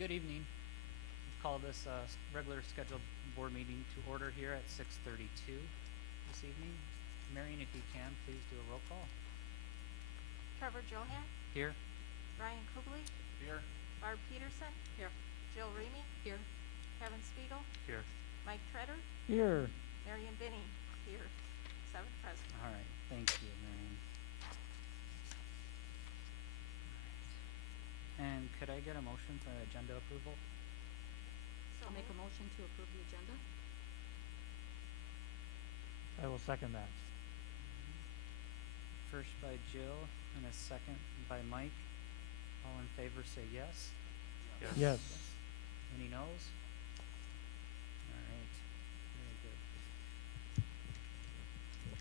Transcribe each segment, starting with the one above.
Good evening. Let's call this regular scheduled board meeting to order here at 6:32 this evening. Marion, if you can, please do a roll call. Trevor Johan, Here. Ryan Kugley, Here. Barb Peterson, Here. Jill Reamy, Here. Kevin Spiegel, Here. Mike Treader, Here. Marion Binney, here, 7 present. All right. Thank you, Marion. And could I get a motion for agenda approval? So I'll make a moved. motion to approve the agenda. I will second that. First by Jill and a second by Mike. All in favor say yes. Yes. Any noes? All right. Very good.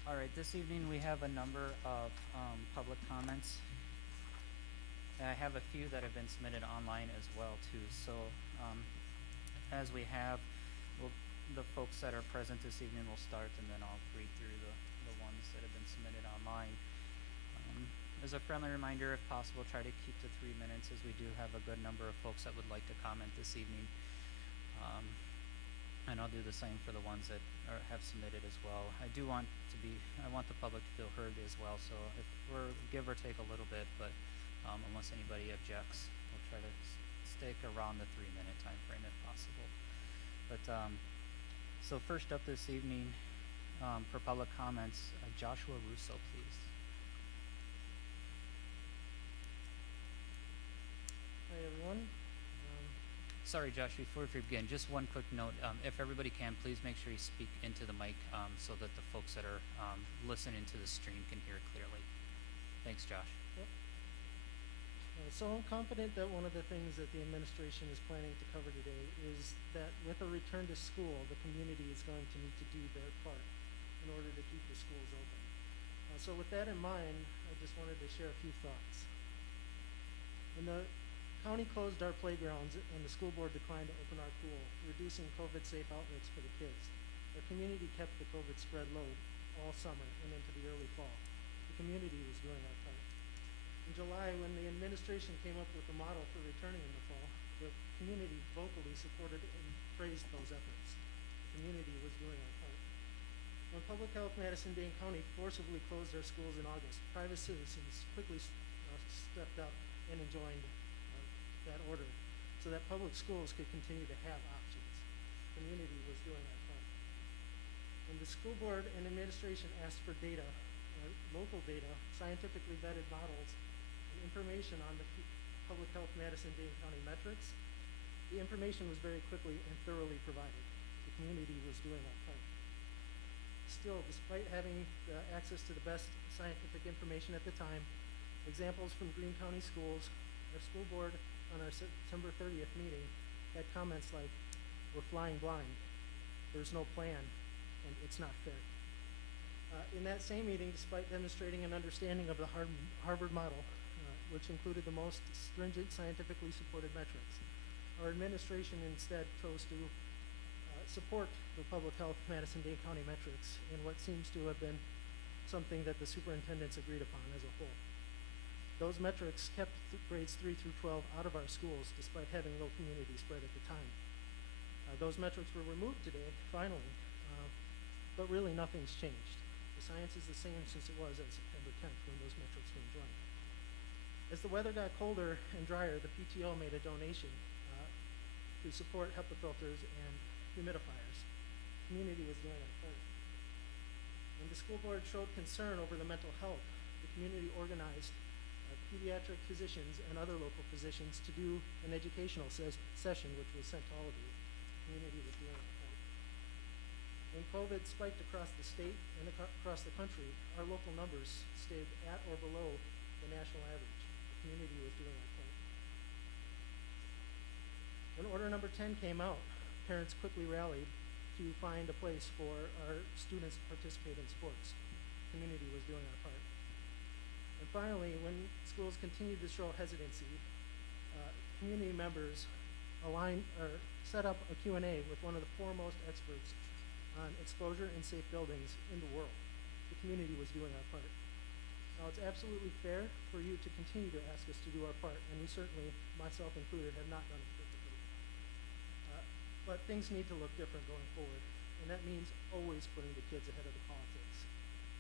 All right, this evening we have a number of public comments. I have a few that have been submitted online as well too. So as we have, the folks that are present this evening will start, and then I'll read through the ones that have been submitted online. As a friendly reminder, if possible, try to keep to 3 minutes, as we do have a good number of folks that would like to comment this evening. And I'll do the same for the ones that have submitted as well. I want the public to feel heard as well, so if we're give or take a little bit, but unless anybody objects, we'll try to stick around the 3-minute time frame if possible. But so first up this evening, for public comments, Joshua Russo, please. Hi everyone. Sorry, Josh, before we begin, just one quick note. If everybody can, please make sure you speak into the mic so that the folks that are listening to the stream can hear clearly. Thanks, Josh. So I'm confident that one of the things that the administration is planning to cover today is that with a return to school, the community is going to need to do their part in order to keep the schools open. So with that in mind, I just wanted to share a few thoughts. When the county closed our playgrounds and the school board declined to open our pool, reducing COVID-safe outlets for the kids, our community kept the COVID spread low all summer and into the early fall. The community was doing our part. In July, when the administration came up with the model for returning in the fall, the community vocally supported and praised those efforts. The community was doing our part. When Public Health Madison-Dane County forcibly closed their schools in August, private citizens quickly stepped up and enjoined that order so that public schools could continue to have options. The community was doing our part. When the school board and administration asked for data, local data, scientifically vetted models, and information on the Public Health Madison-Dane County metrics, the information was very quickly and thoroughly provided. The community was doing our part. Still, despite having access to the best scientific information at the time, examples from Greene County schools, our school board on our September 30th meeting had comments like, "We're flying blind, there's no plan, and it's not fair." In that same meeting, despite demonstrating an understanding of the Harvard model, which included the most stringent scientifically supported metrics, our administration instead chose to support the Public Health Madison-Dane County metrics in what seems to have been something that the superintendents agreed upon as a whole. Those metrics kept grades 3 through 12 out of our schools despite having low community spread at the time. Those metrics were removed today, finally, but really nothing's changed. The science is the same since it was on September 10th when those metrics were enjoined. As the weather got colder and drier, the PTO made a donation to support HEPA filters and humidifiers. The community was doing our part. When the school board showed concern over the mental health, the community organized pediatric physicians and other local physicians to do an educational session, which was sent to all of you. The community was doing our part. When COVID spiked across the state and across the country, our local numbers stayed at or below the national average. The community was doing our part. When order number 10 came out, parents quickly rallied to find a place for our students to participate in sports. The community was doing our part. And finally, when schools continued to show hesitancy, community members set up a Q&A with one of the foremost experts on exposure in safe buildings in the world. The community was doing our part. Now, it's absolutely fair for you to continue to ask us to do our part, and we certainly, myself included, have not done it perfectly. things need to look different going forward, and that means always putting the kids ahead of the politics.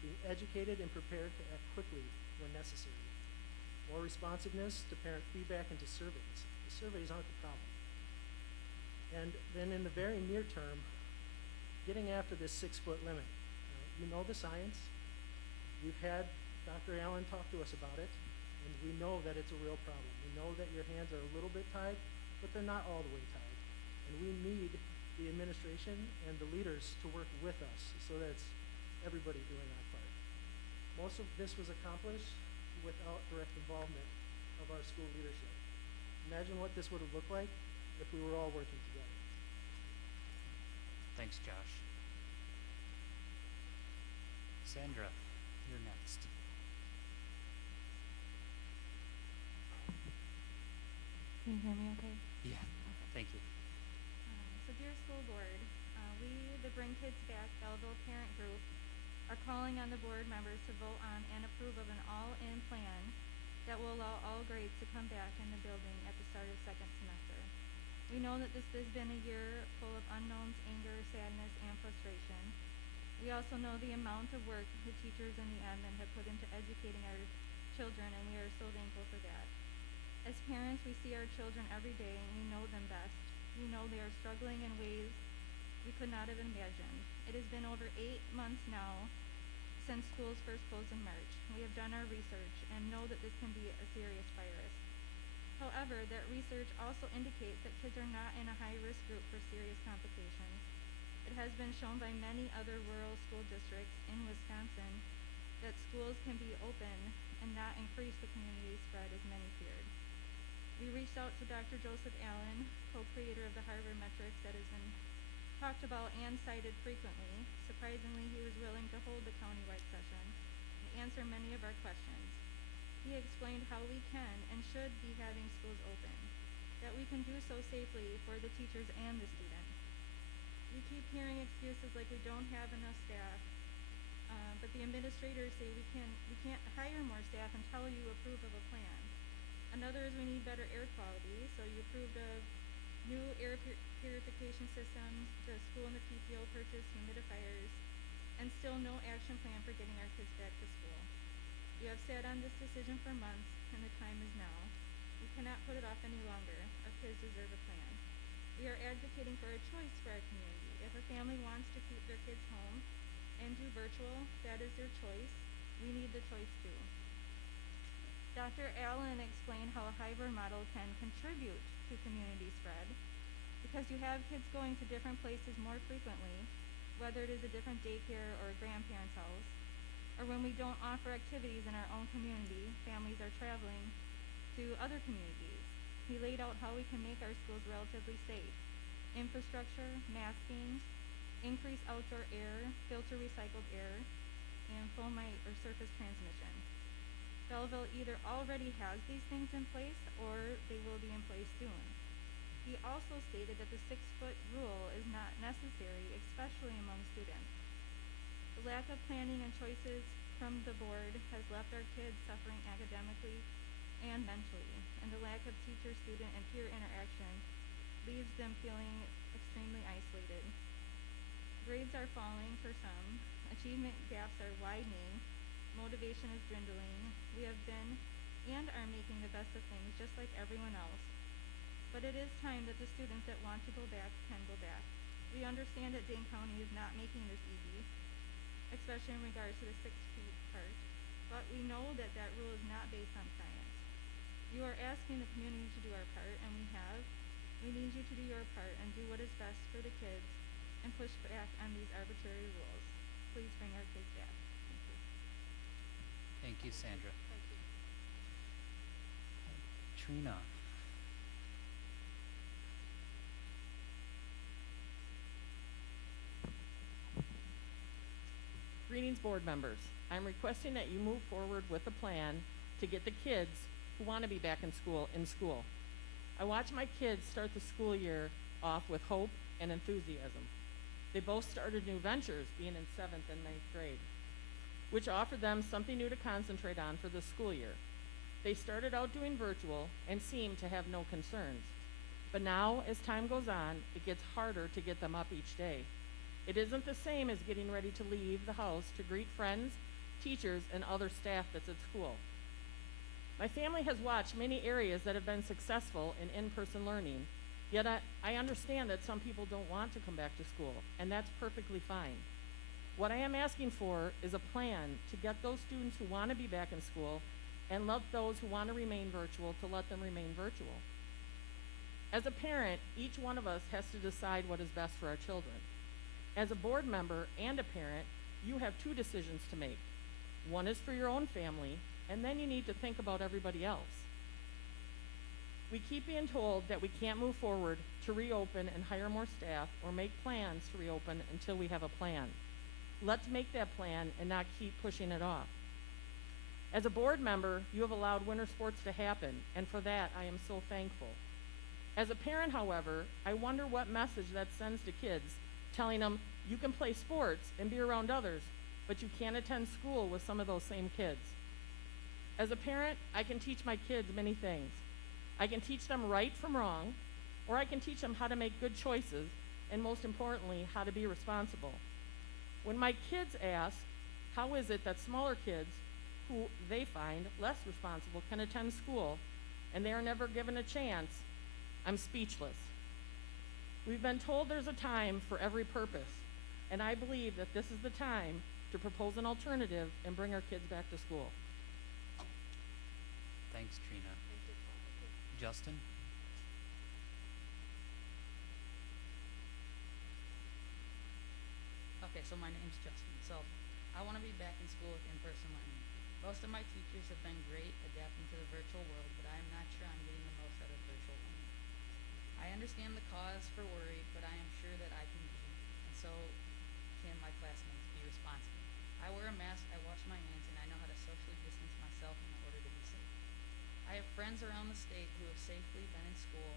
Being educated and prepared to act quickly when necessary. More responsiveness to parent feedback and to surveys. The surveys aren't the problem. And then in the very near term, getting after this 6-foot limit. You know the science. We've had Dr. Allen talk to us about it, and we know that it's a real problem. We know that your hands are a little bit tied, but they're not all the way tied. And we need the administration and the leaders to work with us so that it's everybody doing our part. Most of this was accomplished without direct involvement of our school leadership. Imagine what this would have looked like if we were all working together. Thanks, Josh. Sandra, you're next. Can you hear me okay? Yeah, thank you. So dear school board, we, the Bring Kids Back Belleville Parent Group, are calling on the board members to vote on and approve of an all-in plan that will allow all grades to come back in the building at the start of second semester. We know that this has been a year full of unknowns, anger, sadness, and frustration. We also know the amount of work the teachers and the admin have put into educating our children, and we are so thankful for that. As parents, we see our children every day, and we know them best. We know they are struggling in ways we could not have imagined. It has been over 8 months now since schools first closed in March. We have done our research and know that this can be a serious virus. However, that research also indicates that kids are not in a high-risk group for serious complications. It has been shown by many other rural school districts in Wisconsin that schools can be open and not increase the community spread as many feared. We reached out to Dr. Joseph Allen, co-creator of the Harvard metrics that has been talked about and cited frequently. Surprisingly, he was willing to hold the countywide session and answer many of our questions. He explained how we can and should be having schools open, that we can do so safely for the teachers and the students. We keep hearing excuses like we don't have enough staff, but the administrators say we can't hire more staff until you approve of a plan. Another is we need better air quality, so you approved of new air purification systems, the school and the PTO purchased humidifiers, and still no action plan for getting our kids back to school. You have sat on this decision for months, and the time is now. We cannot put it off any longer. Our kids deserve a plan. We are advocating for a choice for our community. If a family wants to keep their kids home and do virtual, that is their choice. We need the choice too. Dr. Allen explained how a hybrid model can contribute to community spread because you have kids going to different places more frequently, whether it is a different daycare or a grandparent's house, or when we don't offer activities in our own community, families are traveling to other communities. He laid out how we can make our schools relatively safe. Infrastructure, masking, increase outdoor air, filter recycled air, and fomite or surface transmission. Belleville either already has these things in place or they will be in place soon. He also stated that the 6-foot rule is not necessary, especially among students. The lack of planning and choices from the board has left our kids suffering academically and mentally, and the lack of teacher, student, and peer interaction leaves them feeling extremely isolated. Grades are falling for some, achievement gaps are widening, motivation is dwindling. We have been and are making the best of things just like everyone else. But it is time that the students that want to go back can go back. We understand that Dane County is not making this easy, especially in regards to the 6 feet part, but we know that that rule is not based on science. You are asking the community to do our part, and we have. We need you to do your part and do what is best for the kids and push back on these arbitrary rules. Please bring our kids back. Thank you. Thank you, Sandra. Thank you. Trina. Greetings, board members. I'm requesting that you move forward with a plan to get the kids who want to be back in school. I watch my kids start the school year off with hope and enthusiasm. They both started new ventures, being in 7th and 9th grade, which offered them something new to concentrate on for the school year. They started out doing virtual and seemed to have no concerns. But now, as time goes on, it gets harder to get them up each day. It isn't the same as getting ready to leave the house to greet friends, teachers, and other staff that's at school. My family has watched many areas that have been successful in in-person learning, yet I understand that some people don't want to come back to school, and that's perfectly fine. What I am asking for is a plan to get those students who want to be back in school and let those who want to remain virtual to let them remain virtual. As a parent, each one of us has to decide what is best for our children. As a board member and a parent, you have two decisions to make. One is for your own family, and then you need to think about everybody else. We keep being told that we can't move forward to reopen and hire more staff or make plans to reopen until we have a plan. Let's make that plan and not keep pushing it off. As a board member, you have allowed winter sports to happen, and for that, I am so thankful. As a parent, however, I wonder what message that sends to kids, telling them you can play sports and be around others, but you can't attend school with some of those same kids. As a parent, I can teach my kids many things. I can teach them right from wrong, or I can teach them how to make good choices, and most importantly, how to be responsible. When my kids ask, how is it that smaller kids, who they find less responsible, can attend school, and they are never given a chance, I'm speechless. We've been told there's a time for every purpose, and I believe that this is the time to propose an alternative and bring our kids back to school. Thanks, Trina. Justin? Okay, so my name's Justin. So I want to be back in school with in-person learning. Most of my teachers have been great adapting to the virtual world, but I am not sure I'm getting the most out of virtual learning. I understand the cause for worry, but I am sure that I can be, and so can my classmates, be responsible. I wear a mask, I wash my hands, and I know how to socially distance myself in order to be safe. I have friends around the state who have safely been in school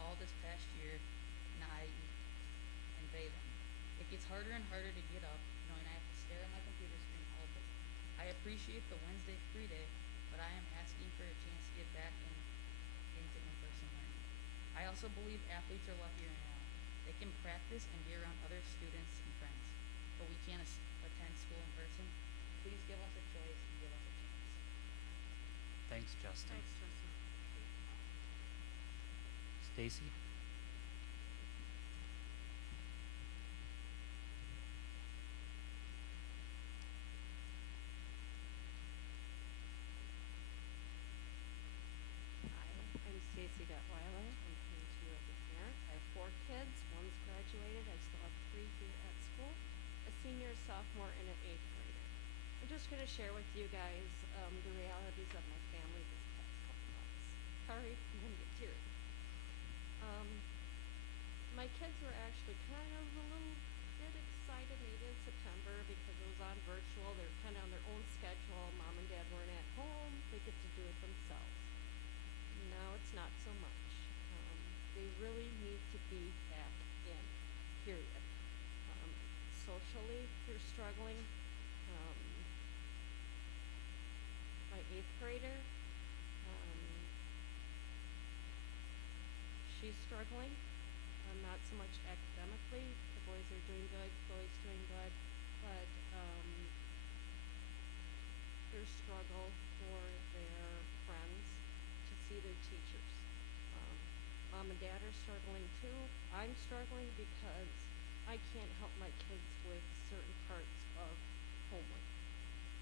all this past year, and I envy them. It gets harder and harder to get up, knowing I have to stare at my computer screen all day. I appreciate the Wednesday free day, but I am asking for a chance to get back into in-person learning. I also believe athletes are luckier now. They can practice and be around other students and friends, but we can't attend school in person. Please give us a choice and give us a chance. Thanks, Justin. Thanks, Justin. Stacy? Hi, I'm Stacy Detweiler. I'm coming to you as a parent. I have 4 kids. One's graduated. I still have 3 here at school. A senior, a sophomore, and an 8th grader. I'm just going to share with you guys the realities of my family this past couple months. Sorry, I'm going to get teary. My kids were actually kind of a little bit excited maybe in September because it was on virtual. They were kind of on their own schedule. Mom and dad weren't at home. They get to do it themselves. Now it's not so much. They really need to be back in, period. Socially, they're struggling. My 8th grader, she's struggling. Not so much academically. The boys are doing good, Chloe's doing good, but their struggle for their friends to see their teachers. Mom and dad are struggling too. I'm struggling because I can't help my kids with certain parts of homework.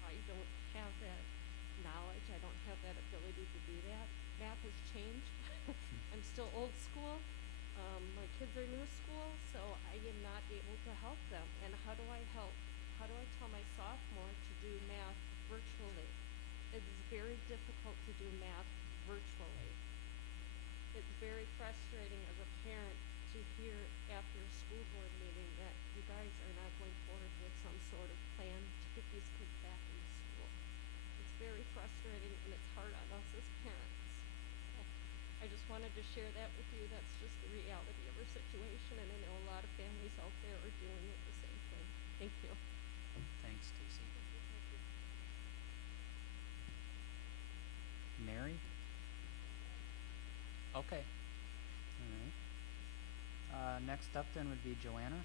I don't have that knowledge. I don't have that ability to do that. Math has changed. I'm still old school. My kids are new school, so I am not able to help them. And how do I help? How do I tell my sophomore to do math virtually? It's very difficult to do math virtually. It's very frustrating as a parent to hear after a school board meeting that you guys are not going forward with some sort of plan to get these kids back in school. It's very frustrating and it's hard on us as parents. I just wanted to share that with you. That's just the reality of our situation, and I know a lot of families out there are dealing with the same thing. Thank you. Thanks, Stacy. Mary? Okay. All right. Next up then would be Joanna.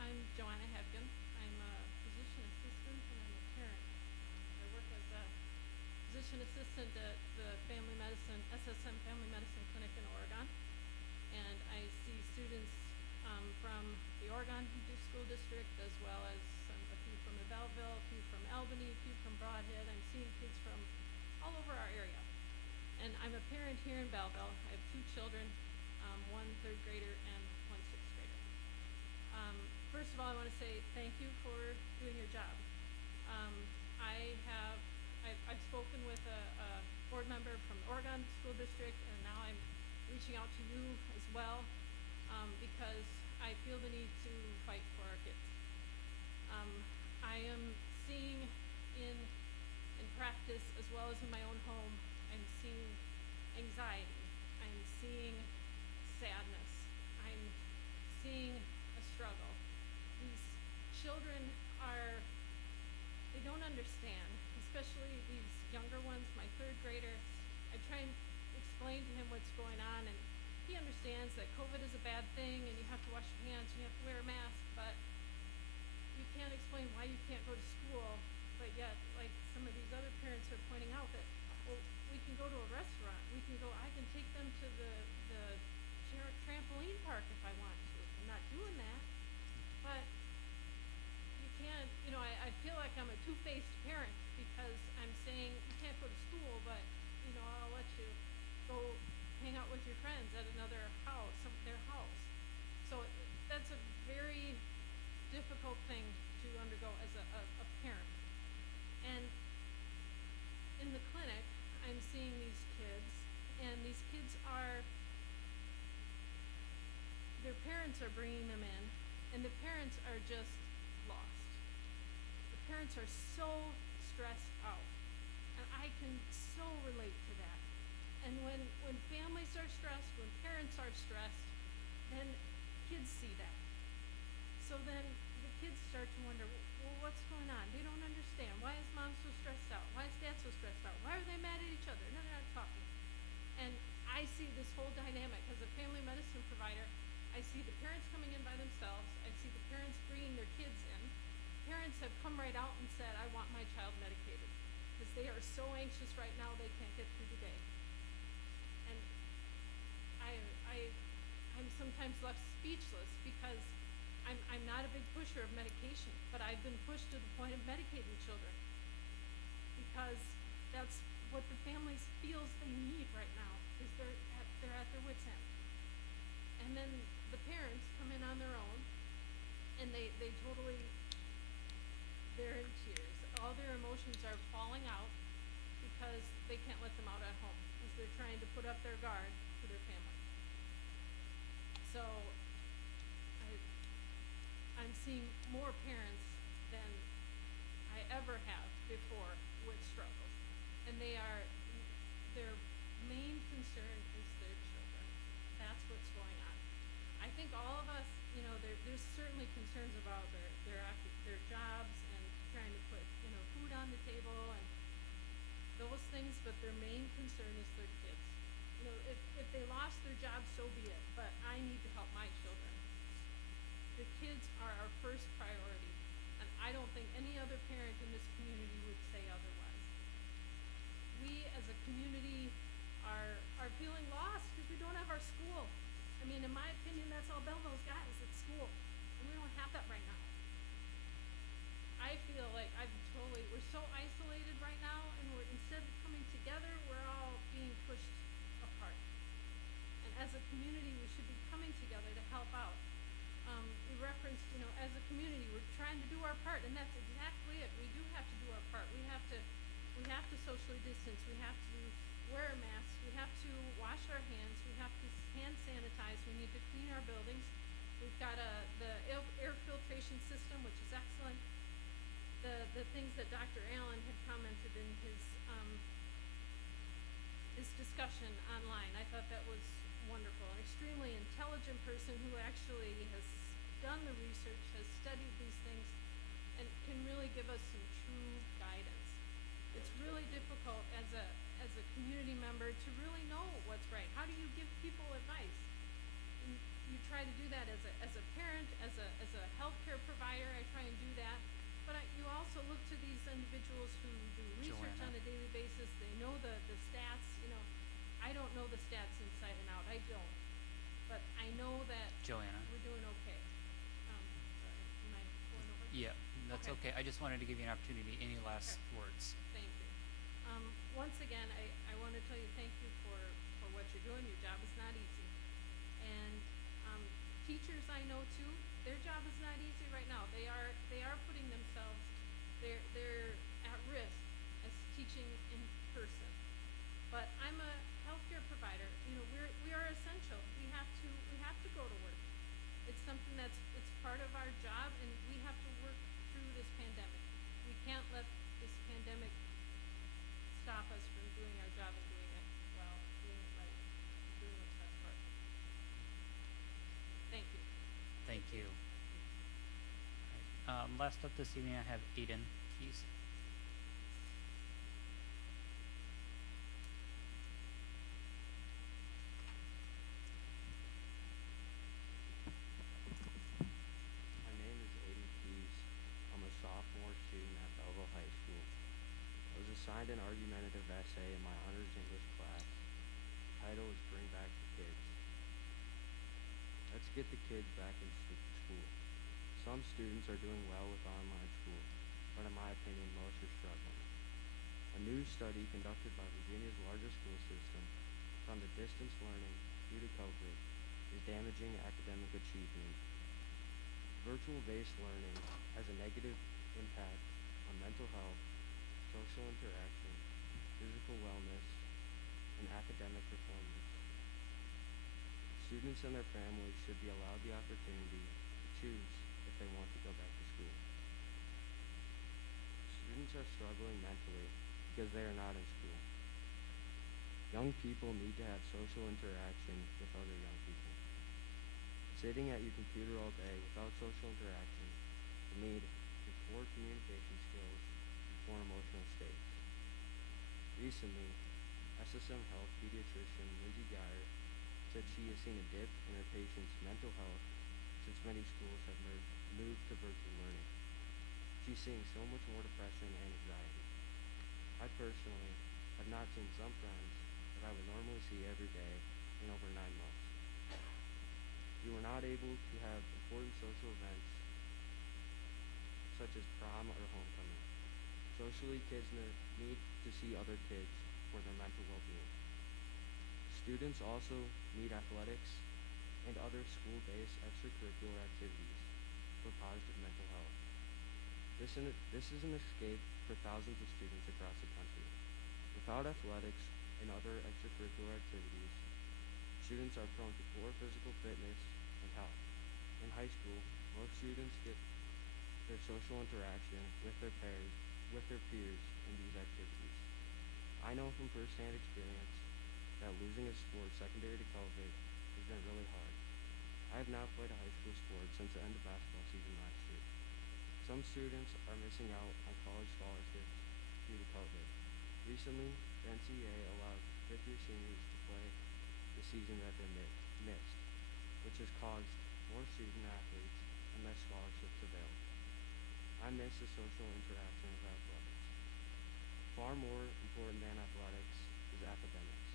I'm Joanna Hebgen. I'm a physician assistant and I'm a parent. I work as a physician assistant at the SSM Family Medicine Clinic in Oregon. And I see students from the Oregon School District as well as a few from the Belleville, a few from Albany, a few from Broadhead. I'm seeing kids from all over our area. And I'm a parent here in Belleville. I have two children, one third grader and one sixth grader. First of all, I want to say thank you for doing your job. I've spoken with a board member from the Oregon School District, and now I'm reaching out to you as well because I feel the need to fight for our kids. I am seeing in practice as well as in my own home, I'm seeing anxiety, I'm seeing sadness, I'm seeing a struggle. These children they don't understand, especially these younger ones, my third grader. I try and explain to him what's going on, and he understands that COVID is a bad thing and you have to wash your hands, you have to wear a mask, but you can't explain why you can't go to school. But yet, like some of these other parents are pointing out that, well, we can go to a restaurant, I can take them to the trampoline park if I want to. I'm not doing that, but you can't, I feel like I'm a two-faced parent because I'm saying you can't go to school, but, I'll let you go hang out with your friends at another house, their house. So that's a very difficult thing to undergo as a parent. And in the clinic, I'm seeing these kids, and these kids their parents are bringing them in, and the parents are just lost. The parents are so stressed out, and I can so relate to that. And when families are stressed, when parents are stressed, then kids see that. So then the kids start to wonder, well, what's going on? They don't understand. Why is mom so stressed out? Why is dad so stressed out? Why are they mad at each other? No, they're not talking. And I see this whole dynamic as a family medicine provider. I see the parents coming in by themselves. I see the parents bringing their kids in. Parents have come right out and said, I want my child medicated because they are so anxious right now they can't get through the day. And I'm sometimes left speechless because I'm not a big pusher of medication, but I've been pushed to the point of medicating children because that's what the families feels they need right now is they're at their wit's end. And then the parents come in on their own and they totally, they're in tears. All their emotions are falling out because they can't let them out at home because they're trying to put up their guard for their family. So I'm seeing more parents than I ever have before with struggles. And their main concern is their children. That's what's going on. I think all of us, there's certainly concerns about their jobs and trying to put, food on the table and those things, but their main concern is their kids. If they lost their job, so be it, but I need to help my children. The kids are our first priority, and I don't think any other parent in this community would say otherwise. We as a community are feeling lost because we don't have our school. I mean, in my opinion, that's all Belleville's got is its school, and we don't have that right now. I feel like we're so isolated right now, and instead of coming together, we're all being pushed apart. And as a community, we should be coming together to help out. We referenced, as a community, we're trying to do our part, and that's exactly it. We do have to do our part. We have to socially distance. We have to wear a mask. We have to wash our hands. We have to hand sanitize. We need to clean our buildings. We've got the air filtration system, which is excellent. The things that Dr. Allen had commented in his discussion online, I thought that was wonderful. An extremely intelligent person who actually has done the research, has studied these things, and can really give us some true guidance. member to really know what's right? How do you give people advice? And you try to do that as a parent, as a healthcare provider, I try and do that. But you also look to these individuals who do research Joanna. on a daily basis, they know the stats, you know. I don't know the stats inside and out, I don't. But I know that Joanna. we're doing okay. Sorry, am I going over? Yeah, that's okay. I just wanted to give you an opportunity. Any last words? Thank you. Once again, I want to tell you thank you for what you're doing. Your job is not easy. And teachers I know too, their job is not easy right now. They are putting themselves, they're at risk as teaching in person. But I'm a healthcare provider. You know, we are essential. We have to go to work. It's something it's part of our job, and we have to work through this pandemic. We can't let this pandemic stop us from doing our job and doing it well, doing it right, doing what's best for us. Thank you. Thank you. Last up this evening, I have Aiden Keys. My name is Aiden Keys. I'm a sophomore student at Belleville High School. I was assigned an argumentative essay in my honors English class. The title is Bring Back the Kids. Let's get the kids back in school. Some students are doing well with online school, but in my opinion, most are struggling. A new study conducted by Virginia's largest school system found that distance learning due to COVID is damaging academic achievement. Virtual-based learning has a negative impact on mental health, social interaction, physical wellness, and academic performance. Students and their families should be allowed the opportunity to choose if they want to go back to school. Students are struggling mentally because they are not in school. Young people need to have social interaction with other young people. Sitting at your computer all day without social interaction will lead to poor communication skills and poor emotional states. Recently, SSM Health pediatrician Lindsay Geyer said she has seen a dip in her patients' mental health since many schools have moved to virtual learning. She's seeing so much more depression and anxiety. I personally have not seen some friends that I would normally see every day in over 9 months. We were not able to have important social events such as prom or homecoming. Socially, kids need to see other kids for their mental well-being. Students also need athletics and other school-based extracurricular activities for positive mental health. This is an escape for thousands of students across the country. Without athletics and other extracurricular activities, students are prone to poor physical fitness and health. In high school, most students get their social interaction with their peers in these activities. I know from firsthand experience that losing a sport secondary to COVID has been really hard. I have not played a high school sport since the end of basketball season last year. Some students are missing out on college scholarships due to COVID. Recently, the NCAA allowed fifth-year seniors to play the season that they missed, which has caused more student athletes and less scholarships available. I miss the social interaction of athletics. Far more important than athletics is academics.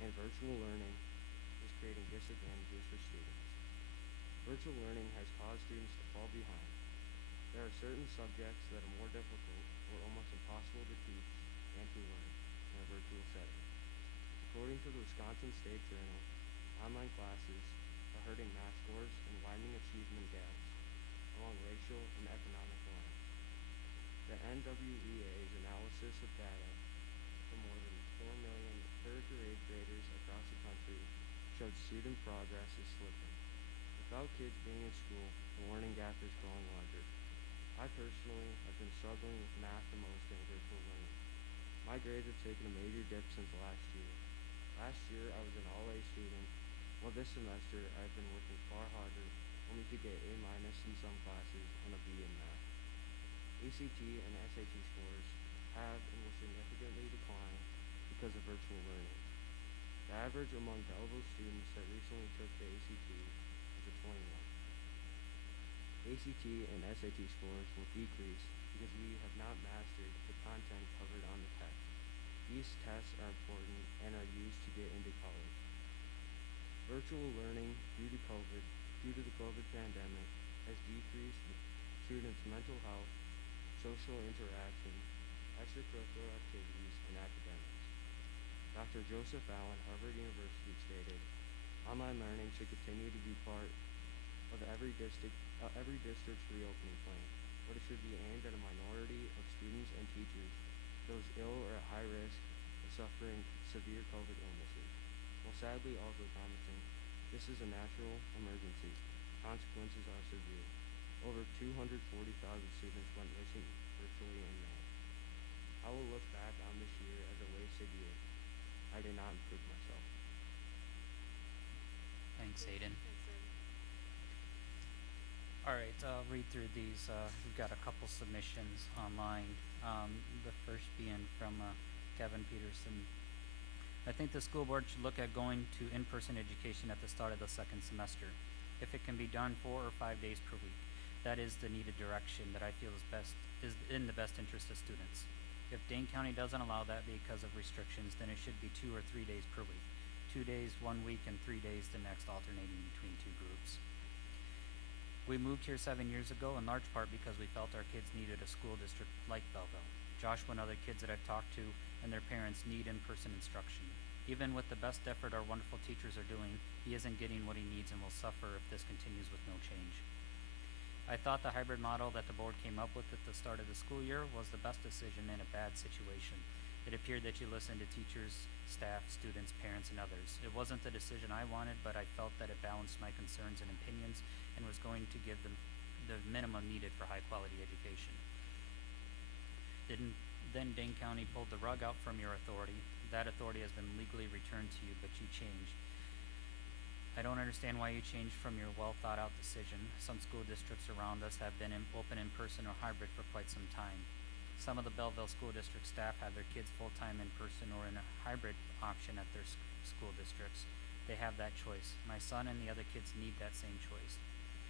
And virtual learning is creating disadvantages for students. Virtual learning has caused students to fall behind. There are certain subjects that are more difficult or almost impossible to teach and to learn in a virtual setting. According to the Wisconsin State Journal, online classes are hurting math scores and widening achievement gaps along racial and economic lines. The NWEA's analysis of data for more than 4 million third through 8th graders across the country showed student progress is slipping. Without kids being in school, the learning gap is growing larger. I personally have been struggling with math the most in virtual learning. My grades have taken a major dip since last year. Last year, I was an all-A student, while this semester, I've been working far harder only to get A- in some classes and a B in math. ACT and SAT scores have and will significantly decline because of virtual learning. The average among Belleville students that recently took the ACT was a 21. ACT and SAT scores will decrease because we have not mastered the content covered on the test. These tests are important and are used to get into college. Virtual learning due to the COVID pandemic has decreased students' mental health, social interaction, extracurricular activities, and academics. Dr. Joseph Allen, Harvard University stated, "Online learning should continue to be part of every district's reopening plan, but it should be aimed at a minority of students and teachers, those ill or at high risk of suffering severe COVID illnesses. While sadly also promising, this is a natural emergency. Consequences are severe. Over 240,000 students went missing virtually in May. I will look back on this year as a wasted year. I did not improve myself." Thanks, Aiden. Thanks, Ed. All right, I'll read through these. We've got a couple submissions online. The first being from Kevin Peterson. "I think the school board should look at going to in-person education at the start of the second semester. If it can be done 4 or 5 days per week, that is the needed direction that I feel is in the best interest of students. If Dane County doesn't allow that because of restrictions, then it should be 2 or 3 days per week. 2 days 1 week and 3 days the next, alternating between 2 groups. We moved here 7 years ago in large part because we felt our kids needed a school district like Belleville. Joshua and other kids that I've talked to and their parents need in-person instruction. Even with the best effort our wonderful teachers are doing, he isn't getting what he needs and will suffer if this continues with no change. I thought the hybrid model that the board came up with at the start of the school year was the best decision in a bad situation. It appeared that you listened to teachers, staff, students, parents, and others. It wasn't the decision I wanted, but I felt that it balanced my concerns and opinions and was going to give them the minimum needed for high-quality education. Then Dane County pulled the rug out from your authority. That authority has been legally returned to you, but you changed. I don't understand why you changed from your well-thought-out decision. Some school districts around us have been open in person or hybrid for quite some time. Some of the Belleville school district staff have their kids full-time in person or in a hybrid option at their school districts. They have that choice. My son and the other kids need that same choice.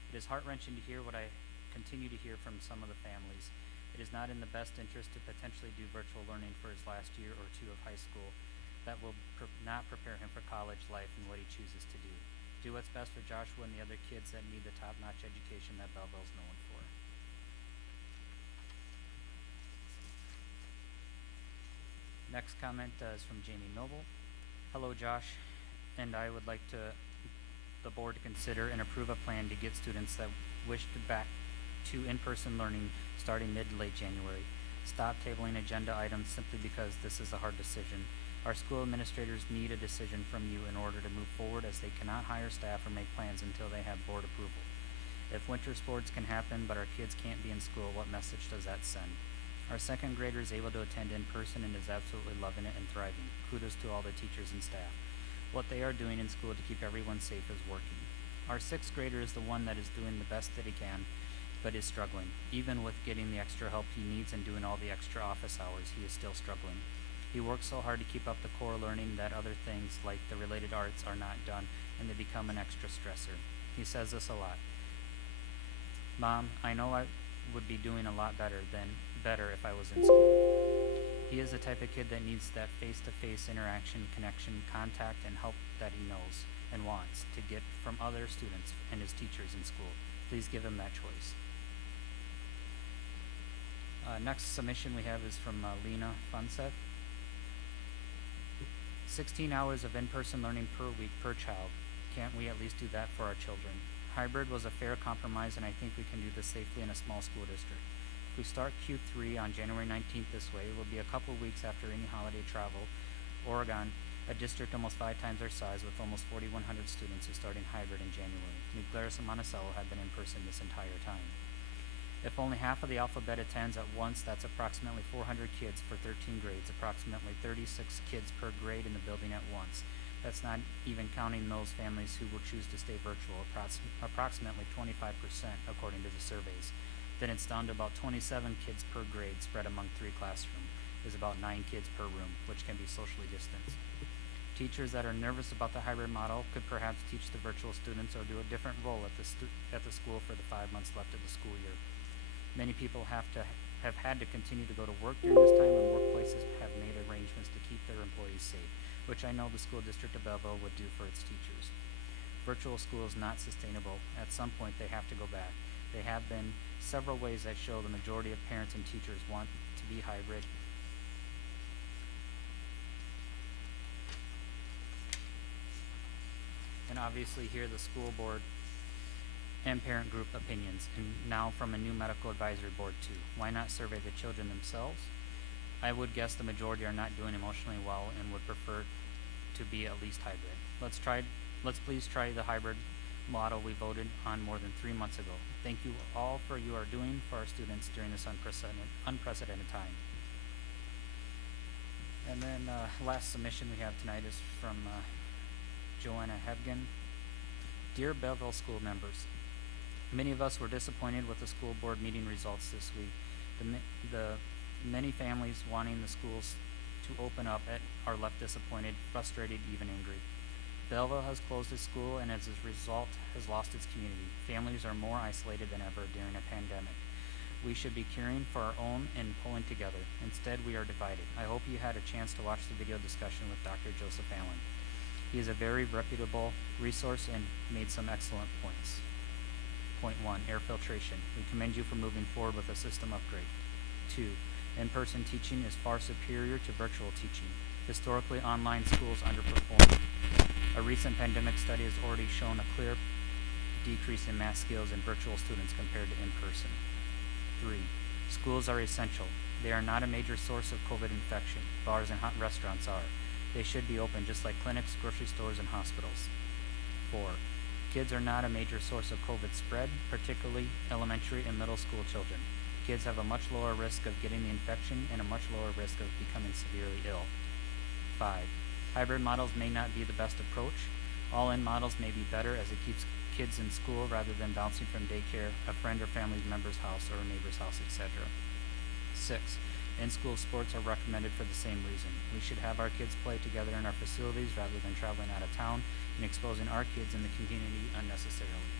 It is heart-wrenching to hear what I continue to hear from some of the families. It is not in the best interest to potentially do virtual learning for his last year or 2 of high school. That will not prepare him for college life and what he chooses to do. Do what's best for Joshua and the other kids that need the top-notch education that Belleville's known for." Next comment is from Jamie Noble. "Hello, Josh, and I would like the board to consider and approve a plan to get students that wish to back to in-person learning starting mid to late January. Stop tabling agenda items simply because this is a hard decision. Our school administrators need a decision from you in order to move forward, as they cannot hire staff or make plans until they have board approval. If winter sports can happen but our kids can't be in school, what message does that send? Our second grader is able to attend in person and is absolutely loving it and thriving. Kudos to all the teachers and staff. What they are doing in school to keep everyone safe is working. Our sixth grader is the one that is doing the best that he can, but is struggling. Even with getting the extra help he needs and doing all the extra office hours, he is still struggling. He works so hard to keep up the core learning that other things like the related arts are not done, and they become an extra stressor. He says this a lot. Mom, I know I would be doing a lot better if I was in school. He is the type of kid that needs that face-to-face interaction, connection, contact, and help that he knows and wants to get from other students and his teachers in school. Please give him that choice." Next submission we have is from Lena Funset. 16 hours of in-person learning per week per child. Can't we at least do that for our children? Hybrid was a fair compromise, and I think we can do this safely in a small school district. If we start Q3 on January 19th this way, it will be a couple weeks after any holiday travel. Oregon, a district almost 5 times our size with almost 4,100 students, is starting hybrid in January. New Glarus and Monticello have been in person this entire time. If only half of the alphabet attends at once, that's approximately 400 kids for 13 grades, approximately 36 kids per grade in the building at once. That's not even counting those families who will choose to stay virtual, approximately 25% according to the surveys. Then it's down to about 27 kids per grade spread among 3 classrooms. Is about 9 kids per room, which can be socially distanced. Teachers that are nervous about the hybrid model could perhaps teach the virtual students or do a different role at the school for the 5 months left of the school year. Many people have had to continue to go to work during this time, and workplaces have made arrangements to keep their employees safe, which I know the school district of Belleville would do for its teachers. Virtual school is not sustainable. At some point, they have to go back. There have been several ways that show the majority of parents and teachers want to be hybrid. And obviously here the school board and parent group opinions, and now from a new medical advisory board too. Why not survey the children themselves? I would guess the majority are not doing emotionally well and would prefer to be at least hybrid. Let's please try the hybrid model we voted on more than 3 months ago. Thank you all for you are doing for our students during this unprecedented time. And then last submission we have tonight is from Joanna Hebgen. Dear Belleville school members, many of us were disappointed with the school board meeting results this week. The many families wanting the schools to open up are left disappointed, frustrated, even angry. Belleville has closed its school and as a result has lost its community. Families are more isolated than ever during a pandemic. We should be caring for our own and pulling together. Instead, we are divided. I hope you had a chance to watch the video discussion with Dr. Joseph Allen. He is a very reputable resource and made some excellent points. Point 1, air filtration. We commend you for moving forward with a system upgrade. 2, in-person teaching is far superior to virtual teaching. Historically, online schools underperform. A recent pandemic study has already shown a clear decrease in math skills in virtual students compared to in-person. 3, schools are essential. They are not a major source of COVID infection. Bars and hot restaurants are. They should be open just like clinics, grocery stores, and hospitals. 4, kids are not a major source of COVID spread, particularly elementary and middle school children. Kids have a much lower risk of getting the infection and a much lower risk of becoming severely ill. 5, hybrid models may not be the best approach. All-in models may be better as it keeps kids in school rather than bouncing from daycare, a friend or family member's house, or a neighbor's house, etc. 6, in-school sports are recommended for the same reason. We should have our kids play together in our facilities rather than traveling out of town and exposing our kids in the community unnecessarily.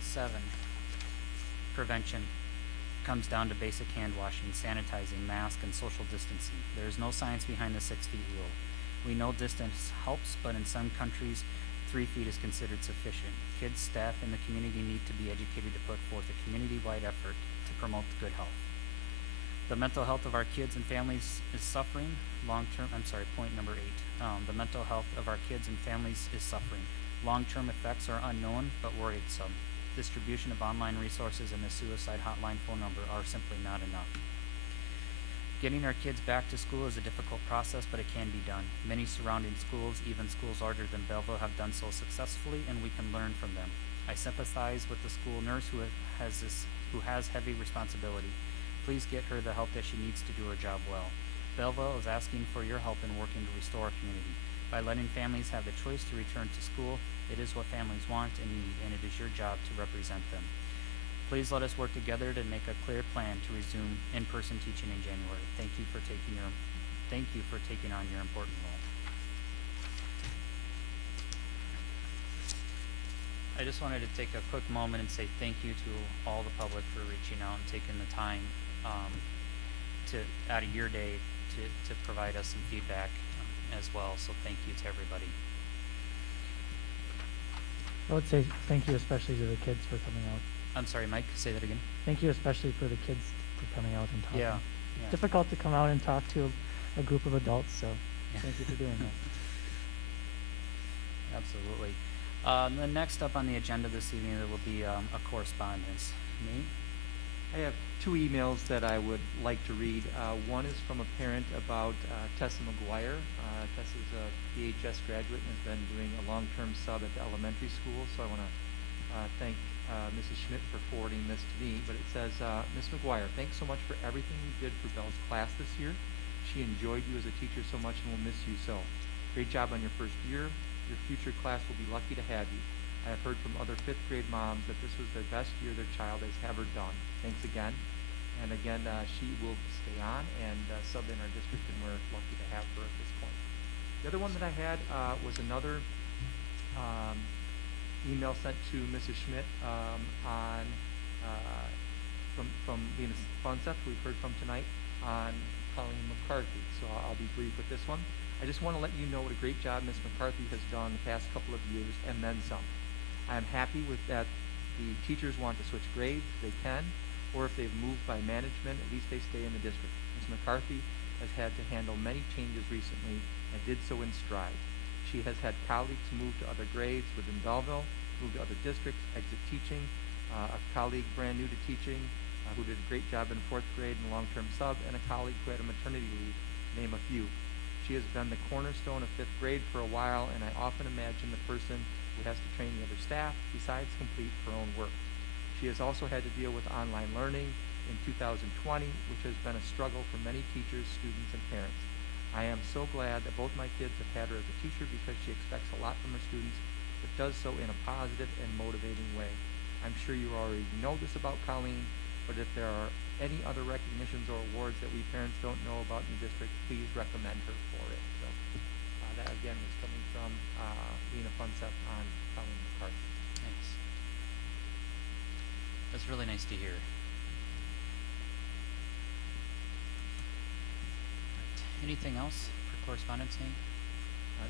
7, prevention comes down to basic hand washing, sanitizing, mask, and social distancing. There is no science behind the 6 feet rule. We know distance helps, but in some countries, 3 feet is considered sufficient. Kids, staff, and the community need to be educated to put forth a community-wide effort to promote good health. The mental health of our kids and families is suffering. Point number 8. The mental health of our kids and families is suffering. Long-term effects are unknown, but worrisome. Distribution of online resources and the suicide hotline phone number are simply not enough. Getting our kids back to school is a difficult process, but it can be done. Many surrounding schools, even schools larger than Belleville, have done so successfully, and we can learn from them. I sympathize with the school nurse who has heavy responsibility. Please get her the help that she needs to do her job well. Belleville is asking for your help in working to restore our community. By letting families have the choice to return to school, it is what families want and need, and it is your job to represent them. Please let us work together to make a clear plan to resume in-person teaching in January. Thank you for taking on your important role. I just wanted to take a quick moment and say thank you to all the public for reaching out and taking the time out of your day to provide us some feedback as well. So thank you to everybody. I would say thank you especially to the kids for coming out. I'm sorry, Mike, say that again. Thank you especially for the kids for coming out and talking. Yeah. It's difficult to come out and talk to a group of adults, so thank you for doing that. Absolutely. The next up on the agenda this evening, there will be a correspondence. Nate? I have 2 emails that I would like to read. One is from a parent about Tessa McGuire. Tessa is a BHS graduate and has been doing a long-term sub at the elementary school, so I want to thank Mrs. Schmidt for forwarding this to me. But it says, Ms. McGuire, thanks so much for everything you did for Belle's class this year. She enjoyed you as a teacher so much and will miss you so. Great job on your first year. Your future class will be lucky to have you. I have heard from other fifth grade moms that this was the best year their child has ever done. Thanks again. And again, she will stay on and sub in our district, and we're lucky to have her at this point. The other one that I had was another email sent to Mrs. Schmidt on from Venus Fonseth, who we've heard from tonight, on Colleen McCarthy. So I'll be brief with this one. I just want to let you know what a great job Ms. McCarthy has done the past couple of years, and then some. I am happy with that the teachers want to switch grades, they can, or if they've moved by management, at least they stay in the district. Ms. McCarthy has had to handle many changes recently and did so in stride. She has had colleagues move to other grades within Belleville, move to other districts, exit teaching, a colleague brand new to teaching who did a great job in fourth grade and long-term sub, and a colleague who had a maternity leave, name a few. She has been the cornerstone of fifth grade for a while, and I often imagine the person who has to train the other staff besides complete her own work. She has also had to deal with online learning in 2020, which has been a struggle for many teachers, students, and parents. I am so glad that both my kids have had her as a teacher because she expects a lot from her students, but does so in a positive and motivating way. I'm sure you already know this about Colleen, but if there are any other recognitions or awards that we parents don't know about in the district, please recommend her for it. So that again is coming from Lena Funseth on Colleen McCarthy. Thanks. That's really nice to hear. Right. Anything else for correspondence, Nate?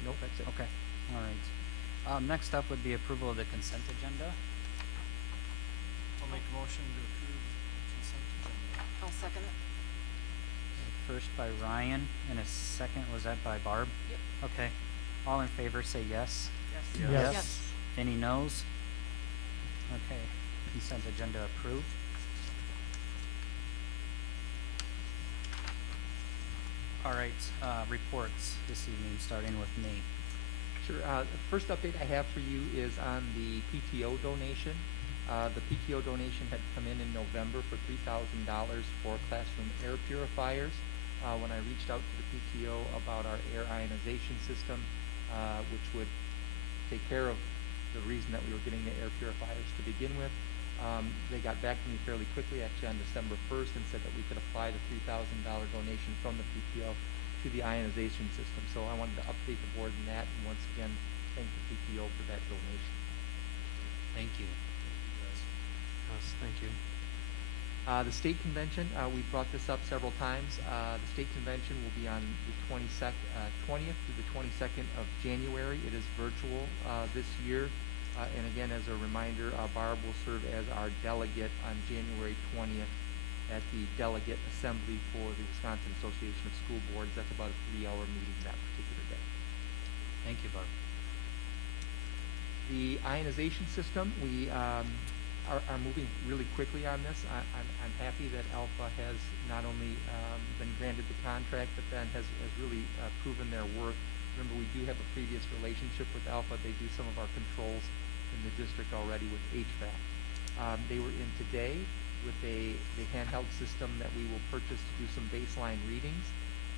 Nope, that's it. Okay. All right. Next up would be approval of the consent agenda. I'll make a motion to approve consent agenda. I'll second it. First by Ryan, and a second, was that by Barb? Yep. Okay. All in favor say yes. Yes. Yes. Any noes? Okay. Consent agenda approved. All right, reports this evening, starting with Nate. Sure. The first update I have for you is on the PTO donation. The PTO donation had come in November for $3,000 for classroom air purifiers. When I reached out to the PTO about our air ionization system, which would take care of the reason that we were getting the air purifiers to begin with, they got back to me fairly quickly, actually on December 1st, and said that we could apply the $3,000 donation from the PTO to the ionization system. So I wanted to update the board in that, and once again, thank the PTO for that donation. Thank you. Yes, thank you. The state convention, we brought this up several times. The state convention will be on the 20th through the 22nd of January. It is virtual this year. And again, as a reminder, Barb will serve as our delegate on January 20th at the delegate assembly for the Wisconsin Association of School Boards. That's about a 3-hour meeting that particular day. Thank you, Barb. The ionization system, we are moving really quickly on this. I'm happy that Alpha has not only been granted the contract, but then has really proven their worth. Remember, we do have a previous relationship with Alpha. They do some of our controls in the district already with HVAC. They were in today with the handheld system that we will purchase to do some baseline readings.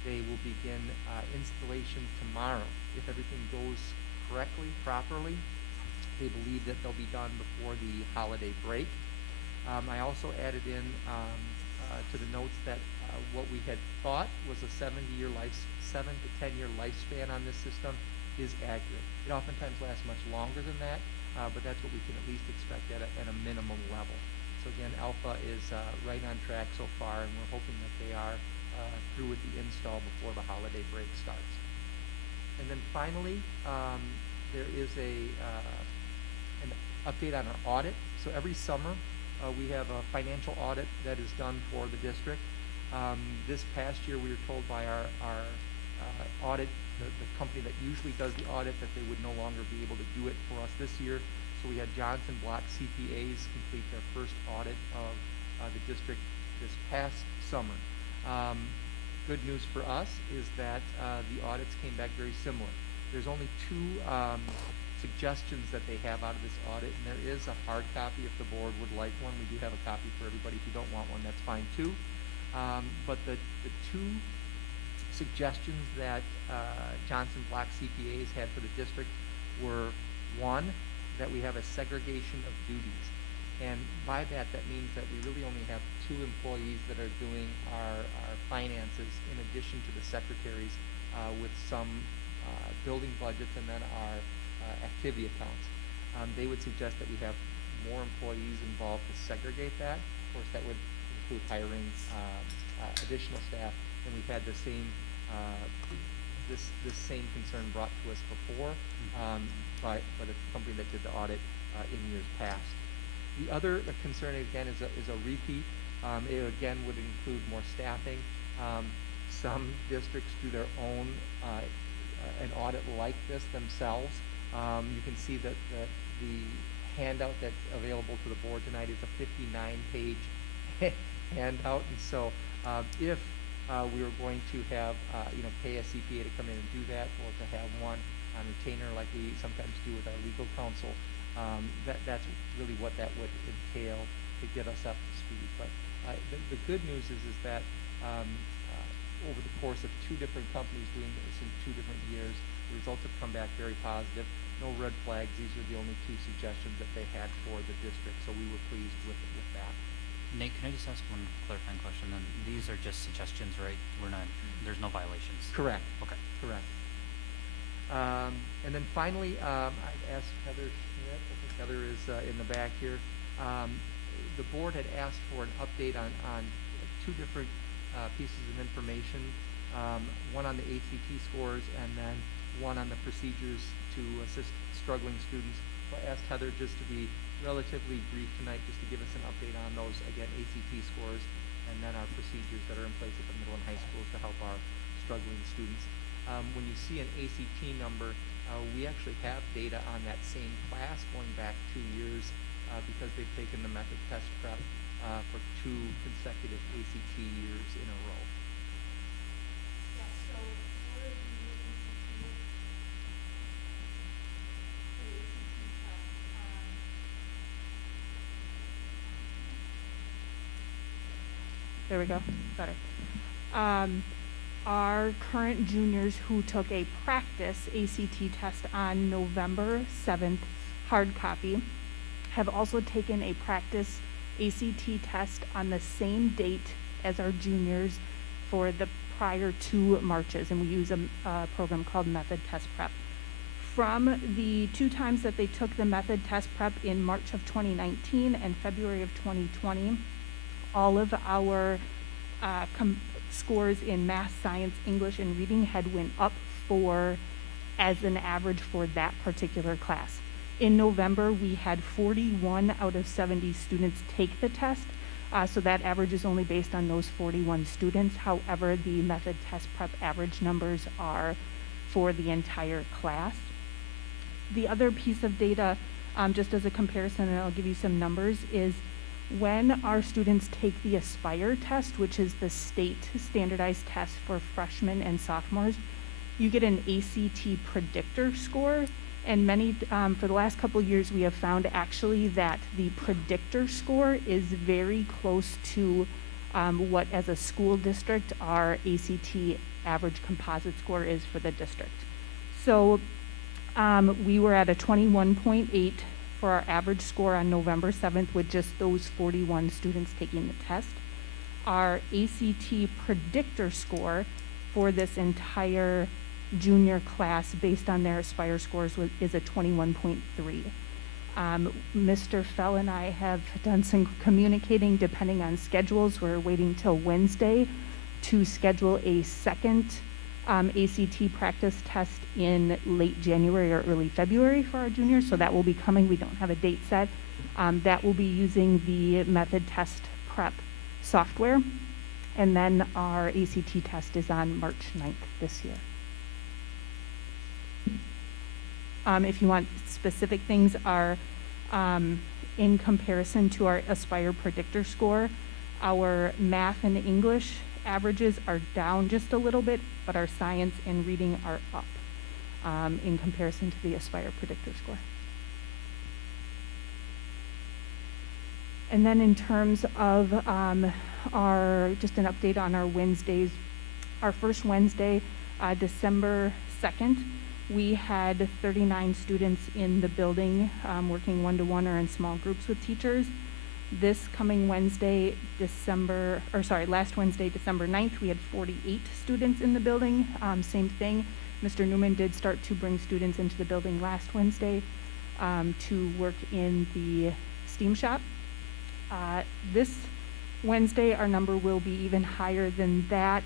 They will begin installation tomorrow. If everything goes correctly, properly, they believe that they'll be done before the holiday break. I also added in to the notes that what we had thought was a 7 to 10 year lifespan on this system is accurate. It oftentimes lasts much longer than that, but that's what we can at least expect at a minimum level. So again, Alpha is right on track so far, and we're hoping that they are through with the install before the holiday break starts. And then finally, there is an update on our audit. So every summer, we have a financial audit that is done for the district. This past year, we were told by our audit, the company that usually does the audit, that they would no longer be able to do it for us this year. So we had Johnson Block CPAs complete their first audit of the district this past summer. Good news for us is that the audits came back very similar. There's only two suggestions that they have out of this audit, and there is a hard copy if the board would like one. We do have a copy for everybody. If you don't want one, that's fine too. But the two suggestions that Johnson Block CPAs had for the district were, one, that we have a segregation of duties. And by that, that means that we really only have 2 employees that are doing our finances in addition to the secretaries with some building budgets and then our activity accounts. They would suggest that we have more employees involved to segregate that. Of course, that would include hiring additional staff, and we've had the same this same concern brought to us before by the company that did the audit in years past. The other concern again is a repeat. It again would include more staffing. Some districts do their own an audit like this themselves. You can see that the handout that's available to the board tonight is a 59-page handout, and so if we were going to have pay a CPA to come in and do that, or to have one on retainer like we sometimes do with our legal counsel, that's really what that would entail to get us up to speed. But the good news is that over the course of 2 different companies doing this in 2 different years, the results have come back very positive. No red flags. These are the only 2 suggestions that they had for the district, so we were pleased with that. Nate, can I just ask one clarifying question then? These are just suggestions, right? There's no violations? Correct. Okay. Correct. And then finally, I'd ask Heather Schmidt, I think Heather is in the back here. The board had asked for an update on 2 different pieces of information, one on the ACT scores and then one on the procedures to assist struggling students. So I asked Heather just to be relatively brief tonight, just to give us an update on those, again, ACT scores, and then our procedures that are in place at the middle and high schools to help our struggling students. When you see an ACT number, we actually have data on that same class going back 2 years because they've taken the method test prep for 2 consecutive ACT years in a row. Yeah, so for the ACT test, there we go, better. Our current juniors who took a practice ACT test on November 7th, hard copy, have also taken a practice ACT test on the same date as our juniors for the prior 2 Marches, and we use a program called Method Test Prep. From the 2 times that they took the Method Test Prep in March of 2019 and February of 2020, all of our scores in math, science, English, and reading had went up as an average for that particular class. In November, we had 41 out of 70 students take the test, so that average is only based on those 41 students. However, the Method Test Prep average numbers are for the entire class. The other piece of data, just as a comparison, and I'll give you some numbers, is when our students take the Aspire test, which is the state standardized test for freshmen and sophomores, you get an ACT predictor score. And for the last couple of years, we have found actually that the predictor score is very close to what, as a school district, our ACT average composite score is for the district. So we were at a 21.8 for our average score on November 7th with just those 41 students taking the test. Our ACT predictor score for this entire junior class based on their Aspire scores is a 21.3. Mr. Fell and I have done some communicating depending on schedules. We're waiting till Wednesday to schedule a second ACT practice test in late January or early February for our juniors, so that will be coming. We don't have a date set. That will be using the Method Test Prep software, and then our ACT test is on March 9th this year. If you want specific things, are in comparison to our Aspire predictor score, our math and English averages are down just a little bit, but our science and reading are up in comparison to the Aspire predictor score. And then in terms of just an update on our Wednesdays, our first Wednesday, December 2nd, we had 39 students in the building, working one-to-one or in small groups with teachers. This coming Wednesday, last Wednesday, December 9th, we had 48 students in the building. Same thing, Mr. Newman did start to bring students into the building last Wednesday to work in the STEAM shop. This Wednesday, our number will be even higher than that.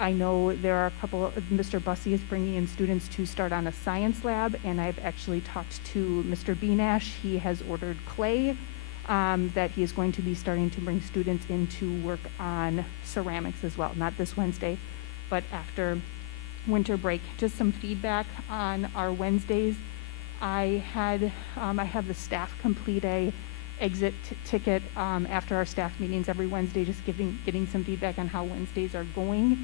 I know there are a couple, Mr. Bussey is bringing in students to start on a science lab, and I've actually talked to Mr. Benash. He has ordered clay that he is going to be starting to bring students in to work on ceramics as well. Not this Wednesday, but after winter break. Just some feedback on our Wednesdays. I have the staff complete a exit ticket after our staff meetings every Wednesday, just getting some feedback on how Wednesdays are going.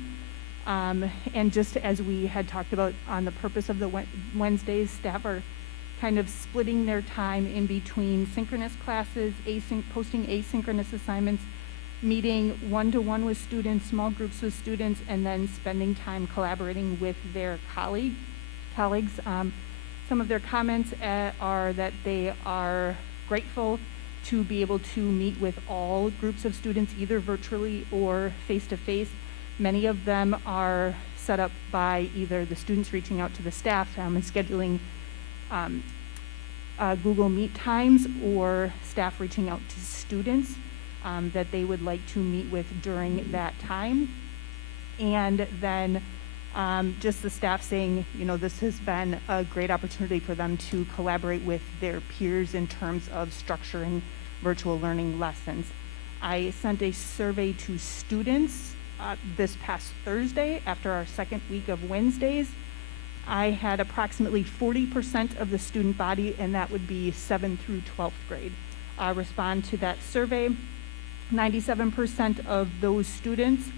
And just as we had talked about on the purpose of the Wednesdays, staff are kind of splitting their time in between synchronous classes, posting asynchronous assignments, meeting one-to-one with students, small groups with students, and then spending time collaborating with their colleagues. Some of their comments are that they are grateful to be able to meet with all groups of students, either virtually or face-to-face. Many of them are set up by either the students reaching out to the staff and scheduling Google Meet times, or staff reaching out to students that they would like to meet with during that time. And then just the staff saying, this has been a great opportunity for them to collaborate with their peers in terms of structuring virtual learning lessons. I sent a survey to students this past Thursday after our second week of Wednesdays. I had approximately 40% of the student body, and that would be 7th through 12th grade, respond to that survey. 97% of those students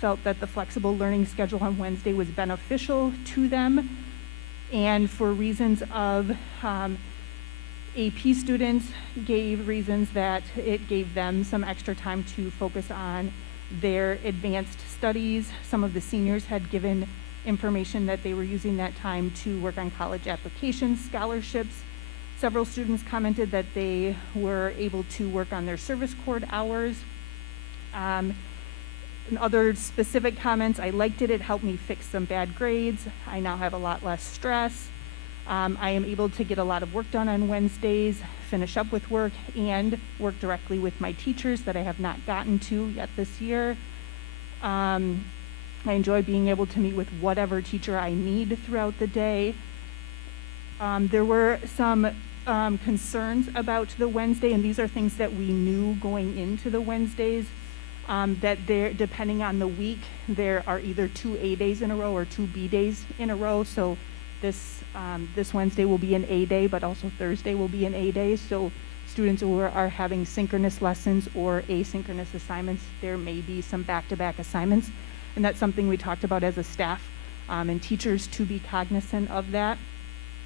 felt that the flexible learning schedule on Wednesday was beneficial to them, and for reasons of AP students gave reasons that it gave them some extra time to focus on their advanced studies. Some of the seniors had given information that they were using that time to work on college applications, scholarships. Several students commented that they were able to work on their service corps hours. And other specific comments, I liked it. It helped me fix some bad grades. I now have a lot less stress. I am able to get a lot of work done on Wednesdays, finish up with work, and work directly with my teachers that I have not gotten to yet this year. I enjoy being able to meet with whatever teacher I need throughout the day. There were some concerns about the Wednesday, and these are things that we knew going into the Wednesdays, that there, depending on the week, there are either 2 A days in a row or 2 B days in a row. So this Wednesday will be an A day, but also Thursday will be an A day. So students who are having synchronous lessons or asynchronous assignments, there may be some back-to-back assignments. And that's something we talked about as a staff and teachers to be cognizant of that.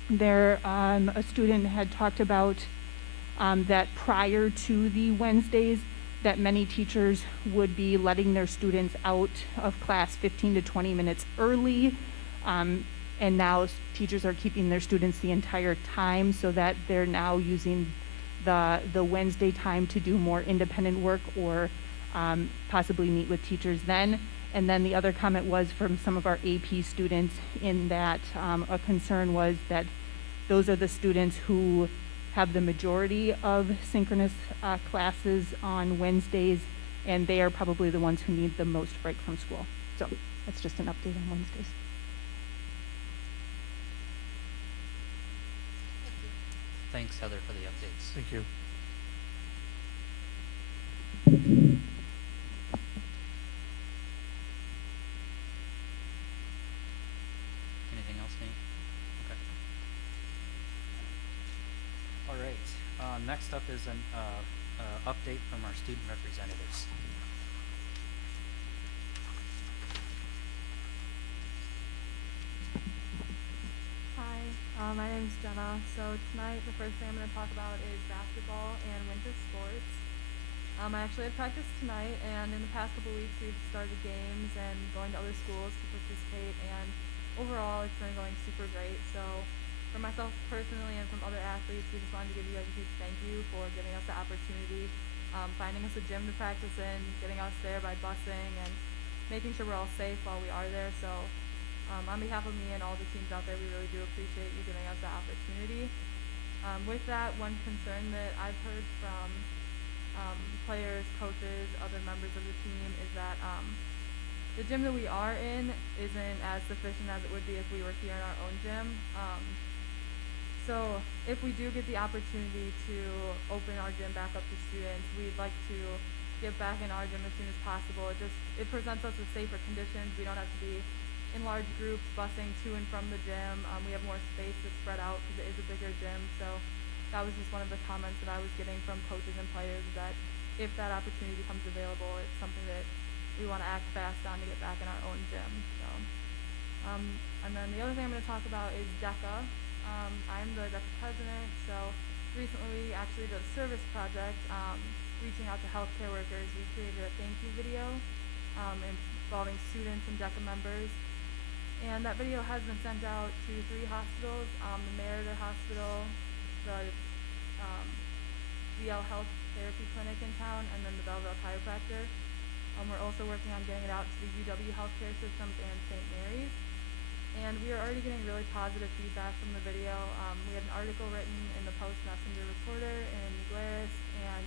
There, a student had talked about that prior to the Wednesdays, that many teachers would be letting their students out of class 15 to 20 minutes early. And now teachers are keeping their students the entire time, so that they're now using the Wednesday time to do more independent work or possibly meet with teachers then. And then the other comment was from some of our AP students in that a concern was that those are the students who have the majority of synchronous classes on Wednesdays, and they are probably the ones who need the most break from school. So that's just an update on Wednesdays. Thanks, Heather, for the updates. Thank you. Anything else, Nate? Okay. All right. Next up is an update from our student representatives. Hi, my name's Jenna. So tonight, the first thing I'm going to talk about is basketball and winter sports. I actually had practice tonight, and in the past couple weeks, we've started games and going to other schools to participate. And overall, it's been going super great. So for myself personally and from other athletes, we just wanted to give you guys a huge thank you for giving us the opportunity, finding us a gym to practice in, getting us there by busing, and making sure we're all safe while we are there. So on behalf of me and all the teams out there, we really do appreciate you giving us the opportunity. With that, one concern that I've heard from players, coaches, other members of the team is that the gym that we are in isn't as sufficient as it would be if we were here in our own gym. So if we do get the opportunity to open our gym back up to students, we'd like to get back in our gym as soon as possible. It presents us with safer conditions. We don't have to be in large groups busing to and from the gym. We have more space to spread out because it is a bigger gym. So that was just one of the comments that I was getting from coaches and players, that if that opportunity becomes available, it's something that we want to act fast on to get back in our own gym. So, and then the other thing I'm going to talk about is DECA. I'm the DECA president, so recently we actually did a service project reaching out to healthcare workers. We created a thank you video involving students and DECA members. And that video has been sent out to 3 hospitals, the Merida Hospital, the VL Health Therapy Clinic in town, and then the Belleville Chiropractor. We're also working on getting it out to the UW Healthcare Systems and St. Mary's. And we are already getting really positive feedback from the video. We had an article written in the Post Messenger Reporter in Glarus, and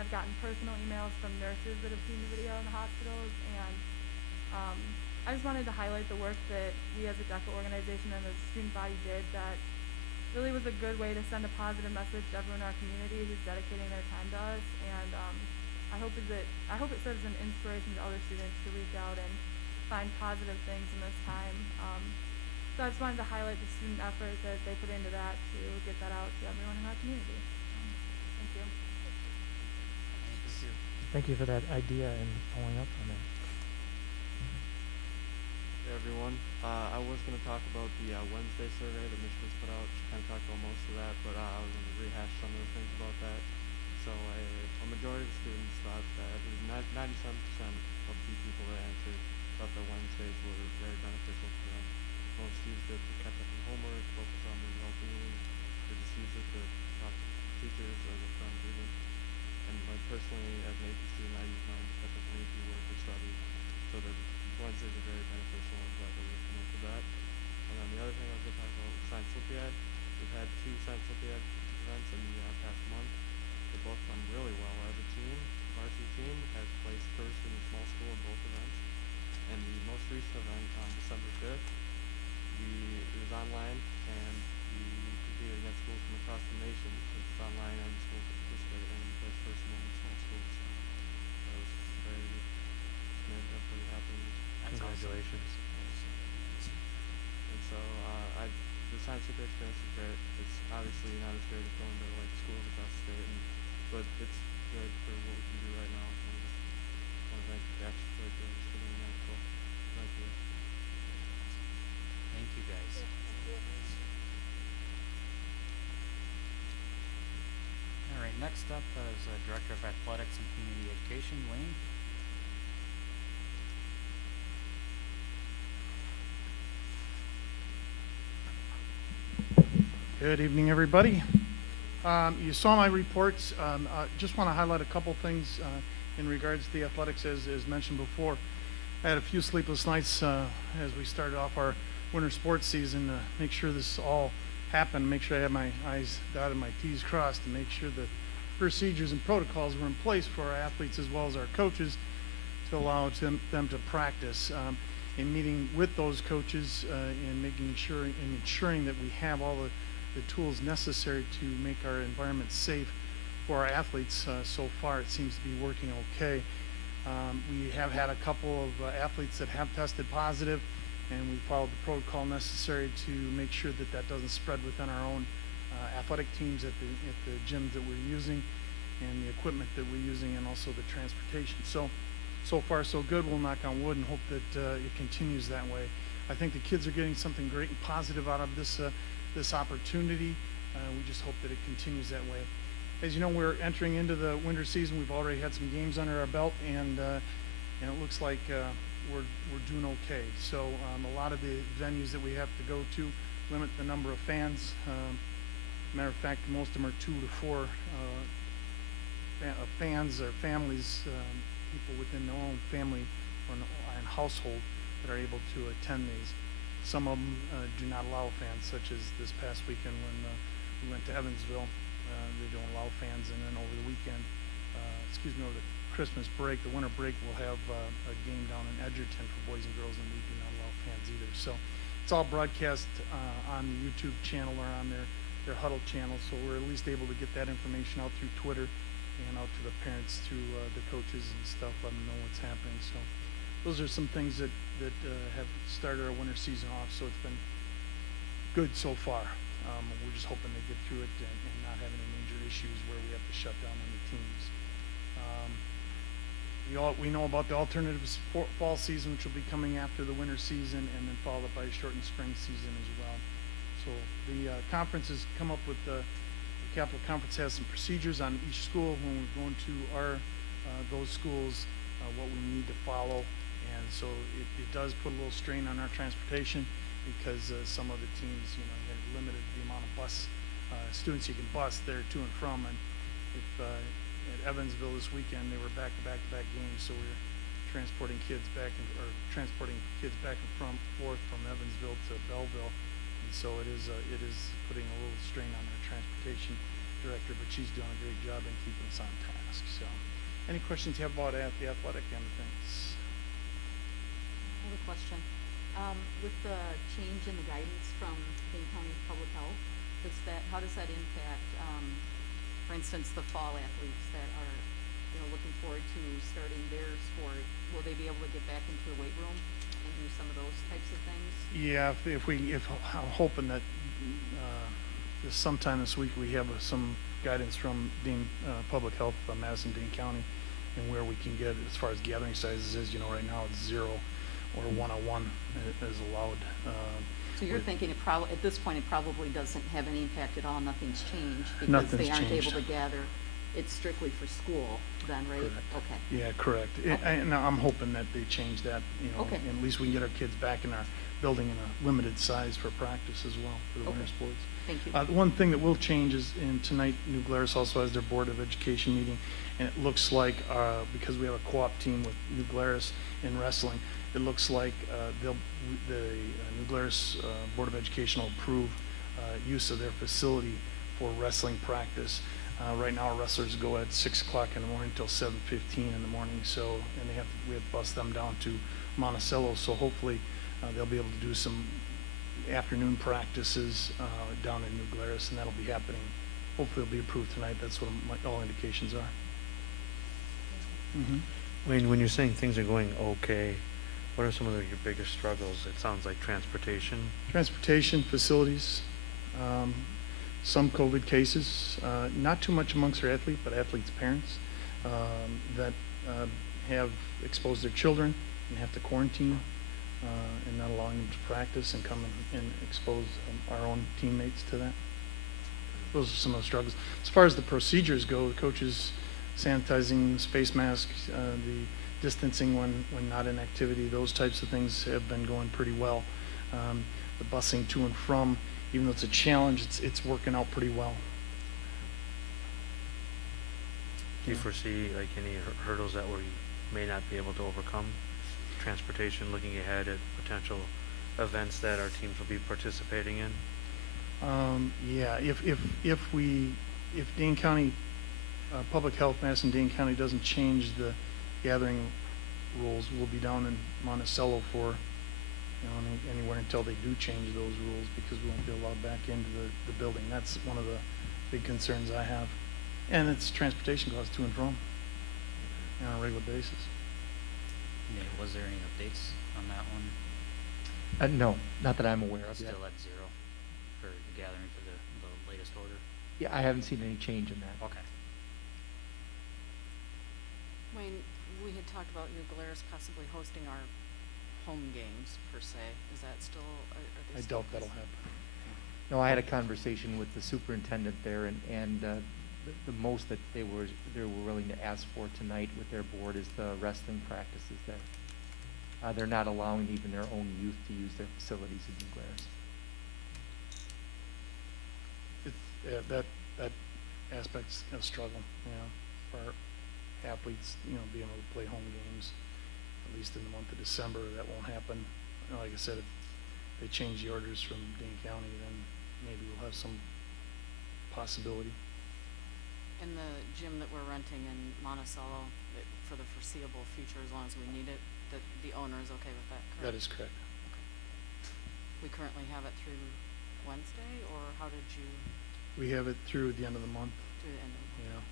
I've gotten personal emails from nurses that have seen the video in the hospitals. And I just wanted to highlight the work that we as a DECA organization and the student body did, that really was a good way to send a positive message to everyone in our community who's dedicating their time to us. And I hope it serves as an inspiration to other students to reach out and find positive things in this time. So I just wanted to highlight the student effort that they put into that to get that out to everyone in our community. Thank you. Thank you for that idea and following up on that. Hey everyone, I was going to talk about the Wednesday survey that Michigan's put out. She kind of talked about most of that, but I was going to rehash some of the things about that. So a majority of the students thought that, it was 97% of the people that answered thought that Wednesdays were very beneficial for them. Most used it to catch up on homework, focus on their well-being, or just use it to talk to teachers or their friends even. And like personally, as an AP student, I use mine to catch up on AP work or study. So the Wednesdays are very beneficial. I'm glad that we're coming up with that. And then the other thing I was going to talk about was Science Olympiad. We've had 2 Science Olympiad events in the past month. They both done really well as a team. The varsity team has placed first in the small school in both events. And the most recent event on December 5th, it was online, and we competed against schools from across the nation. It's online and schools that participate, and we placed first in only small schools. That was very good. Just made everybody happy. That's Congratulations. And so the Science Center experience is great. It's obviously not as great as going to like schools across the state, but it's good for what we can do right now. So I just want to thank the Action for doing that as well. Thank you. Thank you, guys. All right, next up is Director of Athletics and Community Education, Wayne. Good evening, everybody. You saw my reports. Just want to highlight a couple things in regards to the athletics, as mentioned before. I had a few sleepless nights as we started off our winter sports season to make sure this all happened, make sure I had my I's dotted, my T's crossed, and make sure the procedures and protocols were in place for our athletes as well as our coaches to allow them to practice. In meeting with those coaches and ensuring that we have all the tools necessary to make our environment safe for our athletes. So far it seems to be working okay. We have had a couple of athletes that have tested positive, and we followed the protocol necessary to make sure that that doesn't spread within our own athletic teams at the gyms that we're using and the equipment that we're using, and also the transportation. So far so good. We'll knock on wood and hope that it continues that way. I think the kids are getting something great and positive out of this opportunity. We just hope that it continues that way. As you know, we're entering into the winter season. We've already had some games under our belt, and it looks like we're doing okay. So a lot of the venues that we have to go to limit the number of fans. Matter of fact, most of them are 2 to 4 fans or families, people within their own family or and household that are able to attend these. Some of them do not allow fans, such as this past weekend when we went to Evansville. They don't allow fans, and then over the weekend, over the Christmas break, the winter break, we'll have a game down in Edgerton for boys and girls, and we do not allow fans either. So it's all broadcast on the YouTube channel or on their huddle channel, so we're at least able to get that information out through Twitter and out to the parents through the coaches and stuff, let them know what's happening. So those are some things that have started our winter season off, so it's been good so far. We're just hoping to get through it and not have any major issues where we have to shut down any teams. We know about the alternative fall season, which will be coming after the winter season, and then followed up by a shortened spring season as well. So the conference has come up with the Capital Conference has some procedures on each school when we're going to those schools, what we need to follow, and so it does put a little strain on our transportation because some of the teams, they're limited the amount of bus students you can bus there to and from, and if at Evansville this weekend they were back-to-back games, so we're transporting kids back and forth from Evansville to Belleville. And so it is putting a little strain on our transportation director, but she's doing a great job in keeping us on task. So any questions you have about the athletic end of things? I have a question. With the change in the guidance from Dane County Public Health, how does that impact, for instance, the fall athletes that are looking forward to starting their sport? Will they be able to get back into the weight room and do some of those types of things? Yeah, if I'm hoping that sometime this week we have some guidance from Dane Public Health, Madison, Dane County, and where we can get as far as gathering sizes is. Right now it's 0 or 1-on-1 is allowed. So you're thinking at this point it probably doesn't have any impact at all. Nothing's changed because Nothing's they aren't changed. able to gather. It's strictly for school then, right? Correct. Okay. Yeah, correct. And I'm hoping that they change that, Okay. and at least we can get our kids back in our building in a limited size for practice as well for the winter sports. Thank you. The one thing that will change is tonight New Glarus also has their Board of Education meeting, and it looks like because we have a co-op team with New Glarus in wrestling, it looks like the New Glarus Board of Education will approve use of their facility for wrestling practice. Right now, our wrestlers go at 6 o'clock in the morning till 7:15 in the morning. So, and we have to bus them down to Monticello. So hopefully, they'll be able to do some afternoon practices down in New Glarus, and that'll be happening. Hopefully, it'll be approved tonight. That's what all indications are. Mm-hmm. Wayne, when you're saying things are going okay, what are some of your biggest struggles? It sounds like transportation. Transportation, facilities, some COVID cases, not too much amongst our athletes, but athletes' parents that have exposed their children and have to quarantine and not allowing them to practice and come and expose our own teammates to that. Those are some of the struggles. As far as the procedures go, the coaches sanitizing, face masks, the distancing when not in activity, those types of things have been going pretty well. The busing to and from, even though it's a challenge, it's working out pretty well. Do you foresee like any hurdles that we may not be able to overcome? Transportation, looking ahead at potential events that our teams will be participating in? Yeah, if Dane County Public Health, Madison Dane County doesn't change the gathering rules, we'll be down in Monticello for anywhere until they do change those rules, because we won't be allowed back into the building. That's one of the big concerns I have. And it's transportation costs to and from on a regular basis. Yeah, was there any updates on that one? No, not that I'm aware of yet. Still at 0 for the gathering for the latest order? Yeah, I haven't seen any change in that. Okay. Wayne, we had talked about New Glarus possibly hosting our home games per se. Is that still? I doubt that'll happen. No, I had a conversation with the superintendent there, and the most that they were willing to ask for tonight with their board is the wrestling practices there. they're not allowing even their own youth to use their facilities in New Glarus. That aspect's a struggle, for our athletes, being able to play home games, at least in the month of December. That won't happen. Like I said, if they change the orders from Dane County, then maybe we'll have some possibility. In the gym that we're renting in Monticello, for the foreseeable future, as long as we need it, the owner is okay with that, correct? That is correct. We currently have it through Wednesday, or how did you? We have it through the end of the month. Through the end of the month.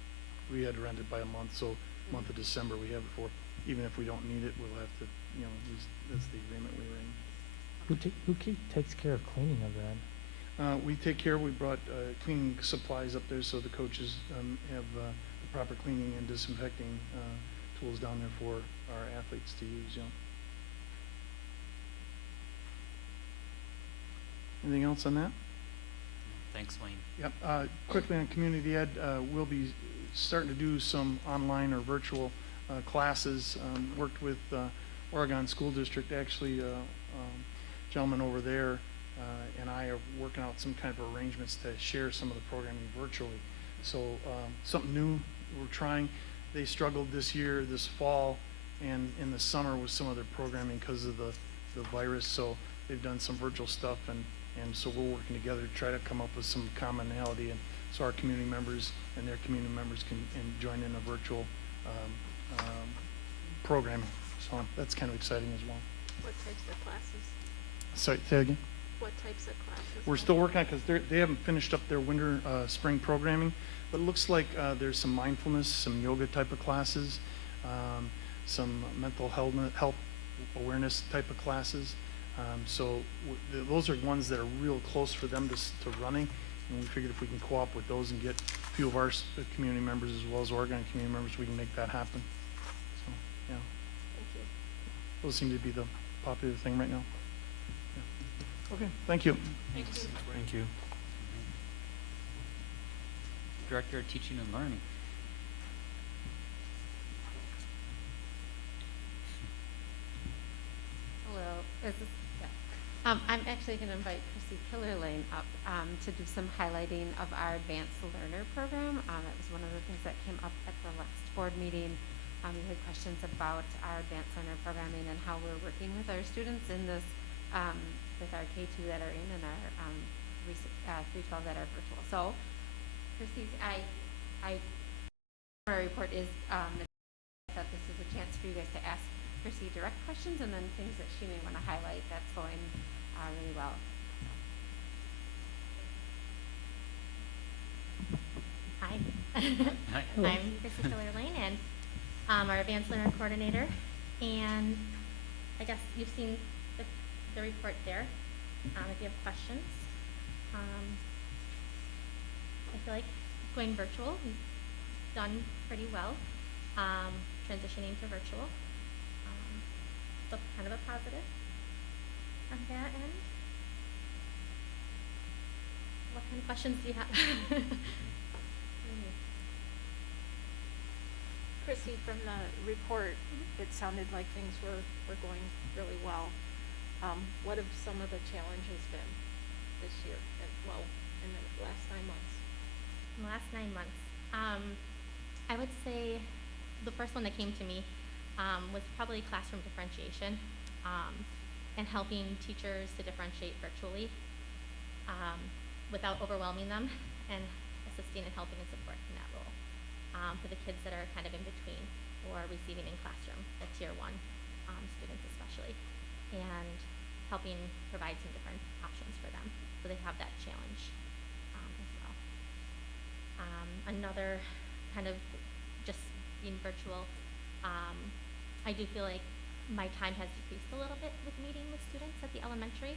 Yeah. We had to rent it by a month, so month of December we have it for. Even if we don't need it, we'll have to, that's the agreement we were in. Who takes care of cleaning of that? We take care. We brought cleaning supplies up there so the coaches have the proper cleaning and disinfecting tools down there for our athletes to use. Anything else on that? Thanks, Wayne. Yep. Quickly on community ed, we'll be starting to do some online or virtual classes. Worked with Oregon School District. Actually, gentleman over there and I are working out some kind of arrangements to share some of the programming virtually. So something new we're trying. They struggled this year, this fall, and in the summer with some of their programming because of the virus. So they've done some virtual stuff, and so we're working together to try to come up with some commonality, and so our community members and their community members can join in a virtual programming. So that's kind of exciting as well. What types of classes? Sorry, say again? What types of classes? We're still working on it because they haven't finished up their winter, spring programming, but it looks like there's some mindfulness, some yoga type of classes, some mental health awareness type of classes. So those are ones that are real close for them to running, and we figured if we can co-op with those and get a few of our community members as well as Oregon community members, we can make that happen. So, yeah. Thank you. Those seem to be the popular thing right now. Yeah. Okay, thank you. Thank you. Thank you. Director of Teaching and Learning. Hello. I'm actually going to invite Chrissy Killerlane up to do some highlighting of our Advanced Learner program. That was one of the things that came up at the last board meeting. We had questions about our Advanced Learner programming and how we're working with our students in this, with our K2 that are in and our 312 that are virtual. So, Chrissy's, our report is, I thought this is a chance for you guys to ask Chrissy direct questions and then things that she may want to highlight that's going really well. Hi. Hi. I'm Chrissy Killerlane, and our Advanced Learner Coordinator. And I guess you've seen the report there. If you have questions, I feel like going virtual, we've done pretty well, transitioning to virtual. So kind of a positive on that end. What kind of questions do you have? Chrissy, from the report, it sounded like things were going really well. What have some of the challenges been this year, in the last 9 months? In the last 9 months, I would say the first one that came to me was probably classroom differentiation, and helping teachers to differentiate virtually without overwhelming them, and assisting and helping and support in that role for the kids that are kind of in between or receiving in classroom, the tier 1 students especially, and helping provide some different options for them so they have that challenge as well. Another kind of just being virtual, I do feel like my time has decreased a little bit with meeting with students at the elementary.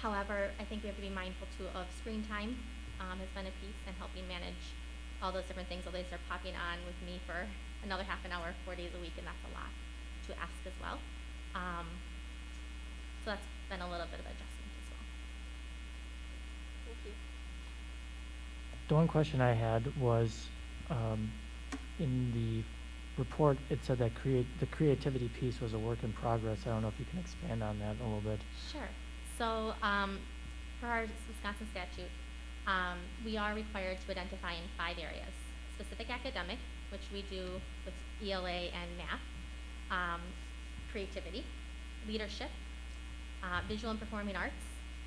However, I think we have to be mindful too of screen time has been a piece, and helping manage all those different things. So they start popping on with me for another half an hour, 4 days a week, and that's a lot to ask as well. So that's been a little bit of adjustment as well. Thank you. The one question I had was in the report, it said that the creativity piece was a work in progress. I don't know if you can expand on that a little bit. Sure. So, for our Wisconsin statute, we are required to identify in 5 areas: specific academic, which we do with ELA and math, creativity, leadership, visual and performing arts,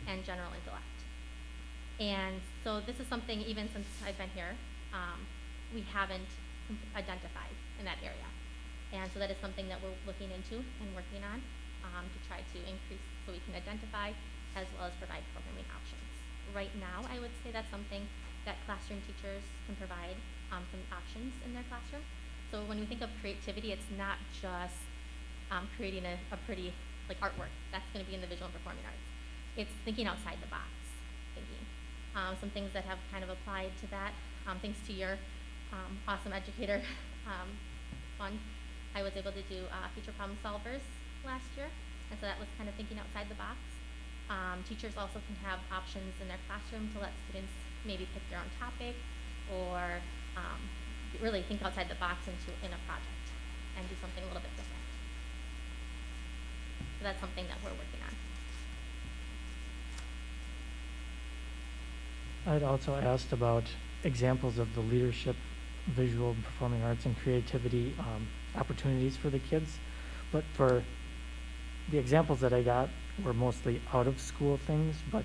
and general intellect. And so this is something, even since I've been here, we haven't identified in that area. And so that is something that we're looking into and working on to try to increase so we can identify as well as provide programming options. Right now, I would say that's something that classroom teachers can provide some options in their classroom. So when we think of creativity, it's not just creating a pretty like artwork. That's going to be in the visual and performing arts. It's thinking outside the box thinking. Some things that have kind of applied to that, thanks to your awesome educator fund, I was able to do future problem solvers last year, and so that was kind of thinking outside the box. Teachers also can have options in their classroom to let students maybe pick their own topic or really think outside the box in a project and do something a little bit different. So that's something that we're working on. I'd also asked about examples of the leadership, visual and performing arts and creativity opportunities for the kids. But for the examples that I got were mostly out of school things, but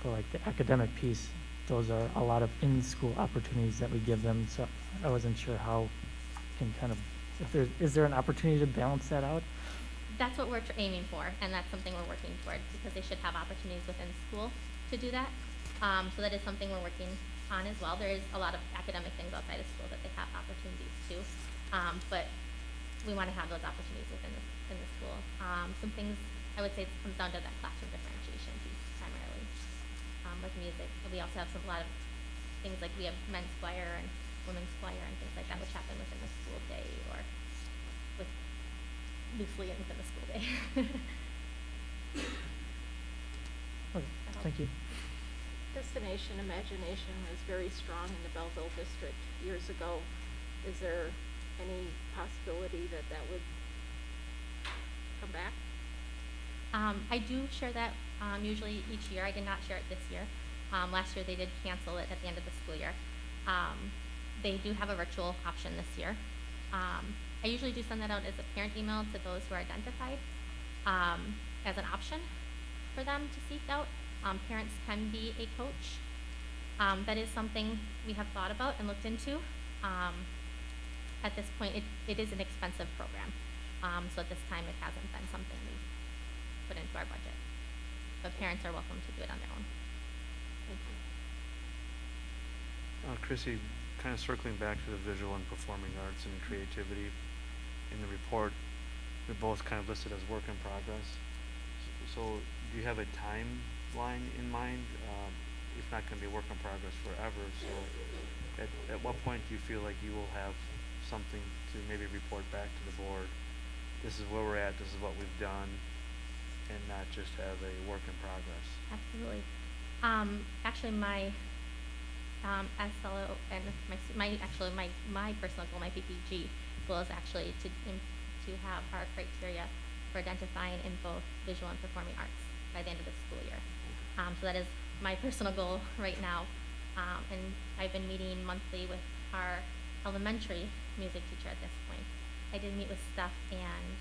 for like the academic piece, those are a lot of in-school opportunities that we give them. So I wasn't sure how can kind of, is there an opportunity to balance that out? That's what we're aiming for, and that's something we're working towards because they should have opportunities within school to do that. So that is something we're working on as well. There is a lot of academic things outside of school that they have opportunities to, but we want to have those opportunities within the school. Some things I would say it comes down to that classroom differentiation piece primarily. With music, we also have a lot of things like we have men's choir and women's choir and things like that, which happen within the school day or with loosely within the school day. Okay, thank you. Destination imagination was very strong in the Belleville district years ago. Is there any possibility that that would come back? I do share that usually each year. I did not share it this year. Last year they did cancel it at the end of the school year. They do have a virtual option this year. I usually do send that out as a parent email to those who are identified as an option for them to seek out. Parents can be a coach. That is something we have thought about and looked into. At this point, it is an expensive program. So at this time, it hasn't been something we've put into our budget. But parents are welcome to do it on their own. Thank you. Chrissy, kind of circling back to the visual and performing arts and creativity, in the report, they're both kind of listed as work in progress. So do you have a timeline in mind? It's not going to be a work in progress forever. So at what point do you feel like you will have something to maybe report back to the board? This is where we're at, this is what we've done, and not just have a work in progress. Absolutely. Actually, my SLO and my personal goal, my PPG goal is actually to have our criteria for identifying in both visual and performing arts by the end of the school year. So that is my personal goal right now. And I've been meeting monthly with our elementary music teacher at this point. I did meet with Steph and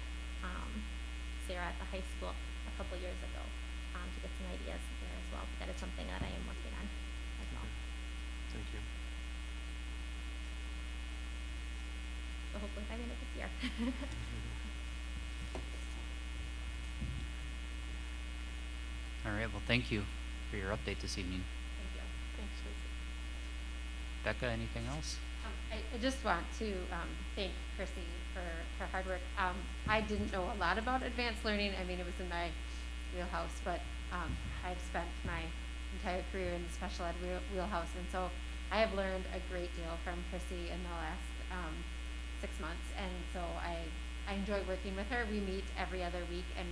Sarah at the high school a couple years ago to get some ideas there as well. But that is something that I am working on as well. Thank you. So hopefully by the end of this year. All right, well, thank you for your update this evening. Thank you. Thanks, Lisa. Becca, anything else? I just want to thank Chrissy for her hard work. I didn't know a lot about advanced learning. I mean, it was in my wheelhouse, but I've spent my entire career in the special ed wheelhouse, and so I have learned a great deal from Chrissy in the last 6 months, and so I enjoy working with her. We meet every other week, and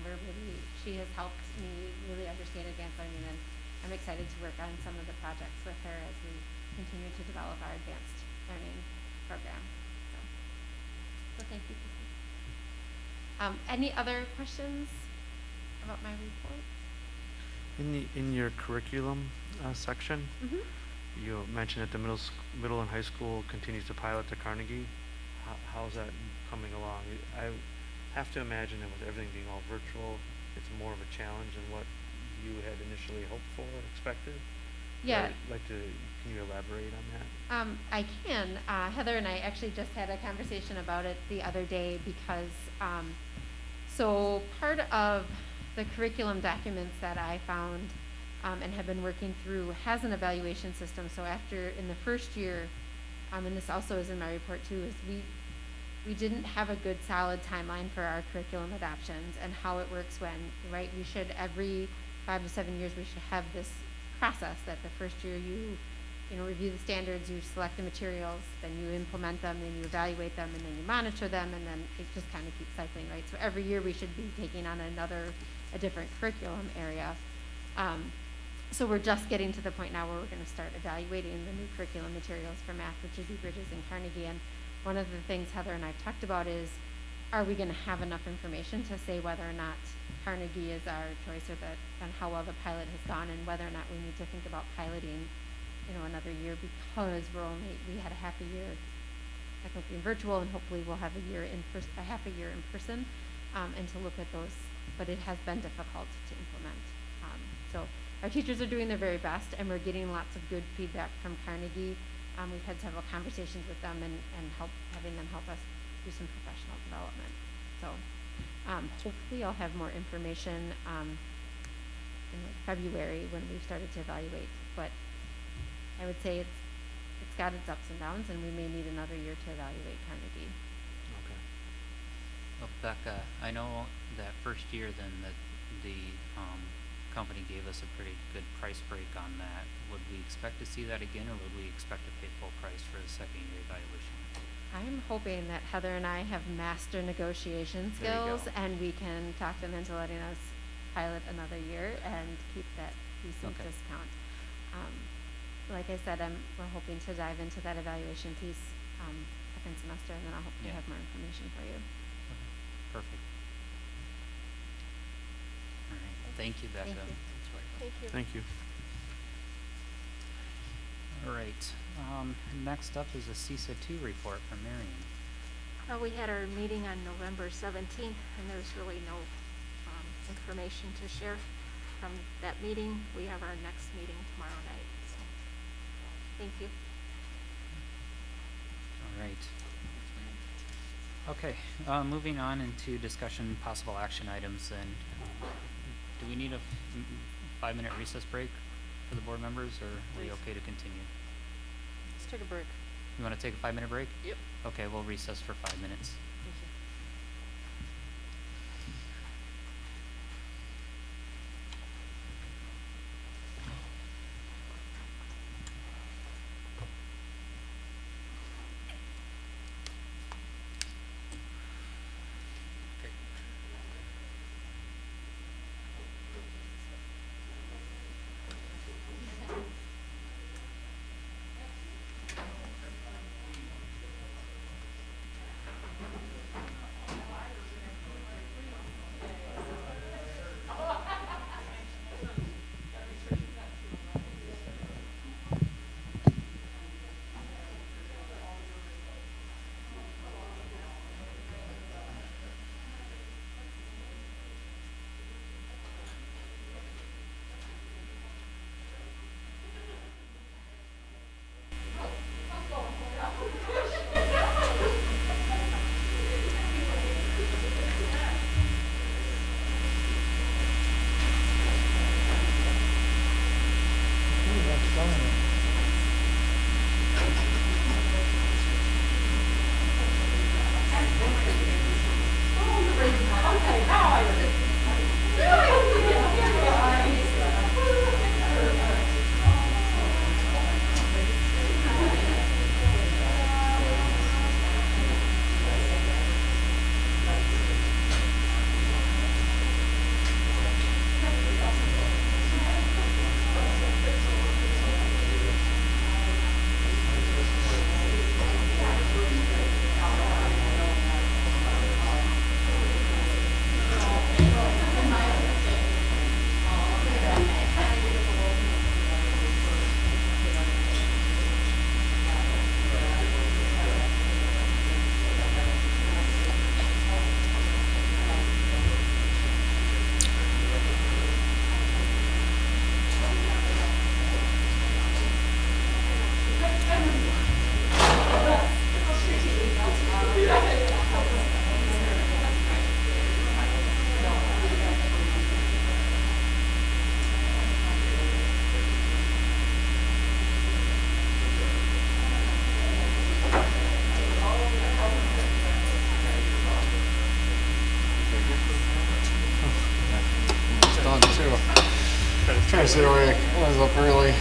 she has helped me really understand advanced learning, and I'm excited to work on some of the projects with her as we continue to develop our advanced learning program. So, So thank you. Any other questions about my report? In your curriculum section, Mm-hmm. you mentioned that the middle and high school continues to pilot to Carnegie. How's that coming along? I have to imagine that with everything being all virtual, it's more of a challenge than what you had initially hoped for or expected. Yeah. Can you elaborate on that? I can. Heather and I actually just had a conversation about it the other day because, so part of the curriculum documents that I found and have been working through has an evaluation system. So after, in the first year, and this also is in my report too, is we didn't have a good solid timeline for our curriculum adoptions and how it works when, right? We should, every 5 to 7 years, we should have this process that the first year you review the standards, you select the materials, then you implement them, then you evaluate them, and then you monitor them, and then it just kind of keeps cycling, right? So every year we should be taking on a different curriculum area. So we're just getting to the point now where we're going to start evaluating the new curriculum materials for math, which would be Bridges and Carnegie. And one of the things Heather and I have talked about is, are we going to have enough information to say whether or not Carnegie is our choice, or and how well the pilot has gone, and whether or not we need to think about piloting, another year, because we had a half a year technically virtual, and hopefully we'll have a half a year in person, and to look at those. But it has been difficult to implement. So our teachers are doing their very best, and we're getting lots of good feedback from Carnegie. We've had several conversations with them and having them help us do some professional development. So hopefully I'll have more information in February when we've started to evaluate. But I would say it's got its ups and downs, and we may need another year to evaluate Carnegie. Okay. Well, Becca, I know that first year then that the company gave us a pretty good price break on that. Would we expect to see that again, or would we expect to pay full price for the second year evaluation? I'm hoping that Heather and I have master negotiation There you skills, go. and we can talk them into letting us pilot another year and keep that decent Okay. discount. Like I said, we're hoping to dive into that evaluation piece second semester, and then I'll hopefully Yeah. have more information for you. Okay. Perfect. All right. Thank you, Becca. Thank you. Thank you. Thank you. All right. Next up is a CISA 2 report from Marion. We had our meeting on November 17th, and there's really no information to share from that meeting. We have our next meeting tomorrow night. So, thank you. All right. Okay, moving on into discussion possible action items, and do we need a 5-minute recess break for the board members, or are we Please. okay to continue? Let's take a break. You want to take a 5-minute break? Yep. Okay, we'll recess for 5 minutes. Thank you. Okay. sit where I was up early.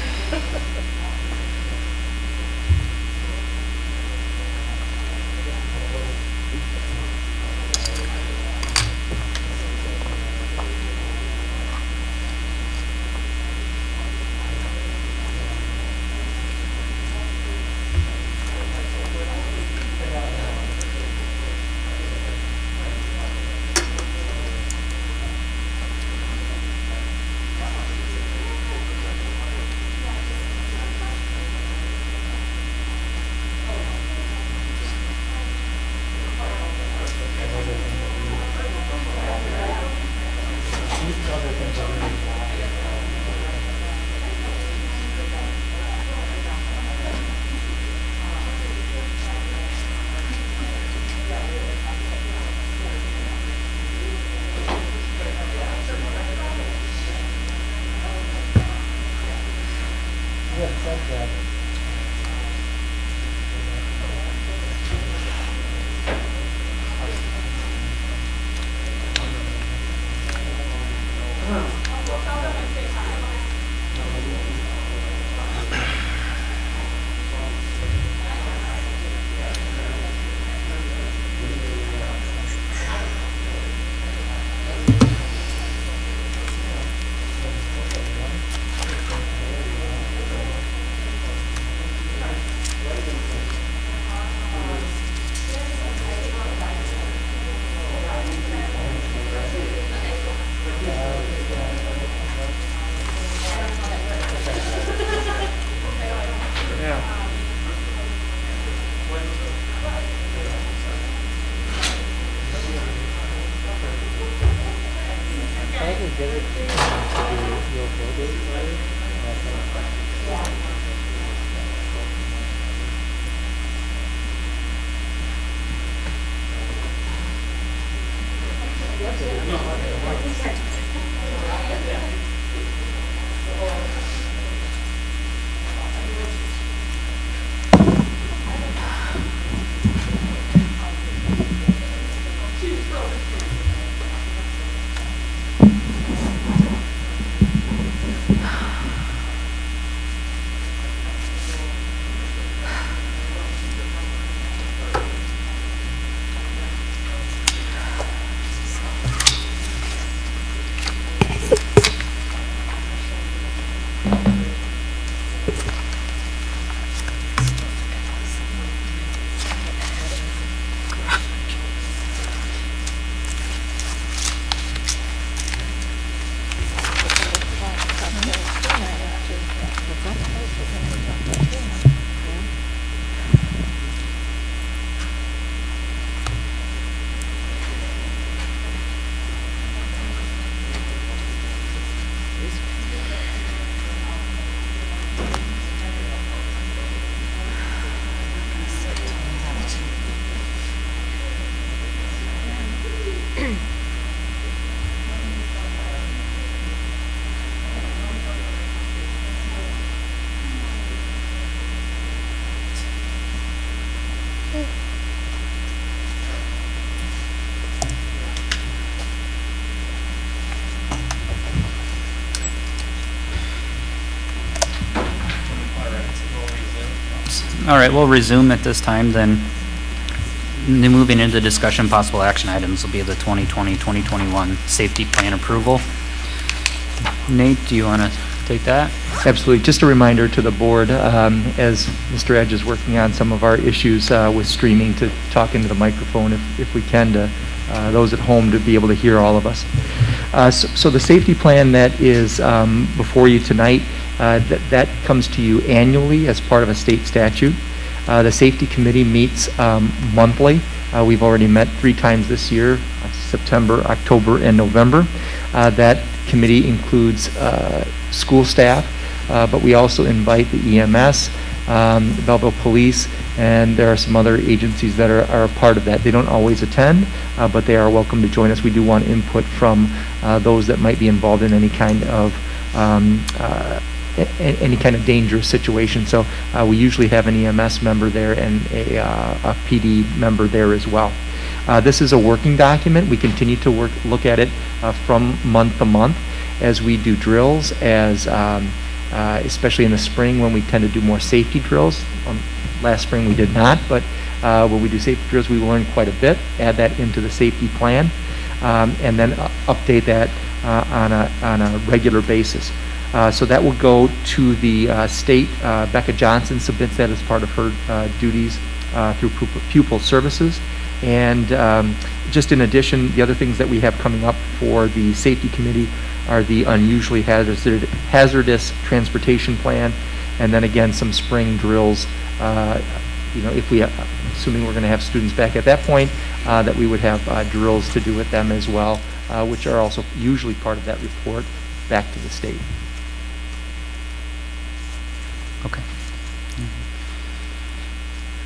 All right, we'll resume at this time then. Moving into discussion, possible action items will be the 2020-2021 safety plan approval. Nate, do you want to take that? Absolutely. Just a reminder to the board, as Mr. Edge is working on some of our issues with streaming, to talk into the microphone if we can, to those at home to be able to hear all of us. So the safety plan that is before you tonight, that comes to you annually as part of a state statute. The safety committee meets monthly. We've already met 3 times this year, September, October, and November. That committee includes school staff, but we also invite the EMS, the Belleville Police, and there are some other agencies that are a part of that. They don't always attend, but they are welcome to join us. We do want input from those that might be involved in any kind of dangerous situation. So we usually have an EMS member there and a PD member there as well. This is a working document. We continue to look at it from month to month, as we do drills, especially in the spring when we tend to do more safety drills. Last spring we did not, but when we do safety drills, we will learn quite a bit, add that into the safety plan, and then update that on a regular basis. So that will go to the state. Becca Johnson submits that as part of her duties through pupil services. And just in addition, the other things that we have coming up for the safety committee are the unusually hazardous transportation plan, and then again some spring drills. If we, assuming we're going to have students back at that point, that we would have drills to do with them as well, which are also usually part of that report back to the state. Okay.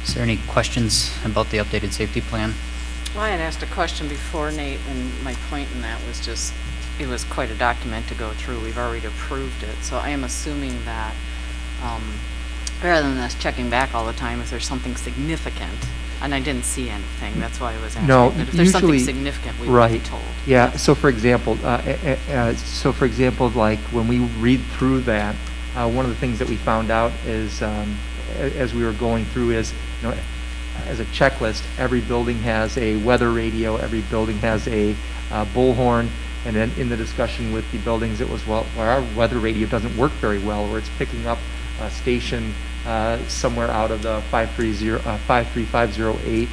Is there any questions about the updated safety plan? Well, I had asked a question before, Nate, and my point in that was just, it was quite a document to go through. We've already approved it, so I am assuming that rather than us checking back all the time, if there's something significant, and I didn't see anything, that's why I was asking. No, but if there's something usually, significant, we right. would be told. Yeah. So for example, like when we read through that, one of the things that we found out is, as we were going through, is as a checklist, every building has a weather radio, every building has a bullhorn, and then in the discussion with the buildings, it was, well, our weather radio doesn't work very well, or it's picking up a station somewhere out of the 53508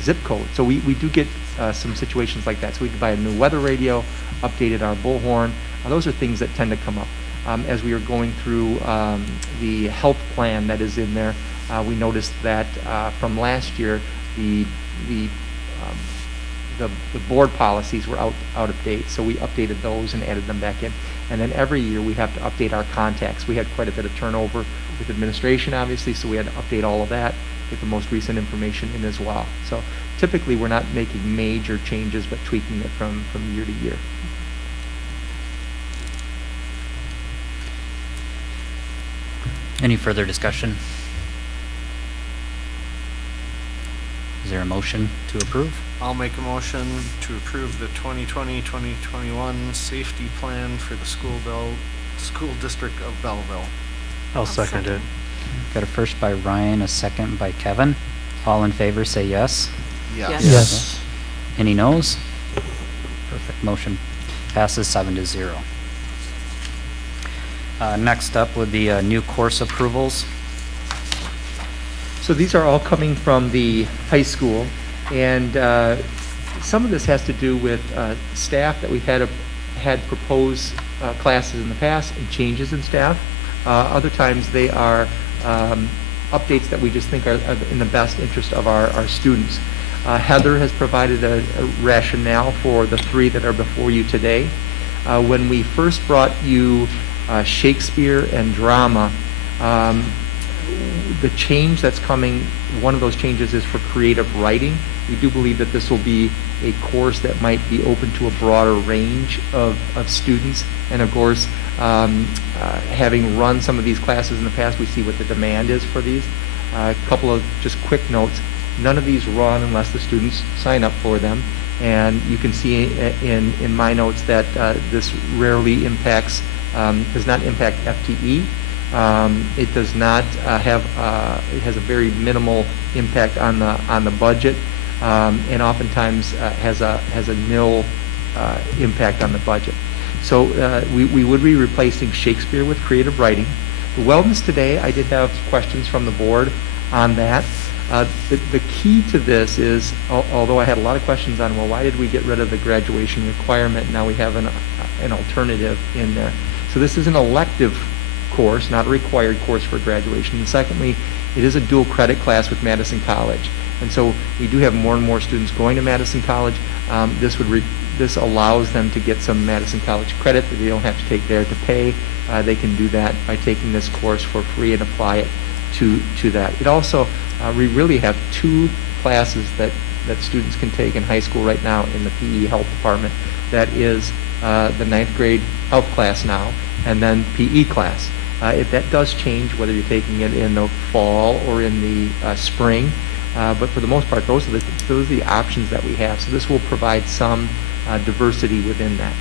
zip code. So we do get some situations like that. So we could buy a new weather radio, updated our bullhorn. Those are things that tend to come up. As we are going through the health plan that is in there, we noticed that from last year, the board policies were out of date, so we updated those and added them back in. And then every year we have to update our contacts. We had quite a bit of turnover with administration, obviously, so we had to update all of that, get the most recent information in as well. So typically we're not making major changes, but tweaking it from year to year. Any further discussion? Is there a motion to approve? I'll make a motion to approve the 2020-2021 safety plan for the school district of Belleville. I'll second it. Got a first by Ryan, a second by Kevin. All in favor say yes. Yes. Yes. Yes. Any noes? Perfect. Motion passes 7-0. Next up would be new course approvals. So these are all coming from the high school, and some of this has to do with staff that we've had propose classes in the past and changes in staff. Other times they are updates that we just think are in the best interest of our students. Heather has provided a rationale for the 3 that are before you today. When we first brought you Shakespeare and drama, the change that's coming, one of those changes is for creative writing. We do believe that this will be a course that might be open to a broader range of students. And of course, having run some of these classes in the past, we see what the demand is for these. A couple of just quick notes. None of these run unless the students sign up for them. And you can see in my notes that this rarely impacts, does not impact FTE. It does not have, it has a very minimal impact on the budget, and oftentimes has a nil impact on the budget. So we would be replacing Shakespeare with creative writing. The Wellness Today, I did have questions from the board on that. The key to this is, although I had a lot of questions on, well, why did we get rid of the graduation requirement? Now we have an alternative in there. So this is an elective course, not a required course for graduation. And secondly, it is a dual credit class with Madison College. And so we do have more and more students going to Madison College. This allows them to get some Madison College credit that they don't have to take there to pay. They can do that by taking this course for free and apply it to that. It also, we really have 2 classes that students can take in high school right now in the PE health department. That is the 9th grade health class now, and then PE class. If that does change, whether you're taking it in the fall or in the spring, but for the most part, those are the options that we have. So this will provide some diversity within that.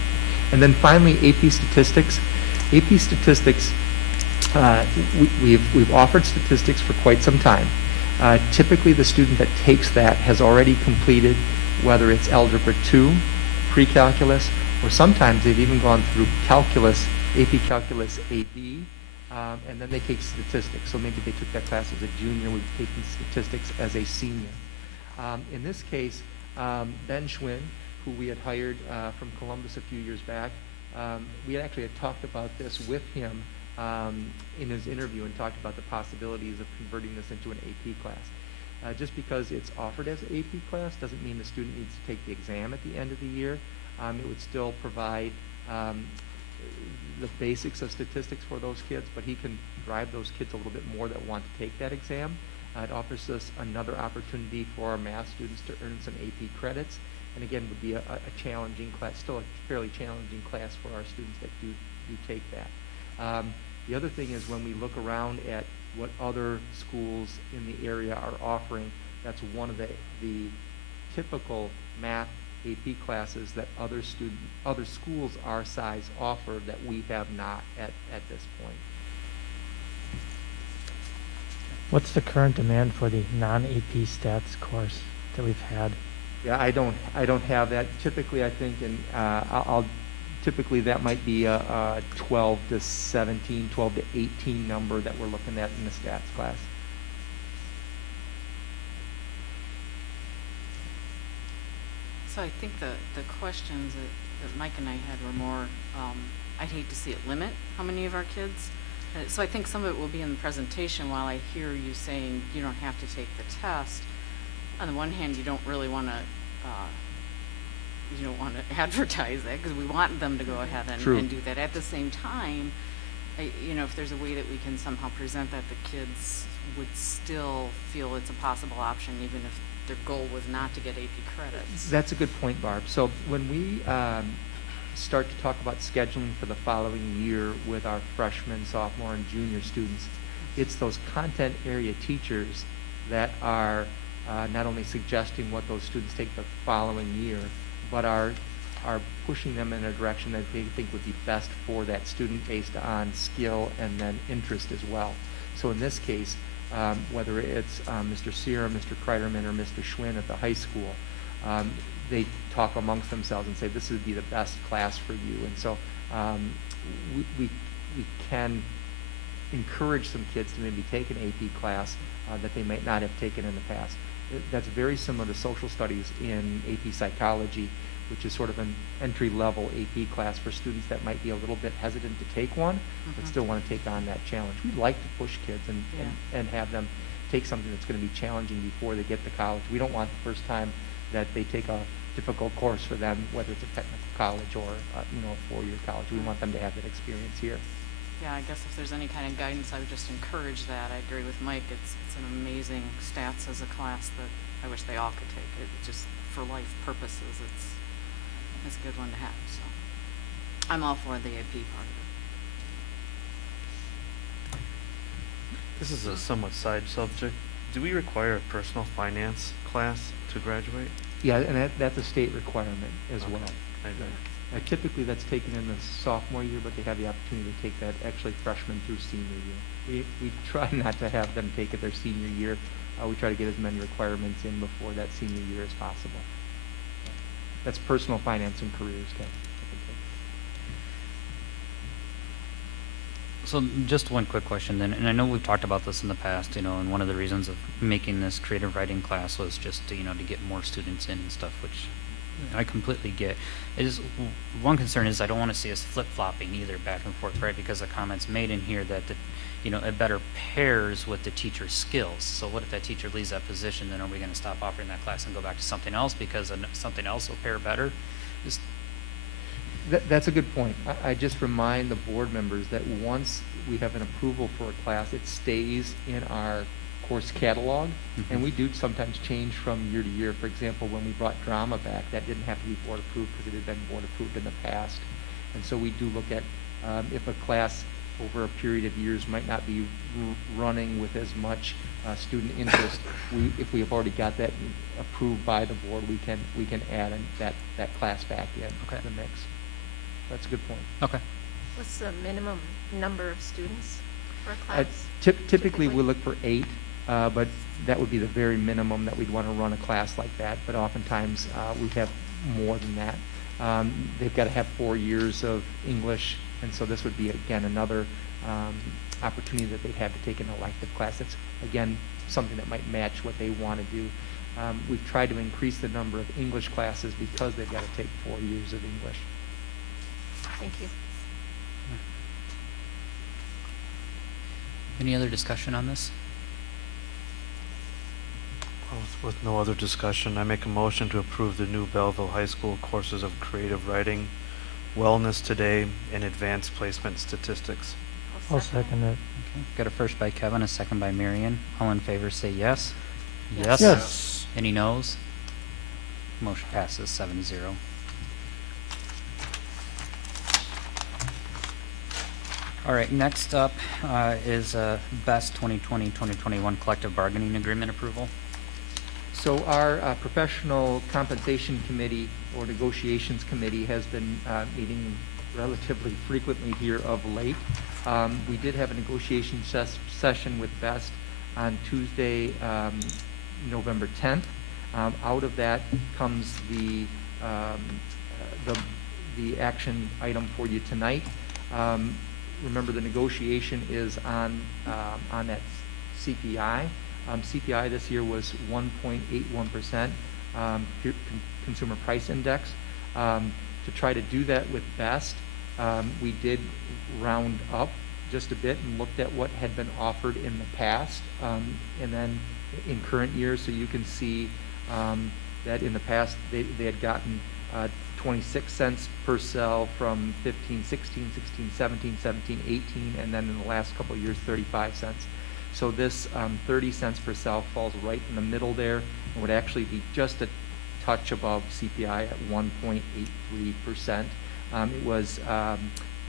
And then finally, AP Statistics. AP Statistics, we've offered statistics for quite some time. Typically, the student that takes that has already completed, whether it's Algebra 2, pre-calculus, or sometimes they've even gone through calculus, AP Calculus AB, and then they take statistics. So maybe they took that class as a junior, we've taken statistics as a senior. In this case, Ben Schwinn, who we had hired from Columbus a few years back, we actually had talked about this with him in his interview and talked about the possibilities of converting this into an AP class. Just because it's offered as an AP class doesn't mean the student needs to take the exam at the end of the year. It would still provide the basics of statistics for those kids, but he can drive those kids a little bit more that want to take that exam. It offers us another opportunity for our math students to earn some AP credits, and again would be a challenging class, still a fairly challenging class for our students that do take that. The other thing is when we look around at what other schools in the area are offering, that's one of the typical math AP classes that other schools our size offer that we have not at this point. What's the current demand for the non-AP stats course that we've had? Yeah, I don't have that. Typically, I think, and typically that might be a 12 to 17, 12 to 18 number that we're looking at in the stats class. So I think the questions that Mike and I had were more, I'd hate to see it limit how many of our kids. So I think some of it will be in the presentation. While I hear you saying you don't have to take the test, on the one hand, you don't really want to advertise that because we want them to go ahead and do that. At the same time, if there's a way that we can somehow present that, the kids would still feel it's a possible option, even if their goal was not to get AP credits. That's a good point, Barb. So when we start to talk about scheduling for the following year with our freshman, sophomore, and junior students, it's those content area teachers that are not only suggesting what those students take the following year, but are pushing them in a direction that they think would be best for that student based on skill and then interest as well. So in this case, whether it's Mr. Sear, Mr. Kreiderman, or Mr. Schwinn at the high school, they talk amongst themselves and say this would be the best class for you. And so we can encourage some kids to maybe take an AP class that they might not have taken in the past. That's very similar to social studies in AP psychology, which is sort of an entry-level AP class for students that might be a little bit hesitant to take one, but still want to take on that challenge. We'd like to push kids and have them take something that's going to be challenging before they get to college. We don't want the first time that they take a difficult course for them, whether it's a technical college or a four-year college. We want them to have that experience here. Yeah, I guess if there's any kind of guidance, I would just encourage that. I agree with Mike. It's an amazing stats as a class that I wish they all could take. It just for life purposes, it's a good one to have. So I'm all for the AP part of it. This is a somewhat side subject. Do we require a personal finance class to graduate? Yeah, and that's a state requirement as well. I agree. Typically that's taken in the sophomore year, but they have the opportunity to take that actually freshman through senior year. We try not to have them take it their senior year. We try to get as many requirements in before that senior year as possible. That's personal finance and careers, Kevin. So just one quick question then, and I know we've talked about this in the past, and one of the reasons of making this creative writing class was just to, to get more students in and stuff, which I completely get. One concern is I don't want to see us flip-flopping either back and forth, right? Because the comments made in here that, it better pairs with the teacher's skills. So what if that teacher leaves that position, then are we going to stop offering that class and go back to something else because something else will pair better? That's a good point. I just remind the board members that once we have an approval for a class, it stays in our course catalog, and we do sometimes change from year to year. For example, when we brought drama back, that didn't have to be board approved because it had been board approved in the past. And so we do look at if a class over a period of years might not be running with as much student interest. If we have already got that approved by the board, we can add that class back in the mix. that's a good point. Okay. What's the minimum number of students for a class? Typically, we look for 8, but that would be the very minimum that we'd want to run a class like that. But oftentimes, we have more than that. They've got to have 4 years of English, and so this would be, again, another opportunity that they'd have to take an elective class. That's, again, something that might match what they want to do. We've tried to increase the number of English classes because they've got to take 4 years of English. Thank you. Any other discussion on this? With no other discussion, I make a motion to approve the new Belleville High School courses of creative writing, wellness today, and advanced placement statistics. I'll second it. Okay. Got a first by Kevin, a second by Marion. All in favor say yes. Yes. Yes. Any noes? Motion passes 7-0. All right, next up is BEST 2020-2021 collective bargaining agreement approval. So our professional compensation committee or negotiations committee has been meeting relatively frequently here of late. We did have a negotiation session with BEST on Tuesday, November 10th. Out of that comes the action item for you tonight. Remember, the negotiation is on that CPI. CPI this year was 1.81%, Consumer Price Index. To try to do that with BEST, we did round up just a bit and looked at what had been offered in the past, and then in current years. So you can see that in the past they had gotten 26 cents per cell from 15, 16, 16, 17, 17, 18, and then in the last couple of years 35 cents. So this 30 cents per cell falls right in the middle there and would actually be just a touch above CPI at 1.83%. It was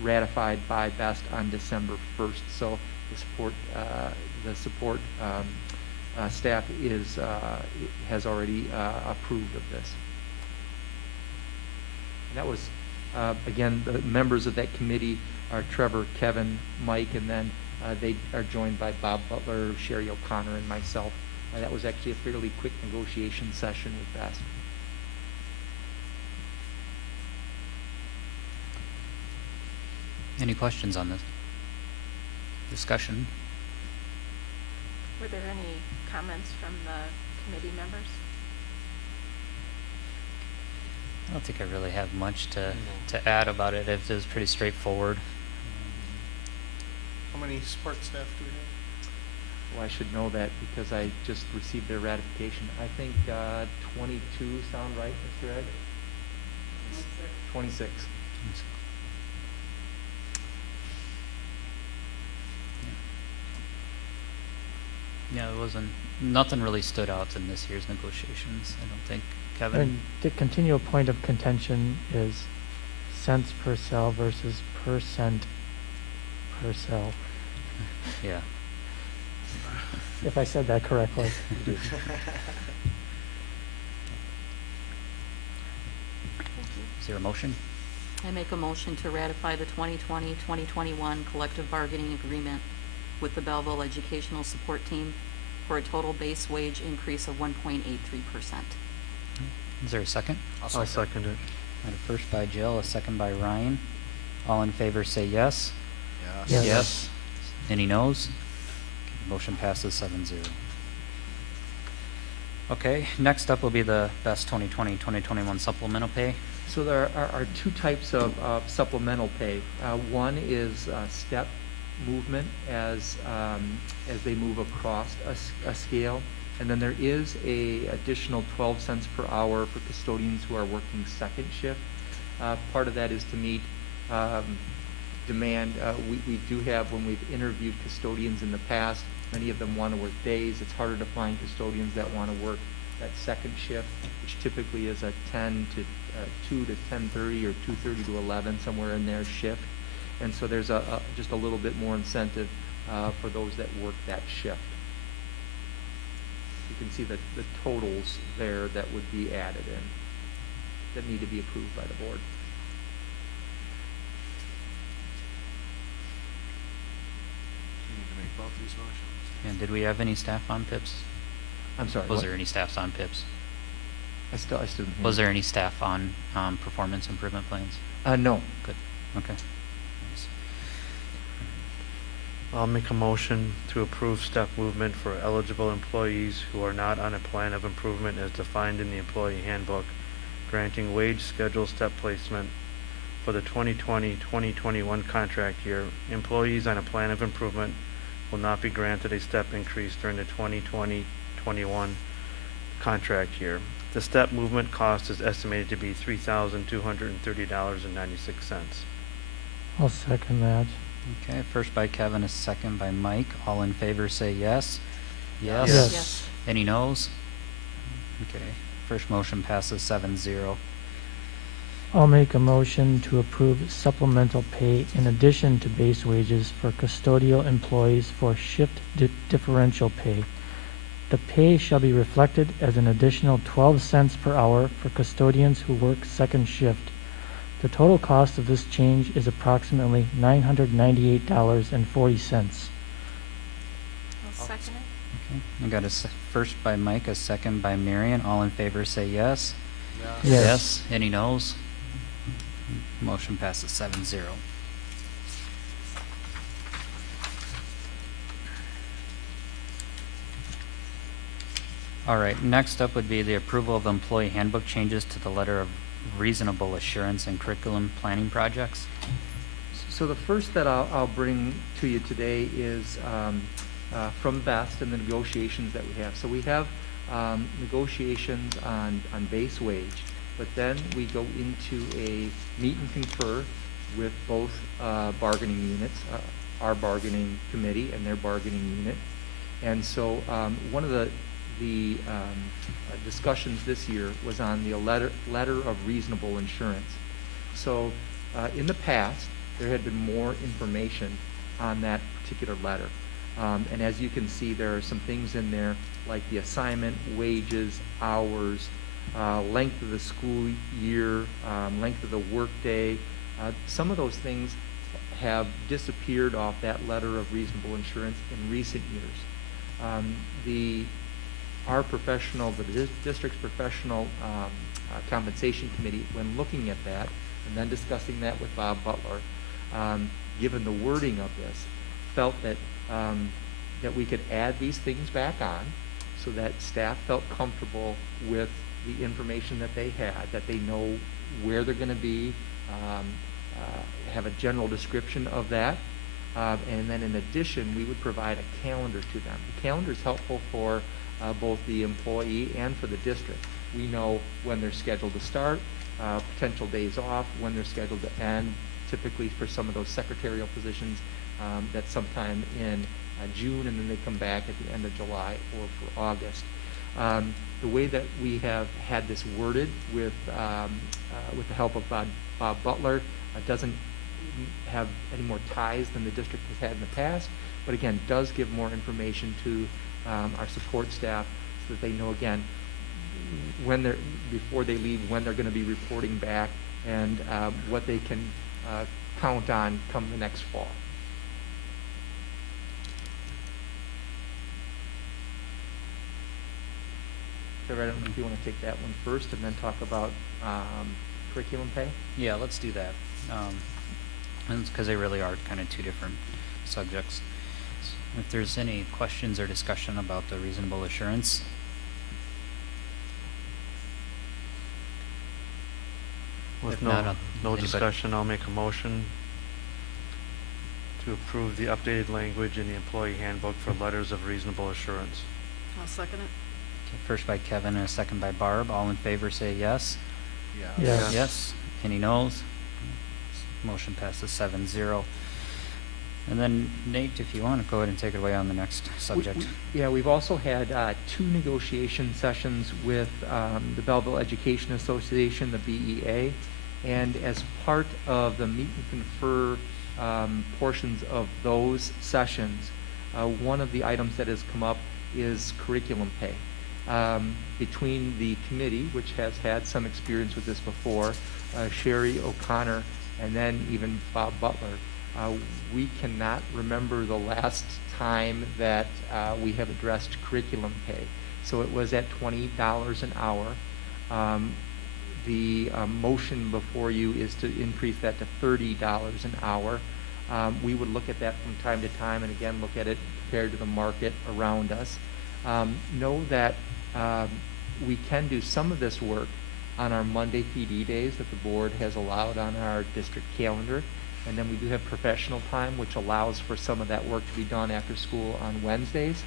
ratified by BEST on December 1st. So the support staff has already approved of this. And that was, again, the members of that committee are Trevor, Kevin, Mike, and then they are joined by Bob Butler, Sherry O'Connor, and myself. That was actually a fairly quick negotiation session with BEST. Any questions on this discussion? Were there any comments from the committee members? I don't think I really have much to add about it. It was pretty straightforward. How many support staff do we have? Well, I should know that because I just received their ratification. I think 22 sound right, Mr. Ed? 26. Yeah, it wasn't, nothing really stood out in this year's negotiations, I don't think. Kevin? And the continual point of contention is cents per cell versus percent per cell. Yeah. If I said that correctly. Is there a motion? I make a motion to ratify the 2020-2021 collective bargaining agreement with the Belleville Educational Support Team for a total base wage increase of 1.83%. Is there a second? I'll second it. Got a first by Jill, a second by Ryan. All in favor say yes. Yes. Yes. Any noes? Okay, motion passes 7-0. Okay, next up will be the BEST 2020-2021 supplemental pay. So there are two types of supplemental pay. One is step movement as they move across a scale, and then there is a additional 12 cents per hour for custodians who are working second shift. Part of that is to meet demand. We do have, when we've interviewed custodians in the past, many of them want to work days. It's harder to find custodians that want to work that second shift, which typically is a 10 to 2 to 10:30 or 2:30 to 11, somewhere in their shift. And so there's just a little bit more incentive for those that work that shift. You can see the totals there that would be added in, that need to be approved by the board. these motions. And did we have any staff on PIPs? I'm sorry. Was what? there any staffs on PIPs? I still didn't hear Was you. there any staff on performance improvement plans? No. Good. Okay. Nice. I'll make a motion to approve step movement for eligible employees who are not on a plan of improvement as defined in the employee handbook, granting wage schedule step placement for the 2020-2021 contract year. Employees on a plan of improvement will not be granted a step increase during the 2020-21 contract year. The step movement cost is estimated to be $3,230.96. I'll second that. Okay, first by Kevin, a second by Mike. All in favor say yes. Yes. Yes. Yes. Any noes? Okay, first motion passes 7-0. I'll make a motion to approve supplemental pay in addition to base wages for custodial employees for shift differential pay. The pay shall be reflected as an additional 12 cents per hour for custodians who work second shift. The total cost of this change is approximately $998.40. I'll second it. Okay, I got a first by Mike, a second by Marion. All in favor say yes. Yes. Any noes? Motion passes 7-0. All right, next up would be the approval of employee handbook changes to the letter of reasonable assurance and curriculum planning projects. So the first that I'll bring to you today is from BEST and the negotiations that we have. So we have negotiations on base wage, but then we go into a meet and confer with both bargaining units, our bargaining committee and their bargaining unit. And so one of the discussions this year was on the letter of reasonable insurance. So in the past, there had been more information on that particular letter. And as you can see, there are some things in there like the assignment, wages, hours, length of the school year, length of the workday. Some of those things have disappeared off that letter of reasonable insurance in recent years. Our professional, the district's professional compensation committee, when looking at that and then discussing that with Bob Butler, given the wording of this, felt that that we could add these things back on so that staff felt comfortable with the information that they had, that they know where they're going to be, have a general description of that. And then in addition, we would provide a calendar to them. The calendar is helpful for both the employee and for the district. We know when they're scheduled to start, potential days off, when they're scheduled to end. Typically for some of those secretarial positions, that's sometime in June, and then they come back at the end of July or for August. The way that we have had this worded with the help of Bob Butler doesn't have any more ties than the district has had in the past, but again, does give more information to our support staff so that they know, again, when before they leave, when they're going to be reporting back, and what they can count on come the next fall. So I don't know if you want to take that one first and then talk about curriculum pay? Yeah, let's do that. Because they really are kind of two different subjects. If there's any questions or discussion about the reasonable assurance. With If no not, anybody- discussion, I'll make a motion to approve the updated language in the employee handbook for letters of reasonable assurance. I'll second it. Okay, first by Kevin and a second by Barb. All in favor say yes. Yes. Yes. Any noes? Motion passes 7-0. And then Nate, if you want to go ahead and take it away on the next subject. We've also had 2 negotiation sessions with the Belleville Education Association, the BEA, and as part of the meet and confer portions of those sessions, one of the items that has come up is curriculum pay. Between the committee, which has had some experience with this before, Sherry O'Connor, and then even Bob Butler, We cannot remember the last time that we have addressed curriculum pay. So it was at $20 an hour. The motion before you is to increase that to $30 an hour. We would look at that from time to time and again look at it compared to the market around us. Know that we can do some of this work on our Monday PD days that the board has allowed on our district calendar. And then we do have professional time, which allows for some of that work to be done after school on Wednesdays.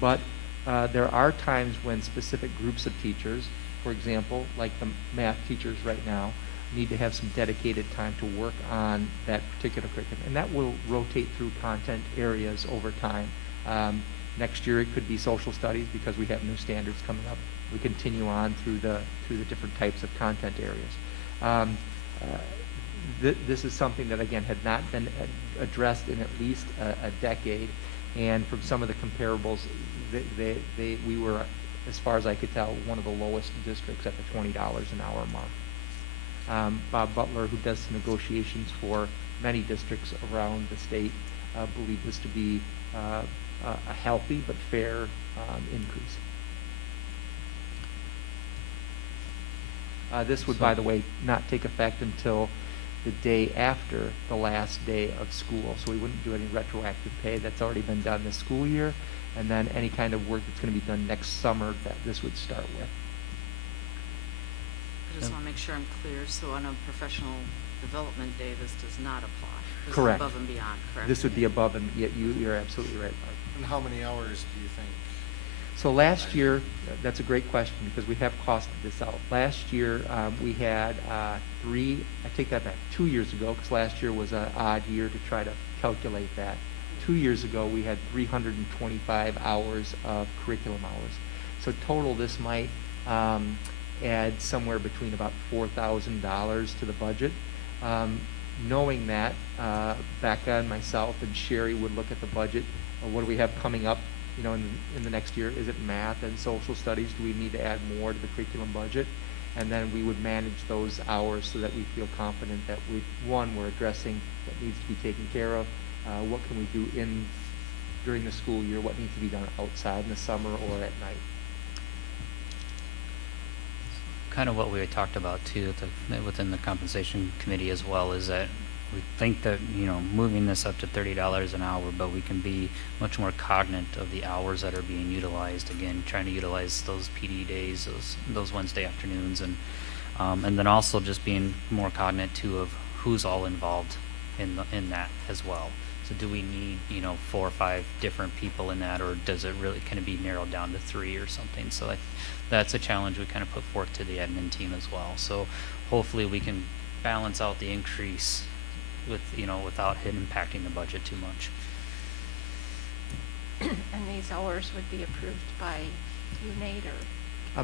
But there are times when specific groups of teachers, for example, like the math teachers right now, need to have some dedicated time to work on that particular curriculum. And that will rotate through content areas over time. Next year it could be social studies because we have new standards coming up. We continue on through the different types of content areas. This is something that, again, had not been addressed in at least a decade. And from some of the comparables, we were, as far as I could tell, one of the lowest districts at the $20 an hour mark. Bob Butler, who does some negotiations for many districts around the state, believed this to be a healthy but fair increase. This would, by the way, not take effect until the day after the last day of school. So we wouldn't do any retroactive pay. That's already been done this school year. And then any kind of work that's going to be done next summer that this would start with. I just want to make sure I'm clear. So on a professional development day, this does not apply. This Correct. is above and beyond, correct? This would be above and you're absolutely right, Mark. And how many hours do you think? So last year, that's a great question because we have costed this out. Last year, we had I take that back, 2 years ago, because last year was an odd year to try to calculate that. 2 years ago, we had 325 hours of curriculum hours. So total, this might add somewhere between about $4,000 to the budget. Knowing that, Becca and myself and Sherry would look at the budget. What do we have coming up, in the next year? Is it math and social studies? Do we need to add more to the curriculum budget? And then we would manage those hours so that we feel confident that we're addressing what needs to be taken care of. What can we do during the school year? What needs to be done outside in the summer or at night? Kind of what we had talked about too within the compensation committee as well is that we think that moving this up to $30 an hour, but we can be much more cognizant of the hours that are being utilized. Again, trying to utilize those PD days, those Wednesday afternoons, and then also just being more cognizant too of who's all involved in that as well. So do we need 4 or 5 different people in that, or can it be narrowed down to 3 or something? So that's a challenge we kind of put forth to the admin team as well. So hopefully we can balance out the increase without it impacting the budget too much. And these hours would be approved by you, Nate, or?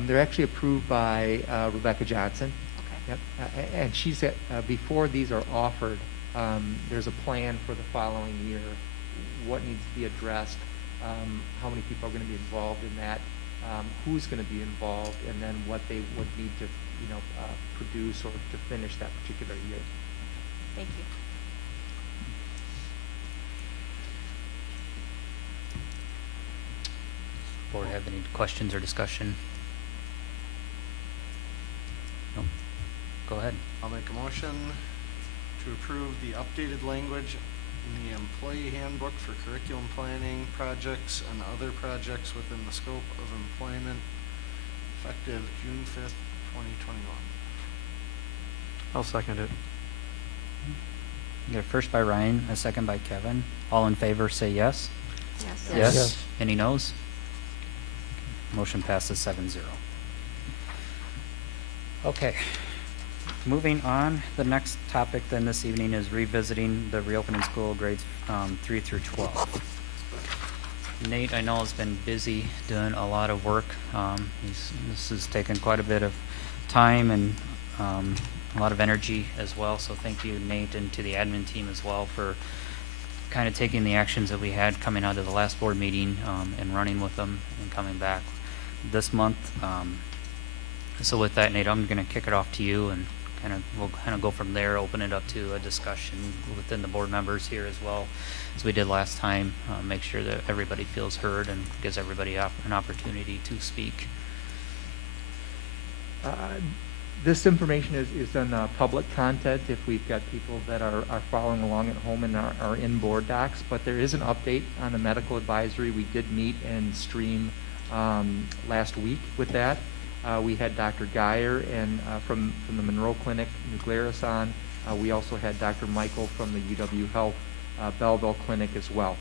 They're actually approved by Rebecca Johnson. Okay. Yep. And she's before these are offered, there's a plan for the following year, what needs to be addressed, how many people are going to be involved in that, who's going to be involved, and then what they would need to produce or to finish that particular year. Thank you. Board have any questions or discussion? No. Go ahead. I'll make a motion to approve the updated language in the employee handbook for curriculum planning projects and other projects within the scope of employment effective June 5th, 2021. I'll second it. Get a first by Ryan, a second by Kevin. All in favor say yes. Yes. Yes. Yes. Any noes? Motion passes 7-0. Okay. Moving on, the next topic then this evening is revisiting the reopening school grades 3 through 12. Nate, I know, has been busy doing a lot of work. This has taken quite a bit of time and a lot of energy as well. So thank you, Nate, and to the admin team as well for kind of taking the actions that we had coming out of the last board meeting and running with them and coming back this month. So with that, Nate, I'm going to kick it off to you and we'll kind of go from there, open it up to a discussion within the board members here as well, as we did last time. Make sure that everybody feels heard and gives everybody an opportunity to speak. This information is on public content if we've got people that are following along at home and are in board docs, but there is an update on the medical advisory. We did meet and stream last week with that. We had Dr. Geyer and from the Monroe Clinic, New Glarus on. We also had Dr. Michael from the UW Health Belleville Clinic as well.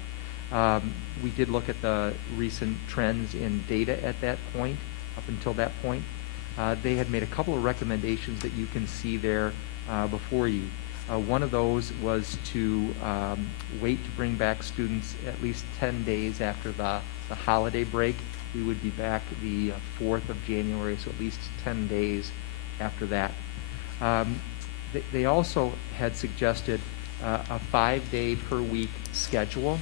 We did look at the recent trends in data at that point, up until that point. They had made a couple of recommendations that you can see there before you. One of those was to wait to bring back students at least 10 days after the holiday break. We would be back the 4th of January, so at least 10 days after that. They also had suggested a 5-day per week schedule.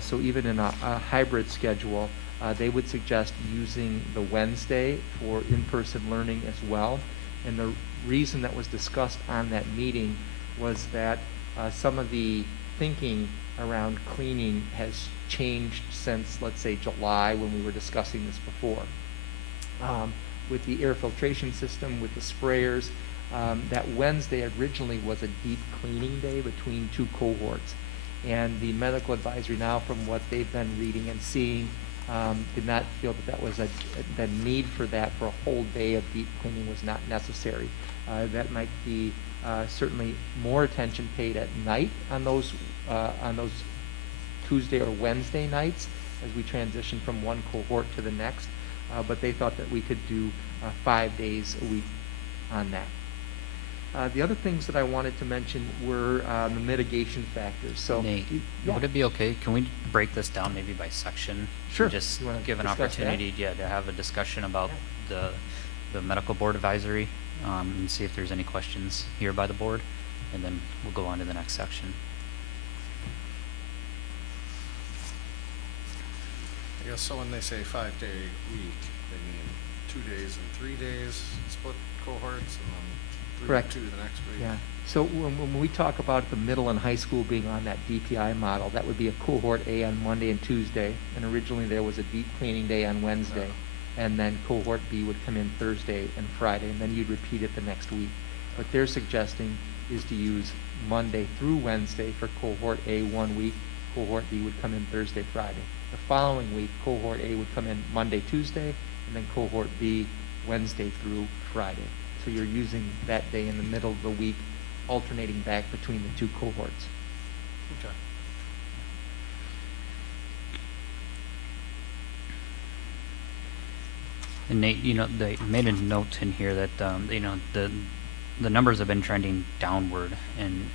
So even in a hybrid schedule, they would suggest using the Wednesday for in-person learning as well. And the reason that was discussed on that meeting was that some of the thinking around cleaning has changed since, let's say, July when we were discussing this before. With the air filtration system, with the sprayers, that Wednesday originally was a deep cleaning day between two cohorts. And the medical advisory now, from what they've been reading and seeing, did not feel that was the need for that for a whole day of deep cleaning was not necessary. That might be certainly more attention paid at night on those Tuesday or Wednesday nights as we transition from one cohort to the next. But they thought that we could do 5 days a week on that. The other things that I wanted to mention were the mitigation factors. So, Nate, yeah. would it be okay? Can we break this down maybe by section? Sure. And just You wanna give an discuss that? opportunity, to have a discussion about the medical board advisory, and see if there's any questions here by the board, and then we'll go on to the next section. I guess so when they say 5-day week, they mean 2 days and 3 days, split cohorts, and then 3 Correct. and 2 the next week. Yeah. So when we talk about the middle and high school being on that DPI model, that would be a cohort A on Monday and Tuesday, and originally there was a deep cleaning day on Wednesday, and then cohort B would come in Thursday and Friday, and then you'd repeat it the next week. What they're suggesting is to use Monday through Wednesday for cohort A 1 week, cohort B would come in Thursday, Friday. The following week, cohort A would come in Monday, Tuesday, and then cohort B Wednesday through Friday. So you're using that day in the middle of the week, alternating back between the two cohorts. Okay. And Nate, they made a note in here that, the numbers have been trending downward, and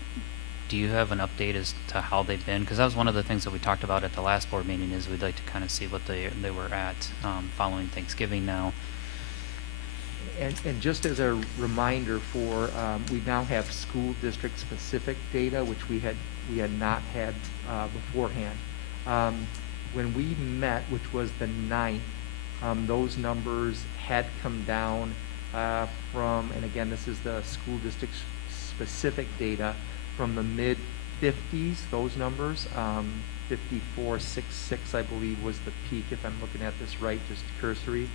do you have an update as to how they've been? Because that was one of the things that we talked about at the last board meeting, is we'd like to kind of see what they were at following Thanksgiving now. And just as a reminder for, we now have school district specific data, which we had not had beforehand. When we met, which was the 9th, those numbers had come down from, and again, this is the school district specific data, from the mid 50s, those numbers, 54.66, I believe, was the peak, if I'm looking at this right, just cursory.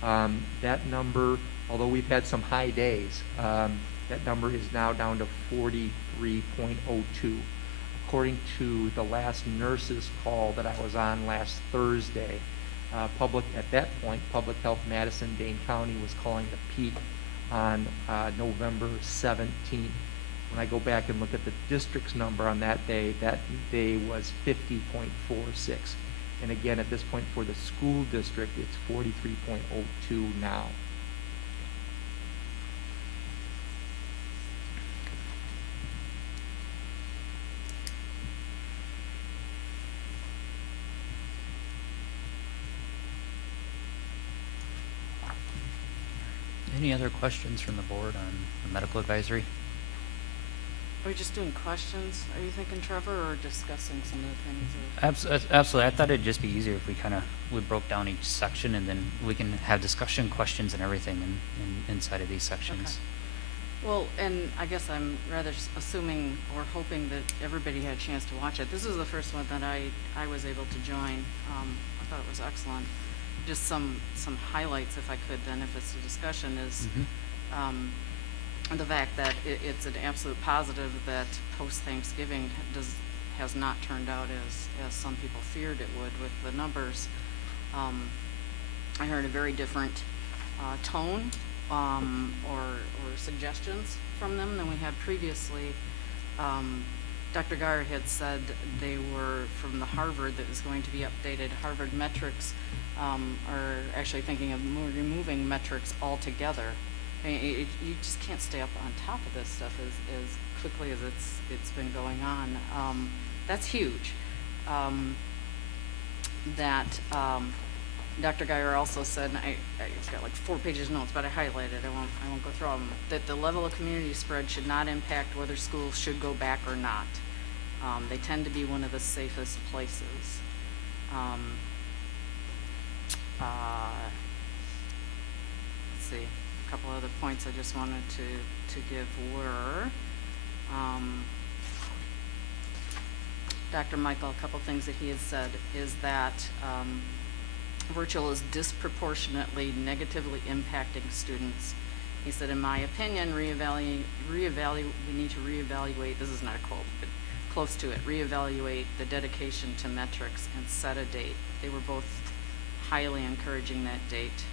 That number, although we've had some high days, that number is now down to 43.02. According to the last nurses call that I was on last Thursday, at that point, Public Health Madison, Dane County was calling the peak on November 17th. When I go back and look at the district's number on that day was 50.46. And again, at this point for the school district, it's 43.02 now. Any other questions from the board on the medical advisory? Are we just doing questions, are you thinking, Trevor, or discussing some of the things? Absolutely. I thought it'd just be easier if we broke down each section, and then we can have discussion, questions, and everything inside of these sections. Okay. Well, and I guess I'm rather assuming or hoping that everybody had a chance to watch it. This is the first one that I was able to join. I thought it was excellent. Just some highlights, if I could, then, if it's a discussion, is the fact that it's an absolute positive that post-Thanksgiving has not turned out as some people feared it would with the numbers. I heard a very different tone or suggestions from them than we had previously. Dr. Geyer had said they were from the Harvard that was going to be updated. Harvard metrics are actually thinking of removing metrics altogether. You just can't stay up on top of this stuff as quickly as it's been going on. That's huge. Dr. Geyer also said, and I've got like 4 pages of notes, but I highlighted. I won't go through them. That the level of community spread should not impact whether schools should go back or not. They tend to be one of the safest places. Let's see. A couple other points I just wanted to give were. Dr. Michael, a couple things that he has said is that virtual is disproportionately negatively impacting students. He said, in my opinion, we need to reevaluate, this is not a quote, but close to it, reevaluate the dedication to metrics and set a date. They were both highly encouraging that date.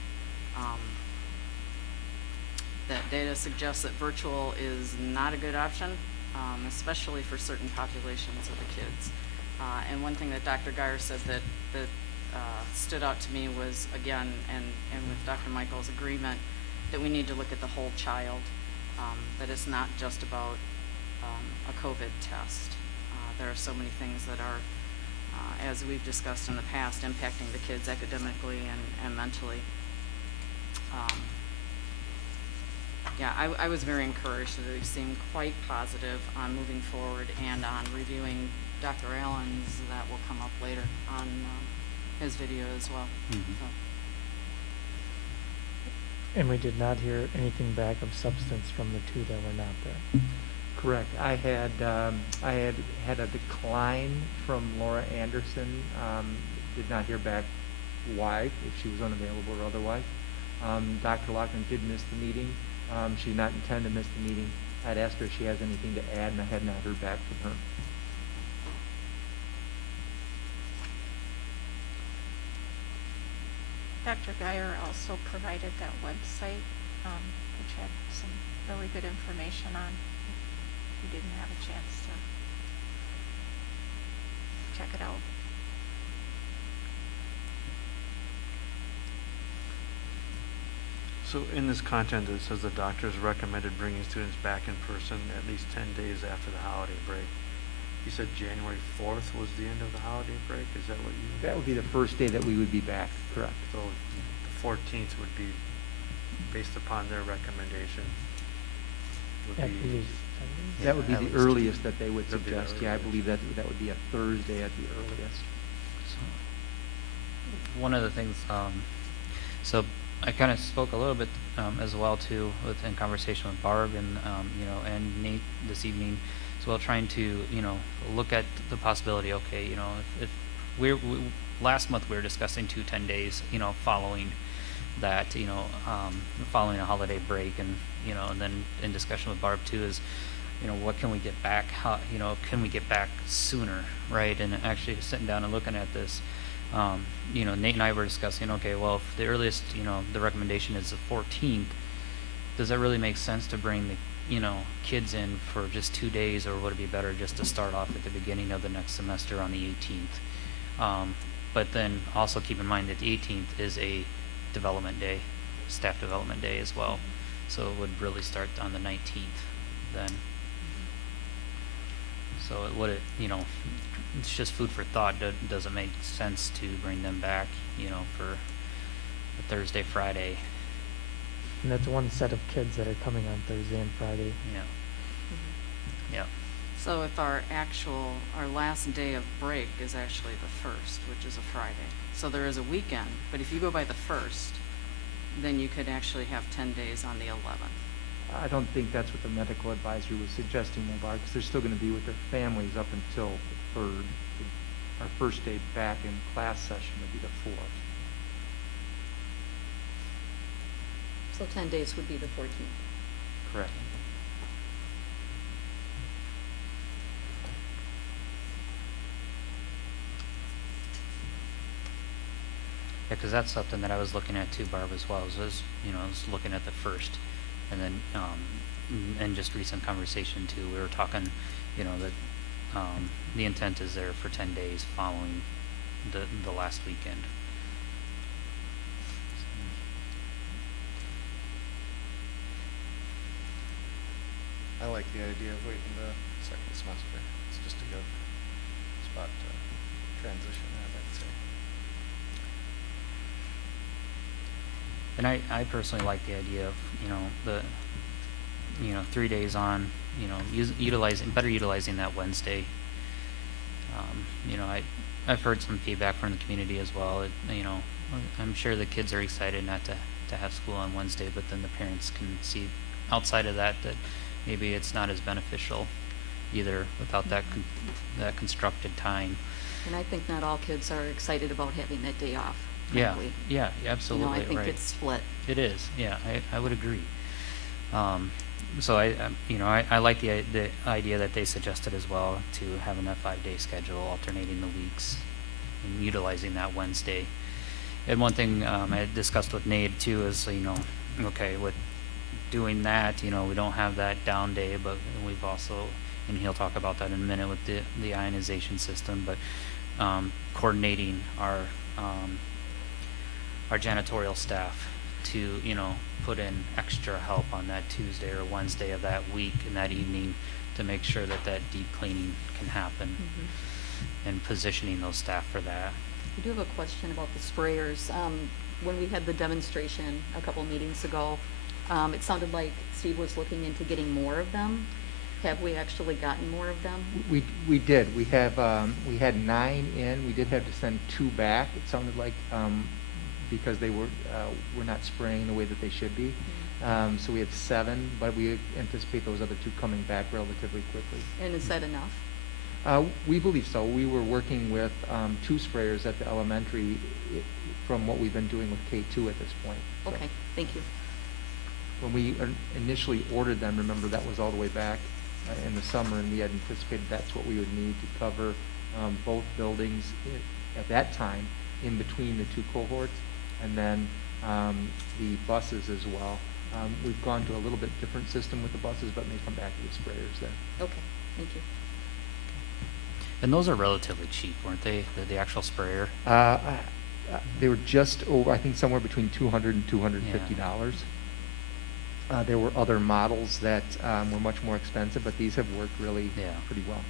That data suggests that virtual is not a good option, especially for certain populations of the kids. And one thing that Dr. Geyer said that stood out to me was, again, and with Dr. Michael's agreement, that we need to look at the whole child, that it's not just about a COVID test. There are so many things that are, as we've discussed in the past, impacting the kids academically and mentally. Yeah, I was very encouraged that they seemed quite positive on moving forward and on reviewing Dr. Allen's, that will come up later on his video as well. So. And we did not hear anything back of substance from the 2 that were not there. Correct. I had a decline from Laura Anderson. Did not hear back why, if she was unavailable or otherwise. Dr. Loughlin did miss the meeting. She did not intend to miss the meeting. I'd asked her if she has anything to add, and I had not heard back from her. Dr. Geyer also provided that website, which had some really good information on. If you didn't have a chance to check it out. So in this content, it says the doctors recommended bringing students back in person at least 10 days after the holiday break. You said January 4th was the end of the holiday break? Is that what you? That would be the first day that we would be back, correct. So the 14th would be, based upon their recommendation, would At be. least 10 days? That would be At the least. earliest that they would That'd be the suggest. Yeah, I earliest. believe that would be a Thursday at the earliest. One of the things, so I kind of spoke a little bit as well too, in conversation with Barb and and Nate this evening, as well, trying to look at the possibility. Okay, if we last month we were discussing 10 days, following that, following a holiday break, and and then in discussion with Barb too is, what can we get back? How, can we get back sooner, right? And actually sitting down and looking at this. Nate and I were discussing, okay, well, if the earliest, the recommendation is the 14th, does that really make sense to bring the, kids in for just 2 days, or would it be better just to start off at the beginning of the next semester on the 18th? But then also keep in mind that the 18th is a development day, staff development day as well. So it would really start on the 19th then. So it's just food for thought. Does it make sense to bring them back, for the Thursday, Friday? And that's one set of kids that are coming on Thursday and Friday. Yeah. Yeah. So if our last day of break is actually the 1st, which is a Friday. So there is a weekend, but if you go by the 1st, then you could actually have 10 days on the 11th. I don't think that's what the medical advisory was suggesting, though, Barb, because they're still going to be with their families up until the 3rd. Our first day back in class session would be the 4th. So 10 days would be the 14th. Correct. Yeah, because that's something that I was looking at too, Barb, as well. Was looking at the 1st, and then and just recent conversation too. We were talking, that the intent is there for 10 days following the last weekend. I like the idea of waiting the second semester. It's just a good spot to transition at, I'd say. And I personally like the idea of, the 3 days on, better utilizing that Wednesday. I've heard some feedback from the community as well. I'm sure the kids are excited not to have school on Wednesday, but then the parents can see outside of that maybe it's not as beneficial either without that constructed time. And I think not all kids are excited about having that day off. Yeah, frankly. yeah, absolutely, I think right. it's split. It is, yeah, I would agree. So I like the idea that they suggested as well to having a 5-day schedule, alternating the weeks, and utilizing that Wednesday. And one thing I discussed with Nate too is, okay, with doing that, we don't have that down day, but we've also, and he'll talk about that in a minute with the ionization system, but coordinating our janitorial staff to, put in extra help on that Tuesday or Wednesday of that week and that evening to make sure that deep cleaning can happen, and positioning those staff for that. I do have a question about the sprayers. When we had the demonstration a couple meetings ago, it sounded like Steve was looking into getting more of them. Have we actually gotten more of them? We did. We had 9 in. We did have to send 2 back. It sounded like because they were not spraying the way that they should be. So we had 7, but we anticipate those other 2 coming back relatively quickly. And is that enough? We believe so. We were working with 2 sprayers at the elementary from what we've been doing with K2 at this point. So Okay, thank you. when we initially ordered them, remember that was all the way back in the summer, and we had anticipated that's what we would need to cover both buildings at that time in between the 2 cohorts, and then the buses as well. We've gone to a little bit different system with the buses, but may come back to the sprayers then. Okay, thank you. And those are relatively cheap, weren't they? The actual sprayer? They were just over, I think, somewhere between $200 and $250. There were other models that were much more expensive, but these have worked really pretty well.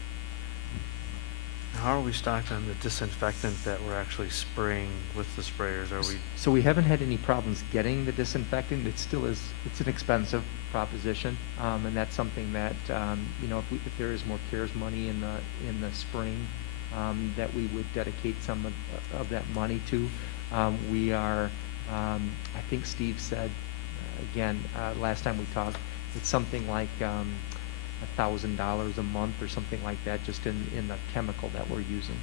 How are we stocked on the disinfectant that we're actually spraying with the sprayers? Are we? So we haven't had any problems getting the disinfectant. It still is, it's an expensive proposition, and that's something that, if there is more CARES money in the spring, that we would dedicate some of that money to. We are, I think Steve said, again, last time we talked, it's something like $1,000 a month or something like that, just in the chemical that we're using.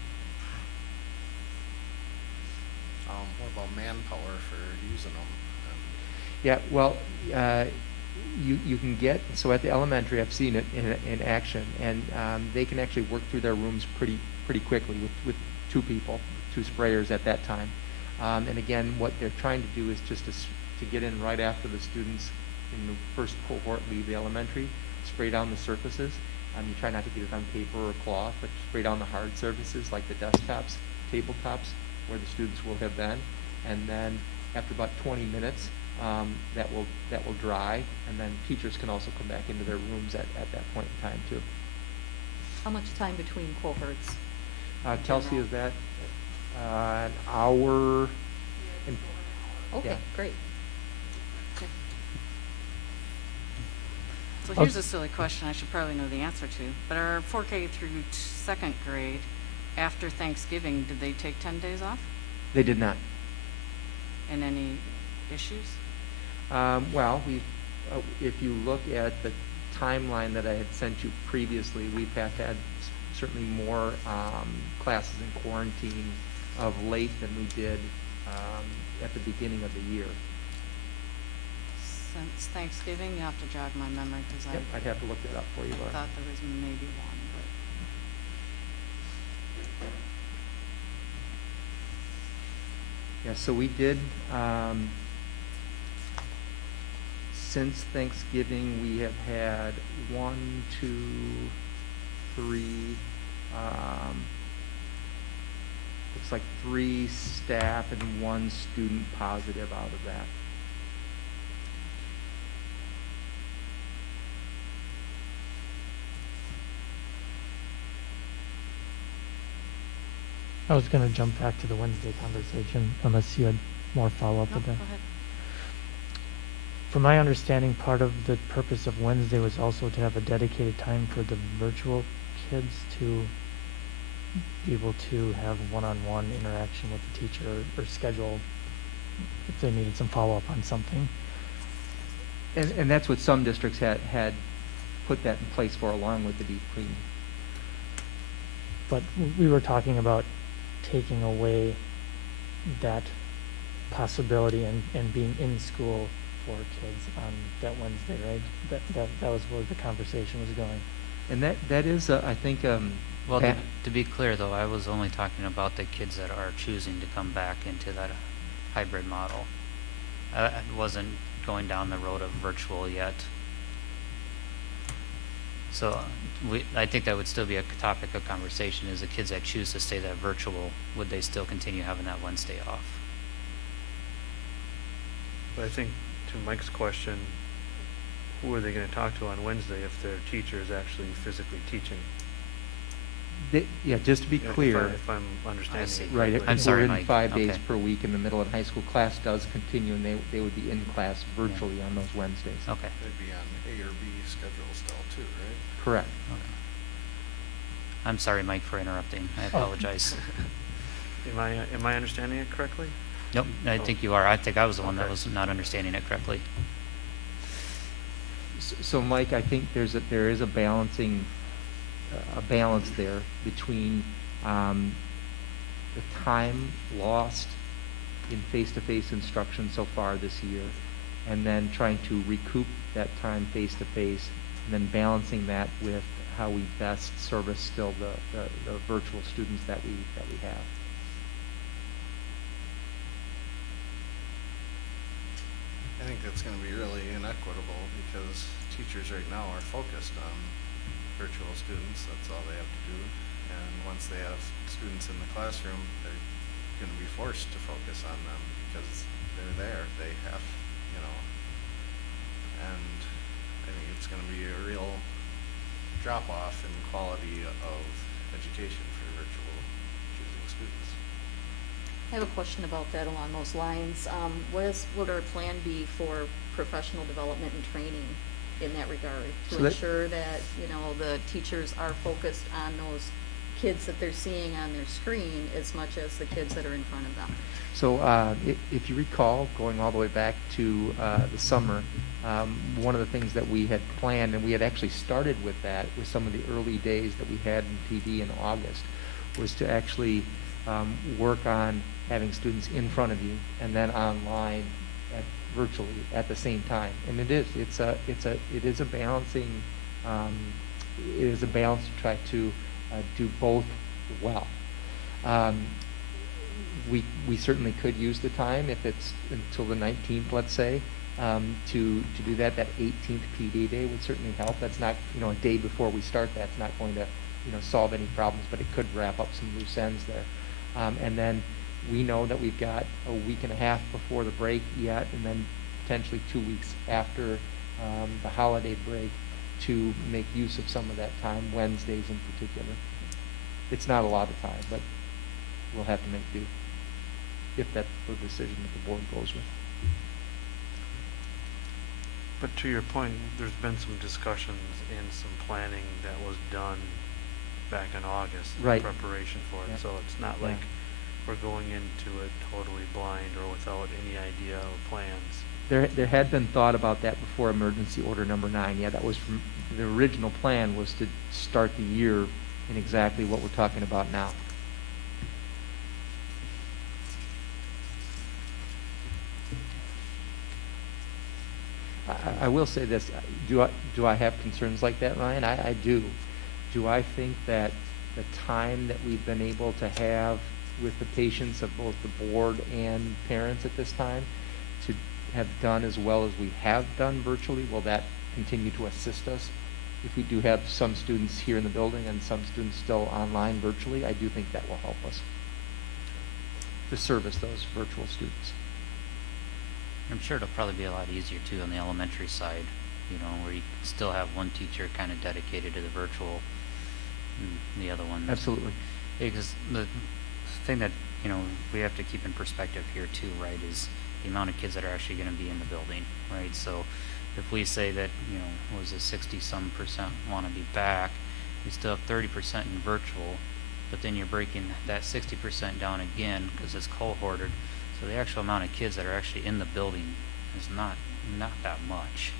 What about manpower for using them? Yeah, well, you can get, so at the elementary, I've seen it in action, and they can actually work through their rooms pretty quickly with 2 people, 2 sprayers at that time. And again, what they're trying to do is just to get in right after the students in the first cohort leave the elementary, spray down the surfaces. You try not to get it on paper or cloth, but spray down the hard surfaces like the desktops, tabletops, where the students will have been. And then after about 20 minutes, that will dry, and then teachers can also come back into their rooms at that point in time too. How much time between cohorts? Kelsey, is that an hour? Okay, yeah. great. So here's a silly question I should probably know the answer to, but are 4K through 2nd grade, after Thanksgiving, did they take 10 days off? They did not. And any issues? Well, we if you look at the timeline that I had sent you previously, we've had certainly more classes in quarantine of late than we did at the beginning of the year. Since Thanksgiving, you have to jog my memory because Yep, I'd have to look that up for you, I Laura. thought there was maybe one, but. Yeah, so we did, since Thanksgiving, we have had 1, 2, 3, looks like 3 staff and 1 student positive out of that. I was going to jump back to the Wednesday conversation unless you had more follow-up No, with that. go ahead. From my understanding, part of the purpose of Wednesday was also to have a dedicated time for the virtual kids to be able to have one-on-one interaction with the teacher or schedule if they needed some follow-up on something. And that's what some districts had put that in place for, along with the deep cleaning. But we were talking about taking away that possibility and being in school for kids on that Wednesday, right? That was where the conversation was going. And that is, I think, Well, to be clear though, I was only talking about the kids that are choosing to come back into that hybrid model. I wasn't going down the road of virtual yet. So I think that would still be a topic of conversation, is the kids that choose to stay that virtual, would they still continue having that Wednesday off? But I think to Mike's question, who are they going to talk to on Wednesday if their teacher is actually physically teaching? Yeah, just to be clear. If I'm understanding see. it Right, correctly. I'm sorry, we're in Mike. 5 days Okay. per week in the middle of high school. Class does continue, and they would be in class virtually on those Wednesdays. Okay. They'd be on A or B schedule still too, right? Correct. Okay. I'm sorry, Mike, for interrupting. I Oh. apologize. Am I understanding it correctly? Nope, I think you are. I think I was the one that Okay. was not understanding it correctly. So Mike, I think there is a balance there between the time lost in face-to-face instruction so far this year, and then trying to recoup that time face-to-face, and then balancing that with how we best service still the virtual students that we have. I think that's gonna be really inequitable because teachers right now are focused on virtual students, that's all they have to do. And once they have students in the classroom, they're gonna be forced to focus on them because they're there, they have, and I think it's gonna be a real drop-off in quality of education for virtual choosing students. I have a question about that along those lines. Would our plan be for professional development and training in that regard? To So that- ensure that, the teachers are focused on those kids that they're seeing on their screen as much as the kids that are in front of them? So if you recall, going all the way back to the summer, one of the things that we had planned, and we had actually started with that with some of the early days that we had in PD in August, was to actually work on having students in front of you and then online virtually at the same time. And it is a balancing to try to do both well. We certainly could use the time if it's until the 19th, let's say, to do that. That 18th PD day would certainly help. That's not, a day before we start. That's not going to, solve any problems, but it could wrap up some loose ends there. And then we know that we've got a week and a half before the break yet, and then potentially 2 weeks after the holiday break to make use of some of that time, Wednesdays in particular. It's not a lot of time, but we'll have to make do if that's the decision that the board goes with. But to your point, there's been some discussions and some planning that was done back in August in Right. preparation for it. Yeah. So it's not like we're going into it totally blind or without any idea or plans. There had been thought about that before emergency order number 9. Yeah, that was from, the original plan was to start the year in exactly what we're talking about now. I will say this, do I have concerns like that, Ryan? I do. Do I think that the time that we've been able to have with the patience of both the board and parents at this time to have done as well as we have done virtually, will that continue to assist us? If we do have some students here in the building and some students still online virtually, I do think that will help us to service those virtual students. I'm sure it'll probably be a lot easier too on the elementary side, you know, where you still have one teacher kind of dedicated to the virtual and the other one. Absolutely. Because the thing that, you know, we have to keep in perspective here too, right, is the amount of kids that are actually going to be in the building, right? So if we say that, you know, what was it, 60-some% want to be back, you still have 30% in virtual, but then you're breaking that 60% down again because it's cohorted. So the actual amount of kids that are actually in the building is not that much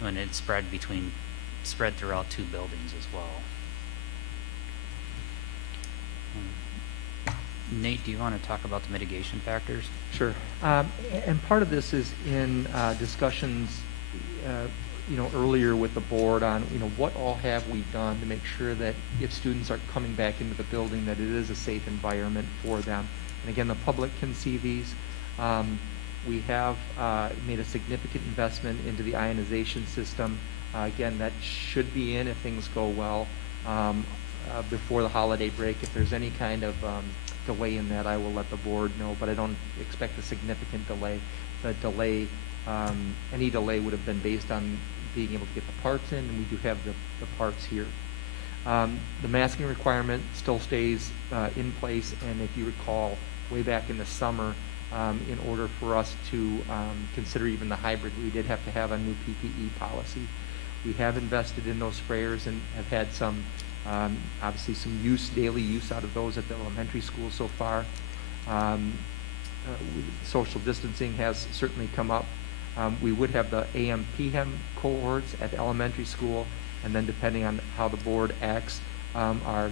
when it's spread throughout 2 buildings as well. Nate, do you want to talk about the mitigation factors? Sure. And part of this is in discussions, you know, earlier with the board on, you know, what all have we done to make sure that if students are coming back into the building, that it is a safe environment for them. And again, the public can see these. We have made a significant investment into the ionization system. Again, that should be in if things go well before the holiday break. If there's any kind of delay in that, I will let the board know, but I don't expect a significant delay. The delay, any delay would have been based on being able to get the parts in, and we do have the parts here. The masking requirement still stays in place, and if you recall, way back in the summer, in order for us to consider even the hybrid, we did have to have a new PPE policy. We have invested in those sprayers and have had some, obviously some daily use out of those at the elementary school so far. Social distancing has certainly come up. We would have the AM/PM cohorts at the elementary school, and then depending on how the board acts, our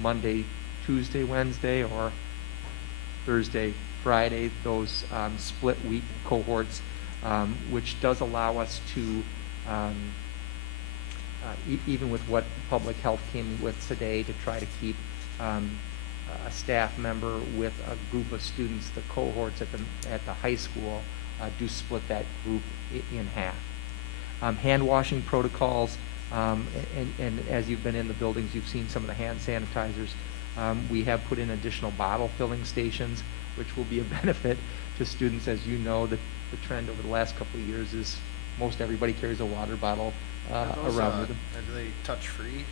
Monday, Tuesday, Wednesday, or Thursday, Friday, those split week cohorts, which does allow us to, even with what public health came with today, to try to keep a staff member with a group of students. The cohorts at the high school do split that group in half. Hand washing protocols, and as you've been in the buildings, you've seen some of the hand sanitizers. We have put in additional bottle filling stations, which will be a benefit to students. As you know, the trend over the last couple of years is most everybody carries a water bottle around with them. Are they touch-free?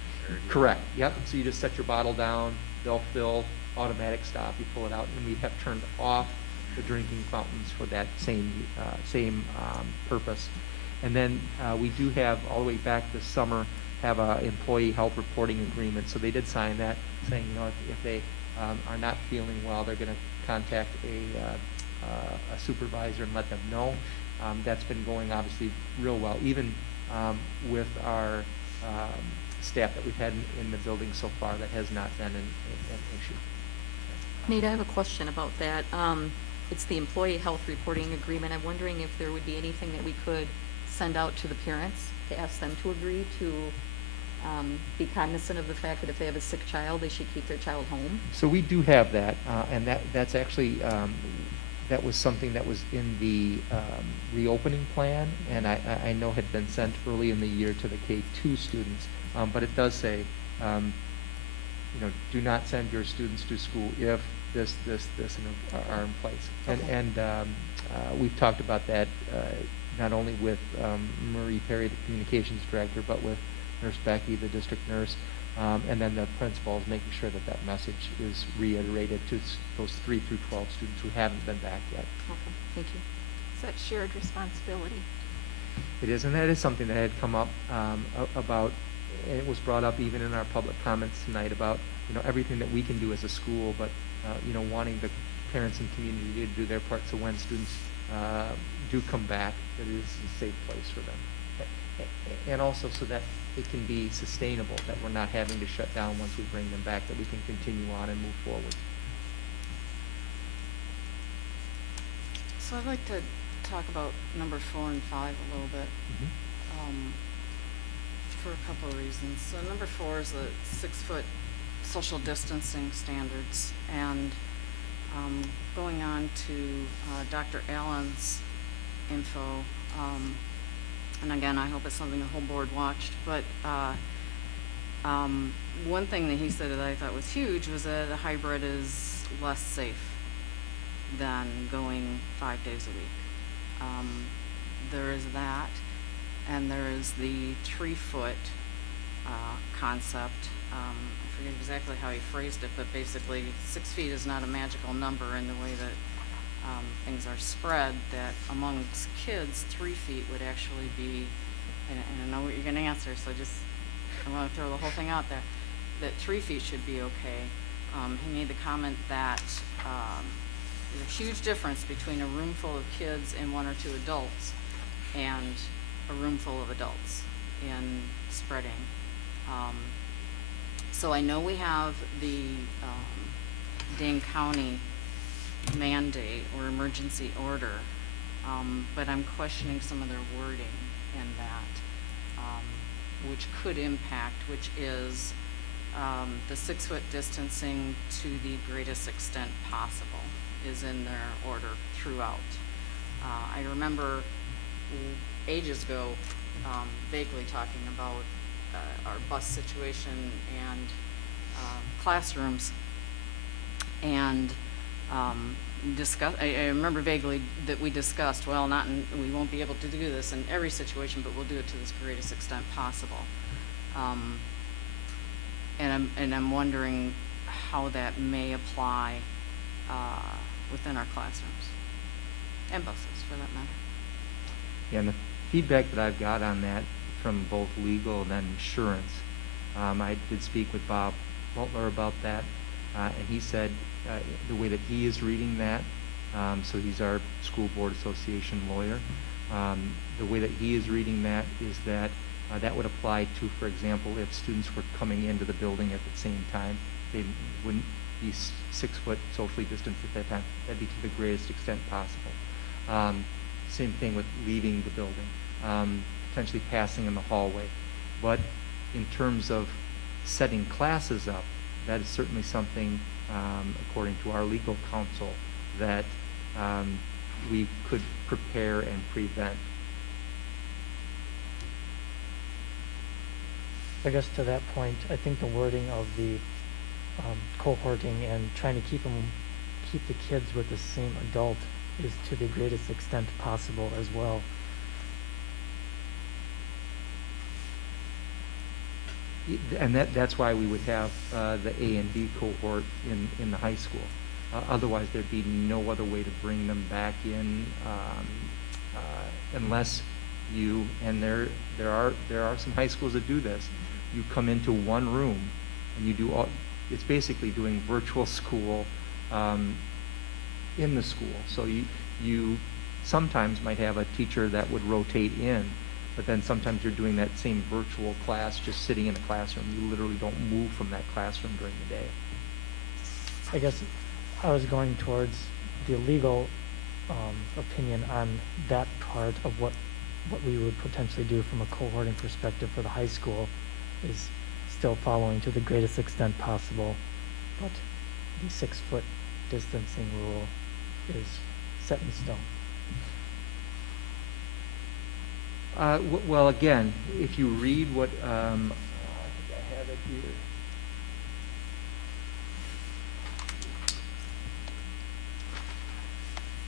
Correct, yep. So you just set your bottle down, they'll fill, automatic stop, you pull it out, and we have turned off the drinking fountains for that same purpose. And then we do have, all the way back this summer, have a employee health reporting agreement. So they did sign that, saying, you know, if they are not feeling well, they're going to contact a supervisor and let them know. That's been going obviously real well, even with our staff that we've had in the building so far. That has not been an issue. Nate, I have a question about that. It's the employee health reporting agreement. I'm wondering if there would be anything that we could send out to the parents to ask them to agree to be cognizant of the fact that if they have a sick child, they should keep their child home. So we do have that, and that's actually, that was something that was in the reopening plan, and I know had been sent early in the year to the K-2 students, but it does say, you know, do not send your students to school if this, are in place. Okay. And we've talked about that not only with Marie Perry, the communications director, but with Nurse Becky, the district nurse, and then the principals, making sure that that message is reiterated to those 3 through 12 students who haven't been back yet. Okay, thank you. Is that shared responsibility? It is, and that is something that had come up about, and it was brought up even in our public comments tonight about, you know, everything that we can do as a school, but you know, wanting the parents and community to do their part. So when students do come back, that it is a safe place for them. And also so that it can be sustainable, that we're not having to shut down once we bring them back, that we can continue on and move forward. So I'd like to talk about number 4 and 5 a little bit, for a couple of reasons. So number 4 is the 6-foot social distancing standards, and going on to Dr. Allen's info, and again, I hope it's something the whole board watched, but one thing that he said that I thought was huge was that a hybrid is less safe than going 5 days a week. There is that, and there is the 3-foot concept. I forget exactly how he phrased it, but basically 6 feet is not a magical number in the way that things are spread, that amongst kids, 3 feet would actually be, and I know what you're going to answer, so just, I want to throw the whole thing out there, that 3 feet should be okay. He made the comment that there's a huge difference between a room full of kids and 1 or 2 adults and a room full of adults in spreading. So I know we have the Dane County mandate or emergency order, but I'm questioning some of their wording in that, which could impact, which is the 6-foot distancing to the greatest extent possible is in their order throughout. I remember ages ago vaguely talking about our bus situation and classrooms, and I remember vaguely that we discussed, well, we won't be able to do this in every situation, but we'll do it to the greatest extent possible. And I'm wondering how that may apply within our classrooms and buses, for that matter. Yeah, and the feedback that I've got on that from both legal and then insurance, I did speak with Bob Butler about that, and he said the way that he is reading that, so he's our school board association lawyer, the way that he is reading that is that that would apply to, for example, if students were coming into the building at the same time, they wouldn't be 6 foot socially distanced at that time. That'd be to the greatest extent possible. Same thing with leaving the building, potentially passing in the hallway. But in terms of setting classes up, that is certainly something, according to our legal counsel, that we could prepare and prevent. I guess to that point, I think the wording of the cohorting and trying to keep the kids with the same adult is to the greatest extent possible as well. And that's why we would have the A and B cohort in the high school. Otherwise, there'd be no other way to bring them back in unless you, and there are some high schools that do this. You come into one room and you do it's basically doing virtual school in the school. So you sometimes might have a teacher that would rotate in, but then sometimes you're doing that same virtual class just sitting in a classroom. You literally don't move from that classroom during the day. I guess I was going towards the legal opinion on that part of what we would potentially do from a cohorting perspective for the high school is still following to the greatest extent possible, but the 6 foot distancing rule is set in stone. Well, again, if you read what, I think I have it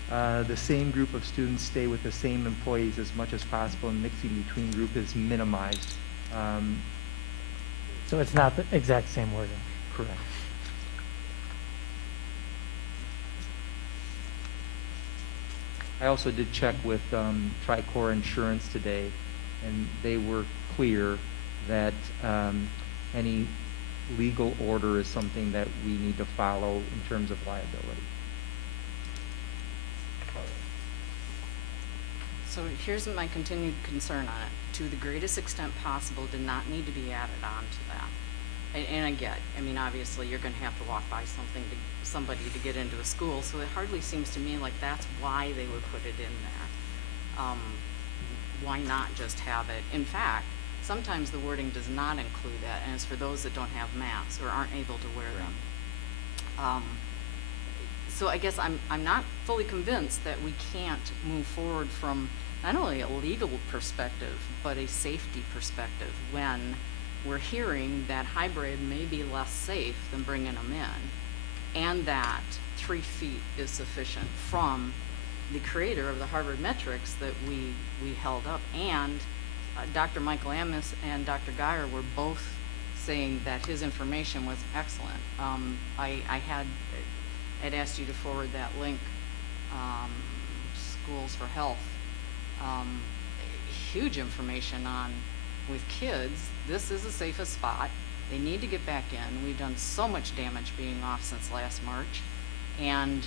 here. The same group of students stay with the same employees as much as possible, and mixing between group is minimized. So it's not the exact same wording. Correct. I also did check with Tricor Insurance today, and they were clear that any legal order is something that we need to follow in terms of liability. So here's my continued concern on it. To the greatest extent possible did not need to be added on to that. And I get, I mean, obviously you're gonna have to walk by somebody to get into a school, so it hardly seems to me like that's why they would put it in there. Why not just have it? In fact, sometimes the wording does not include that, and it's for those that don't have masks or aren't able to wear them. So I guess I'm not fully convinced that we can't move forward from not only a legal perspective, but a safety perspective when we're hearing that hybrid may be less safe than bringing them in, and that 3 feet is sufficient from the creator of the Harvard metrics that we held up. And Dr. Michael Amis and Dr. Geyer were both saying that his information was excellent. I'd asked you to forward that link, Schools for Health. Huge information on, with kids, this is the safest spot. They need to get back in. We've done so much damage being off since last March. And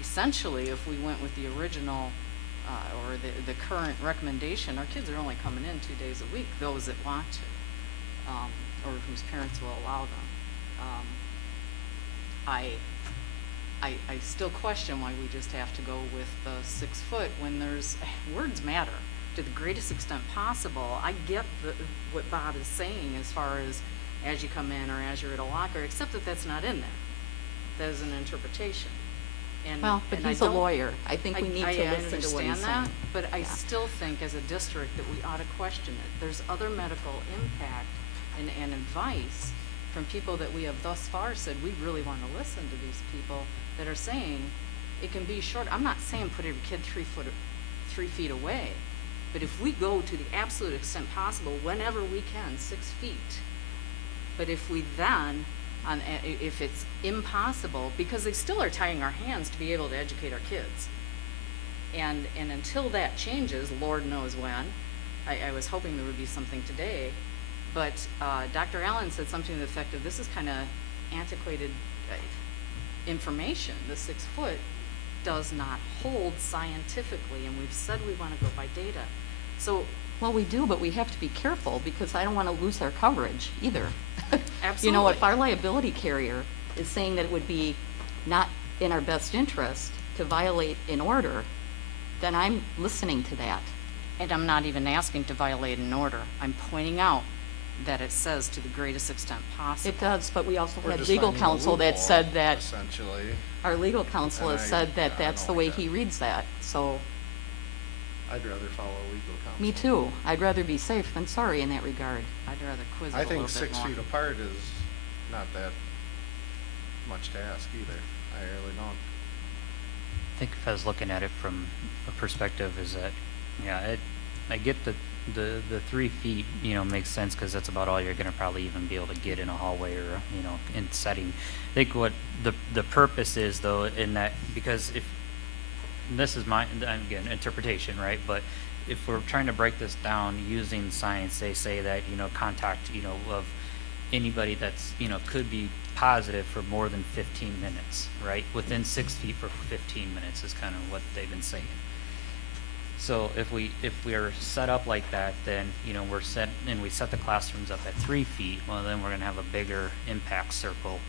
essentially, if we went with the original or the current recommendation, our kids are only coming in 2 days a week, those that want to, or whose parents will allow them. I still question why we just have to go with the 6 foot when there's, words matter to the greatest extent possible. I get what Bob is saying as far as you come in or as you're at a locker, except that that's not in there. That is an interpretation. And, Well, but and he's a lawyer. I think we need to listen to what he's saying. But I still think as a district that we ought to question it. There's other medical impact and advice from people that we have thus far said we really want to listen to these people that are saying it can be short. I'm not saying put every kid 3 feet away, but if we go to the absolute extent possible, whenever we can, 6 feet. But if we then, if it's impossible, because they still are tying our hands to be able to educate our kids. And until that changes, Lord knows when, I was hoping there would be something today, but Dr. Allen said something to the effect of, this is kind of antiquated information. The 6 foot does not hold scientifically, and we've said we want to go by data. So, well, we do, but we have to be careful because I don't want to lose our coverage either. Absolutely. You know, if our liability carrier is saying that it would be not in our best interest to violate an order, then I'm listening to that. And I'm not even asking to violate an order. I'm pointing out that it says to the greatest extent possible. It does, but we also We're had just legal finding a counsel that loophole, said that, essentially. our legal counsel And has I- said that yeah, I that's the don't way like he that. reads that, so. I'd rather follow legal counsel. Me too. I'd rather be safe than sorry in that regard. I'd rather quiz it I a little think bit 6 more. feet apart is not that much to ask either. I really don't. I think if I was looking at it from a perspective is that, yeah, I get the 3 feet, you know, makes sense because that's about all you're going to probably even be able to get in a hallway or, you know, in setting. I think what the purpose is though in that, because if, this is my, again, interpretation, right? But if we're trying to break this down using science, they say that, you know, contact, you know, of anybody that's, you know, could be positive for more than 15 minutes, right? Within 6 feet for 15 minutes is kind of what they've been saying. So if we are set up like that, then, you know, we set the classrooms up at 3 feet, well, then we're going to have a bigger impact circle.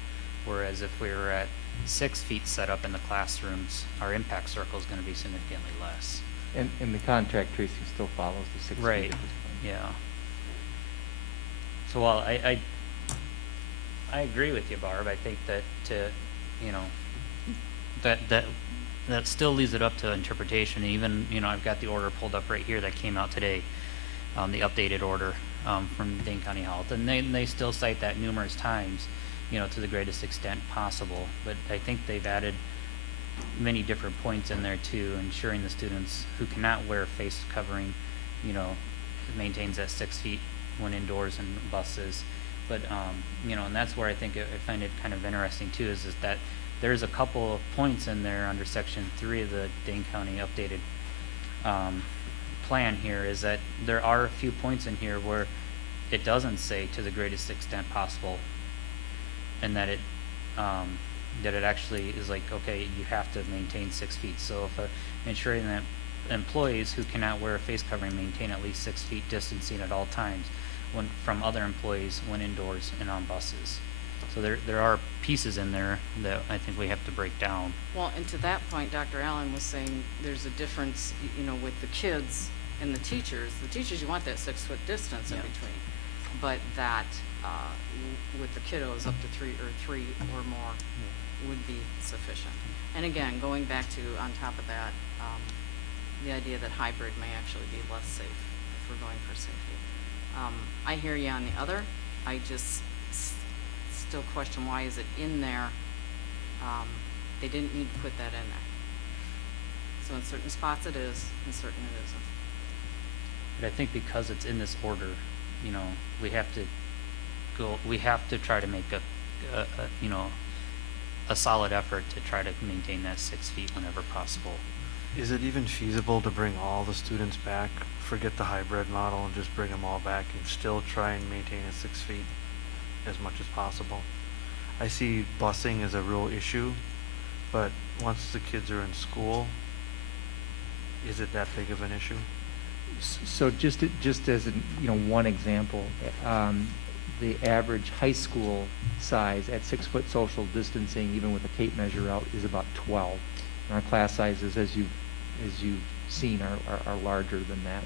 Whereas if we were at 6 feet set up in the classrooms, our impact circle is going to be significantly less. And the contact tracing still follows the 6 feet Right. at this point. Yeah. So while I agree with you, Barb, I think that you know, that still leaves it up to interpretation. Even, you know, I've got the order pulled up right here that came out today, the updated order from Dane County Health, and they still cite that numerous times, you know, to the greatest extent possible. But I think they've added many different points in there too, ensuring the students who cannot wear face covering, you know, maintains that 6 feet when indoors in buses. But you know, and that's where I think I find it kind of interesting too, is that there's a couple of points in there under section 3 of the Dane County updated plan here, is that there are a few points in here where it doesn't say to the greatest extent possible, and that it actually is like, okay, you have to maintain 6 feet. So if ensuring that employees who cannot wear a face covering maintain at least 6 feet distancing at all times from other employees when indoors and on buses. So there are pieces in there that I think we have to break down. Well, and to that point, Dr. Allen was saying there's a difference, with the kids and the teachers. The teachers, you want that 6 foot distance in Yeah. between, but that with the kiddos up to three or more would be sufficient. And again, going back to on top of that, the idea that hybrid may actually be less safe if we're going for safety. I hear you on the other. I just still question why is it in there. They didn't need to put that in there. So in certain spots it is, in certain it isn't. But I think because it's in this order, we have to try to make a solid effort to try to maintain that 6 feet whenever possible. Is it even feasible to bring all the students back, forget the hybrid model, and just bring them all back and still try and maintain a 6 feet as much as possible? I see busing as a real issue, but once the kids are in school, is it that big of an issue? So just as one example, the average high school size at 6 foot social distancing, even with a tape measure out, is about 12. And our class sizes, as you've seen, are larger than that.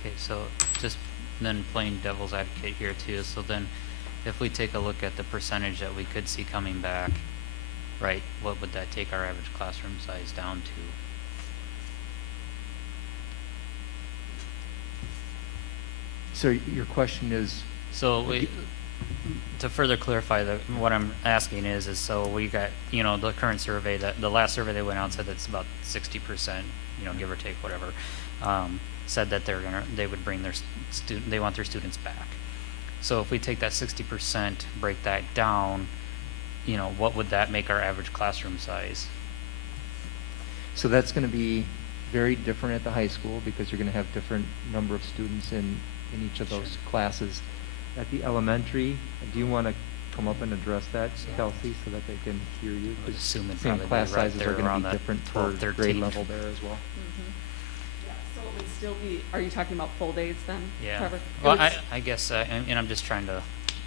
Okay, so just then playing devil's advocate here too, so then if we take a look at the percentage that we could see coming back, right, what would that take our average classroom size down to? So your question is? So to further clarify, what I'm asking is so we got, the current survey, the last survey that went out said that's about 60%, give or take, whatever, said that they would bring they want their students back. So if we take that 60%, break that down, what would that make our average classroom size? So that's going to be very different at the high school because you're going to have different number of students in each of those classes. At the elementary, do you want to come up and address that, Kelsey, so that they can hear you? I would assume it'd same probably class be right sizes there are going around to be that different 12, per grade 13. level there as well. So it would still be, are you talking about full days then, Yeah. Trevor? Well, I guess, and I'm just trying to,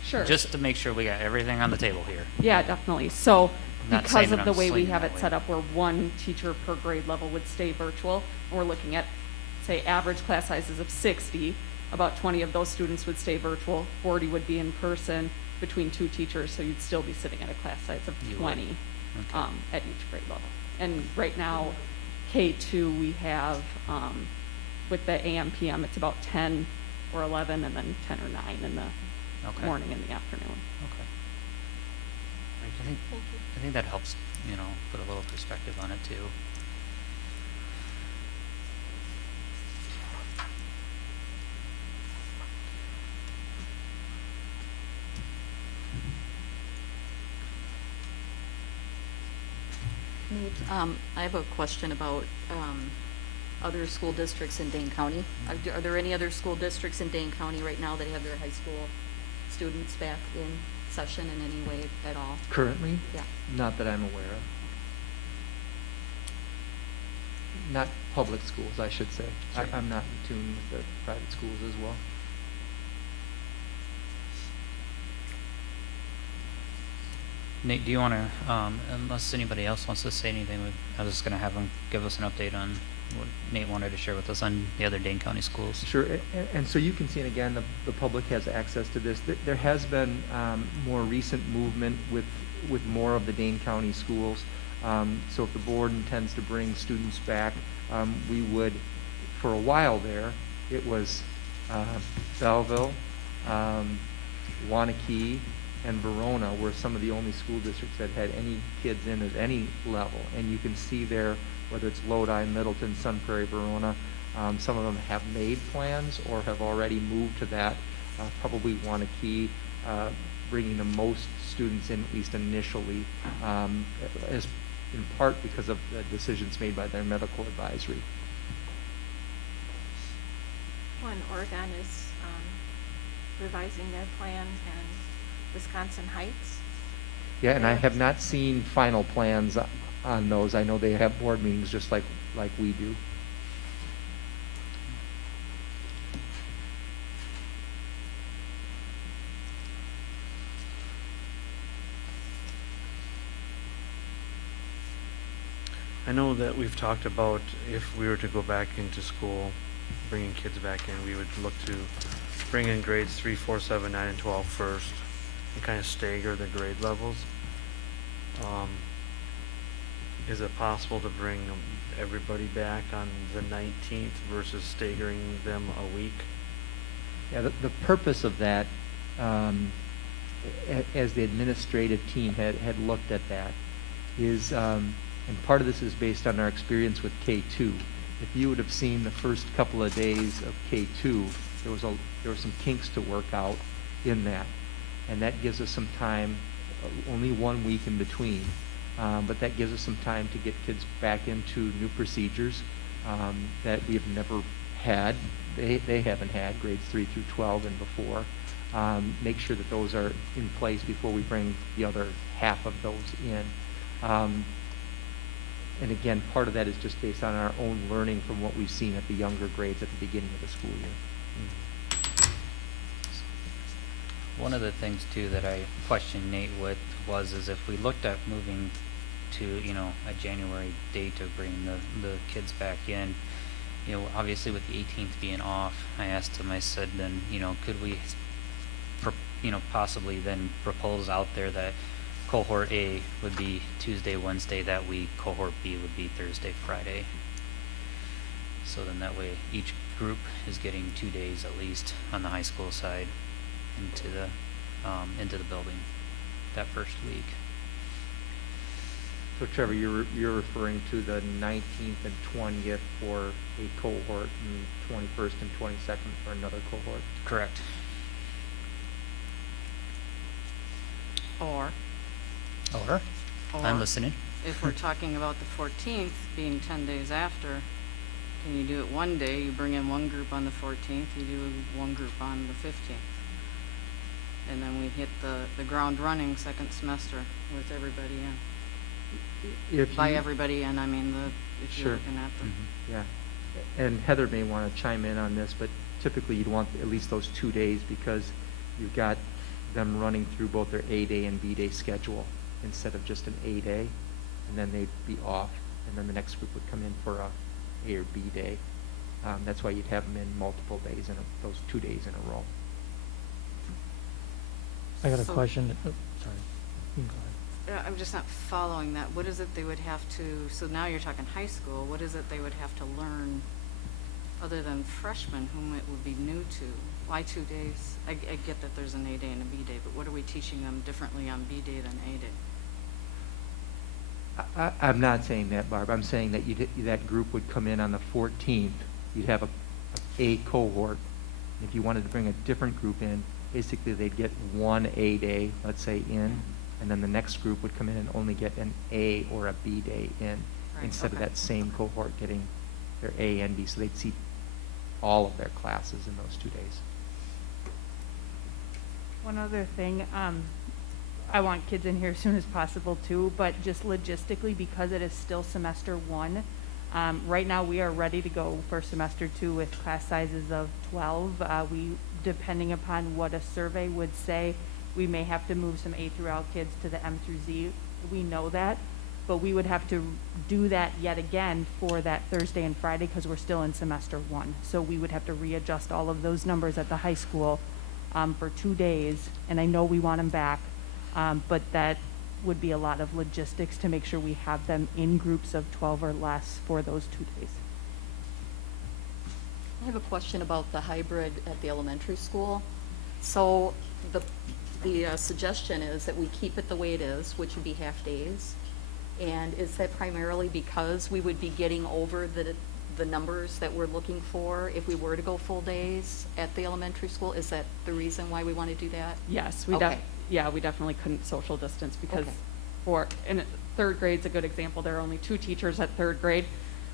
Sure. just to make sure we got everything on the table here. Yeah, definitely. So Not saying because that of the I'm way we swinging have that it way. set up where one teacher per grade level would stay virtual, and we're looking at, say, average class sizes of 60, about 20 of those students would stay virtual, 40 would be in person between 2 teachers, so you'd still be sitting at a class size of You would. 20 Okay. at each grade level. And right now, K2, we have, with the AM, PM, it's about 10 or 11, and then 10 or 9 in the Okay. morning and the afternoon. Okay. I think that helps, put a little perspective on it too. Nate, I have a question about other school districts in Dane County. Are there any other school districts in Dane County right now that have their high school students back in session in any way at all? Currently? Yeah. Not that I'm aware of. Not public schools, I should say. Sure. I'm not in tune with the private schools as well. Nate, do you want to, unless anybody else wants to say anything, I was just going to have him give us an update on what Nate wanted to share with us on the other Dane County schools. Sure, and so you can see, and again, the public has access to this. There has been more recent movement with more of the Dane County schools. So if the board intends to bring students back, we would, for a while there, it was Belleville, Wanakee, and Verona were some of the only school districts that had any kids in at any level. And you can see there, whether it's Lodi, Middleton, Sun Prairie, Verona, Some of them have made plans or have already moved to that. Probably want to key bringing the most students in, at least initially, as in part because of the decisions made by their medical advisory. One, Oregon is revising their plan, and Wisconsin Heights. Yeah, and I They're- have not seen final plans on those. I know they have board meetings just like we do. I know that we've talked about if we were to go back into school, bringing kids back in, we would look to bring in grades 3, 4, 7, 9, and 12 first and kind of stagger the grade levels. Is it possible to bring everybody back on the 19th versus staggering them a week? Yeah, the purpose of that, as the administrative team had looked at that, is, and part of this is based on our experience with K2. If you would have seen the first couple of days of K2, there were some kinks to work out in that, and that gives us some time, only 1 week in between, but that gives us some time to get kids back into new procedures that we have never had. They haven't had grades 3 through 12 and before. Make sure that those are in place before we bring the other half of those in. And again, part of that is just based on our own learning from what we've seen at the younger grades at the beginning of the school year. One of the things too that I questioned Nate with is if we looked at moving to, a January date of bringing the kids back in, obviously with the 18th being off, I asked him, I said, then, could we, possibly then propose out there that cohort A would be Tuesday, Wednesday that week, cohort B would be Thursday, Friday. So then that way each group is getting 2 days at least on the high school side into the building that first week. So Trevor, you're referring to the 19th and 20th for a cohort and 21st and 22nd for another cohort? Correct. Or I'm listening. if we're talking about the 14th being 10 days after, can you do it one day, you bring in one group on the 14th, you do one group on the 15th? And then we hit the ground running second semester with everybody in. By everybody in, I mean if you're looking at them. Yeah. And Heather may want to chime in on this, but typically you'd want at least those 2 days because you've got them running through both their A day and B day schedule instead of just an A day, and then they'd be off, and then the next group would come in for a A or B day. That's why you'd have them in multiple days, those 2 days in a row. I got a question. Oh, sorry. You can go ahead. I'm just not following that. What is it they would have to, so now you're talking high school, what is it they would have to learn other than freshmen whom it would be new to? Why 2 days? I get that there's an A day and a B day, but what are we teaching them differently on B day than A day? I'm not saying that, Barb. I'm saying that that group would come in on the 14th. You'd have a cohort. If you wanted to bring a different group in, basically they'd get one A day, let's say, in, and then the next group would come in and only get an A or a B day in, instead of that same cohort getting their A and B. So they'd see all of their classes in those 2 days. One other thing, I want kids in here as soon as possible too, but just logistically, because it is still semester 1, right now we are ready to go for semester 2 with class sizes of 12. Depending upon what a survey would say, we may have to move some A through L kids to the M through Z. We know that, but we would have to do that yet again for that Thursday and Friday because we're still in semester 1. So we would have to readjust all of those numbers at the high school for 2 days, and I know we want them back, but that would be a lot of logistics to make sure we have them in groups of 12 or less for those 2 days. I have a question about the hybrid at the elementary school. So the suggestion is that we keep it the way it is, which would be half days. And is that primarily because we would be getting over the numbers that we're looking for if we were to go full days at the elementary school? Is that the reason why we want to do that? Yes, Okay. we definitely couldn't social distance because Okay. and third grade's a good example. There are only 2 teachers at third grade.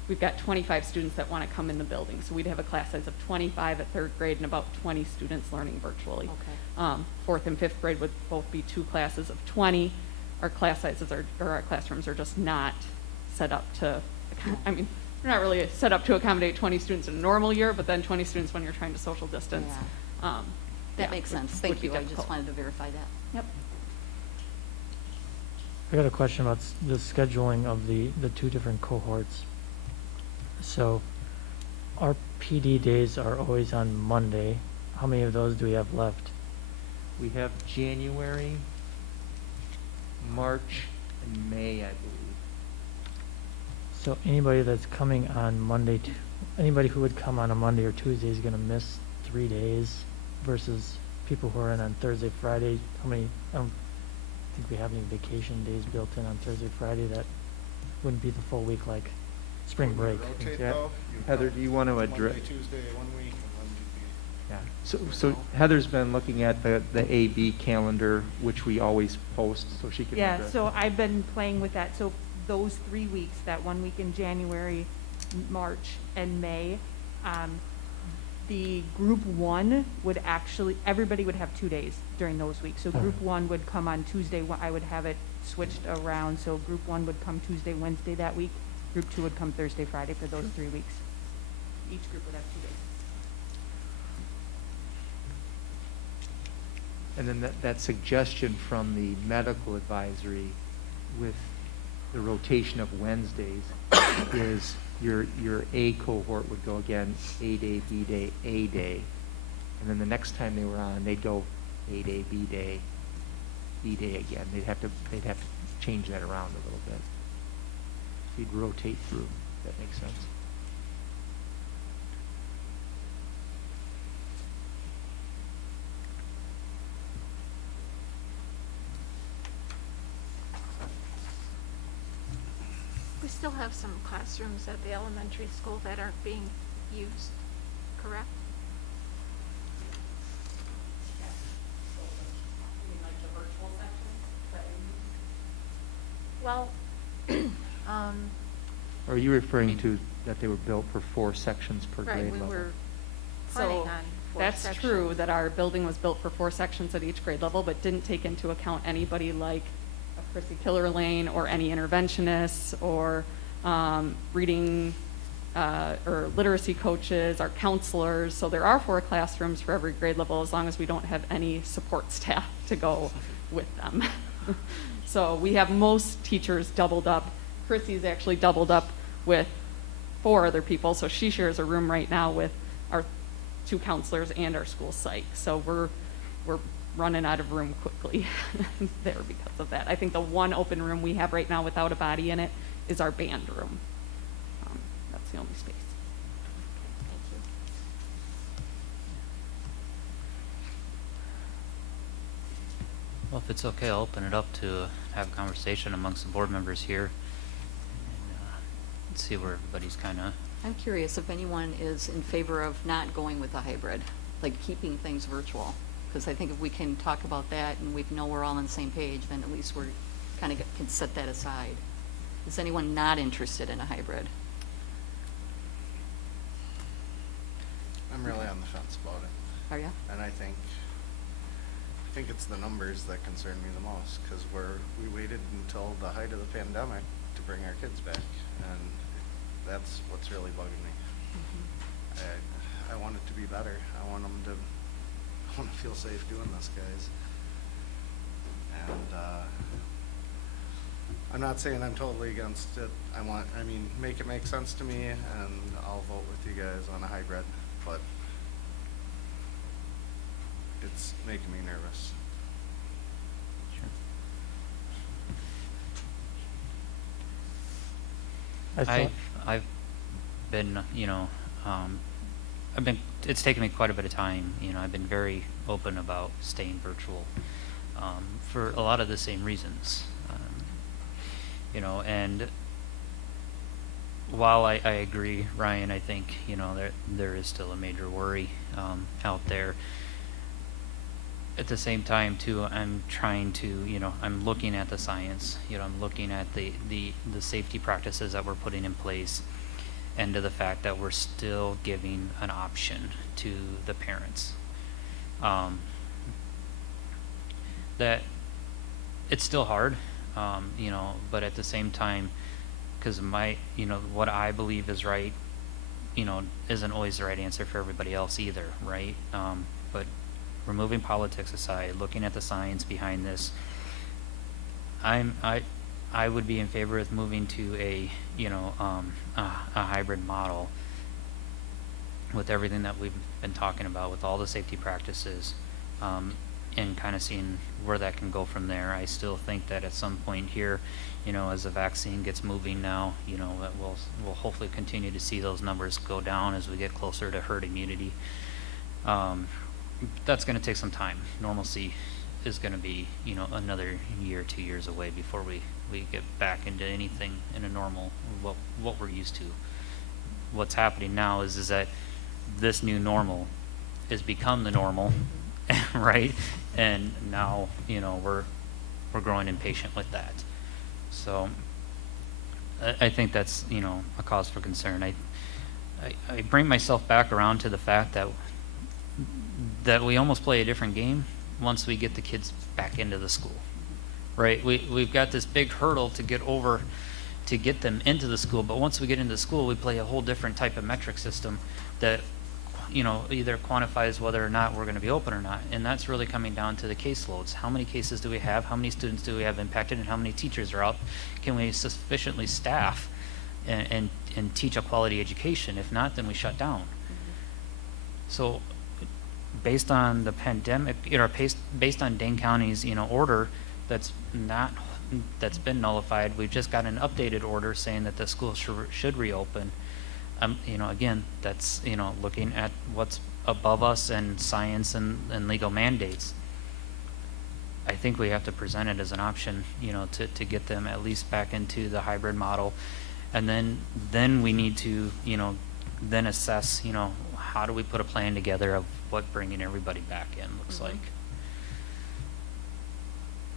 We've got 25 students that want to come in the building. So we'd have a class size of 25 at third grade and about 20 students learning virtually. Okay. Fourth and fifth grade would both be 2 classes of 20. Our class sizes or our classrooms are just not set up to, I mean, they're not really set up to accommodate 20 students in a normal year, but then 20 students when you're trying to social distance. That makes sense. Thank you. I just difficult. wanted to verify that. Yep. I got a question about the scheduling of the 2 different cohorts. So our PD days are always on Monday. How many of those do we have left? We have January, March, and May, I believe. So anybody that's coming on Monday, anybody who would come on a Monday or Tuesday is going to miss 3 days versus people who are in on Thursday, Friday. How many? I don't think we have any vacation days built in on Thursday, Friday. That wouldn't be the full week like spring break. Rotate Yeah. though? Heather, do you want to address? Monday, Tuesday, 1 week, and then you'd be. Yeah, so Heather's been looking at the AB calendar, which we always post, so she can Yeah, address so it. I've been playing with that. So those 3 weeks, that 1 week in January, March, and May, the group 1 would actually, everybody would have 2 days during those weeks. So group 1 would come on Tuesday, I would have it switched around. So group 1 would come Tuesday, Wednesday that week. Group 2 would come Thursday, Friday for those 3 weeks. Each group would have 2 days. And then that suggestion from the medical advisory with the rotation of Wednesdays is your A cohort would go again, A day, B day, A day. And then the next time they were on, they'd go A day, B day, B day again. They'd have to change that around a little bit. So you'd rotate through, if that makes sense. We still have some classrooms at the elementary school that aren't being used, correct? Well, Or are you referring to that they were built for 4 sections per right, grade we level? were planning So on 4 that's sections. true, that our building was built for 4 sections at each grade level, but didn't take into account anybody like a Chrissy Killer Lane or any interventionists or reading or literacy coaches, our counselors. So there are 4 classrooms for every grade level as long as we don't have any support staff to go with them. So we have most teachers doubled up. Chrissy's actually doubled up with 4 other people, so she shares a room right now with our 2 counselors and our school psych. So we're running out of room quickly there because of that. I think the one open room we have right now without a body in it is our band room. That's the only space. Thank you. Well, if it's okay, I'll open it up to have a conversation amongst the board members here and see where everybody's kind of. I'm curious if anyone is in favor of not going with a hybrid, like keeping things virtual. Because I think if we can talk about that and we know we're all on the same page, then at least we're kind of can set that aside. Is anyone not interested in a hybrid? I'm really on the fence about it. Are ya? And I think it's the numbers that concern me the most, because we waited until the height of the pandemic to bring our kids back, and that's what's really bugging me. I want it to be better. I want to feel safe doing this, guys. And I'm not saying I'm totally against it. Make it make sense to me, and I'll vote with you guys on a hybrid, but it's making me nervous. I've been, it's taken me quite a bit of time. I've been very open about staying virtual for a lot of the same reasons. And while I agree, Ryan, I think, you know, there is still a major worry out there. At the same time, too, I'm trying to, you know, I'm looking at the science, you know, I'm looking at the safety practices that we're putting in place, and to the fact that we're still giving an option to the parents. That it's still hard, you know, but at the same time, because you know, what I believe is right, you know, isn't always the right answer for everybody else either, right? But removing politics aside, looking at the science behind this, I would be in favor of moving to a, you know, a hybrid model with everything that we've been talking about, with all the safety practices, and kind of seeing where that can go from there. I still think that at some point here, you know, as the vaccine gets moving now, you know, that we'll hopefully continue to see those numbers go down as we get closer to herd immunity. That's going to take some time. Normalcy is going to be, you know, another year, 2 years away before we get back into anything in a normal, what we're used to. What's happening now is that this new normal has become the normal, right? And now, you know, we're growing impatient with that. So I think that's, you know, a cause for concern. I bring myself back around to the fact that we almost play a different game once we get the kids back into the school, right? We've got this big hurdle to get over to get them into the school, but once we get into the school, we play a whole different type of metric system that, you know, either quantifies whether or not we're going to be open or not. And that's really coming down to the caseloads. How many cases do we have? How many students do we have impacted? And how many teachers are out? Can we sufficiently staff and teach a quality education? If not, then we shut down. So based on the pandemic, you know, based on Dane County's, you know, order that's been nullified, we've just got an updated order saying that the school should reopen. You know, again, that's, you know, looking at what's above us and science and legal mandates. I think we have to present it as an option, you know, to get them at least back into the hybrid model. And then we need to, you know, then assess, you know, how do we put a plan together of what bringing everybody back in looks like.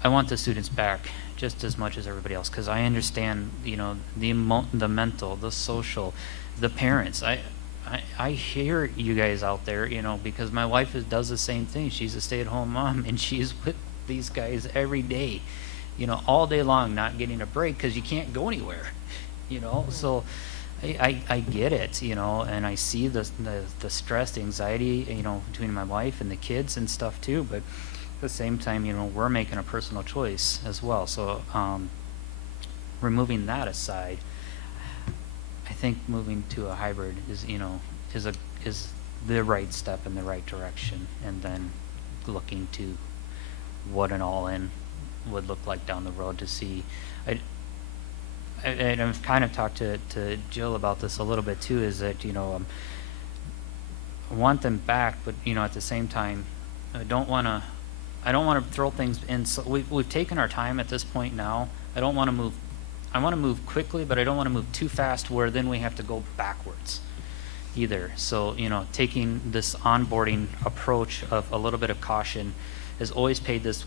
I want the students back just as much as everybody else, because I understand, you know, the mental, the social, the parents. I hear you guys out there, you know, because my wife does the same thing. She's a stay-at-home mom, and she's with these guys every day, you know, all day long, not getting a break because you can't go anywhere, you know. So I get it, you know, and I see the stress, the anxiety, you know, between my wife and the kids and stuff too. But at the same time, you know, we're making a personal choice as well. So removing that aside, I think moving to a hybrid is, you know, is the right step in the right direction, and then looking to what an all-in would look like down the road to see. And I've kind of talked to Jill about this a little bit too, is that, you know, I want them back, but, you know, at the same time, I don't want to throw things in. So we've taken our time at this point now. I want to move quickly, but I don't want to move too fast where then we have to go backwards either. So, you know, taking this onboarding approach of a little bit of caution has always paid this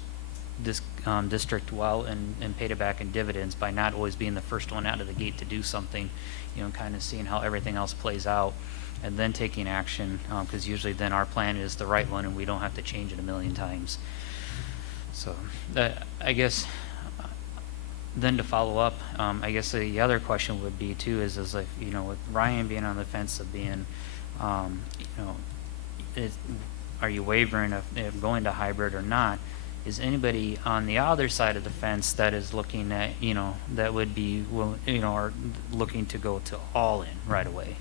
district well, and paid it back in dividends by not always being the first one out of the gate to do something, you know, kind of seeing how everything else plays out and then taking action, because usually then our plan is the right one and we don't have to change it a million times. So I guess then to follow up, I guess the other question would be too is like, you know, with Ryan being on the fence of being, you know, are you wavering of going to hybrid or not? Is anybody on the other side of the fence that is looking at, you know, that would be, you know, are looking to go to all in right away?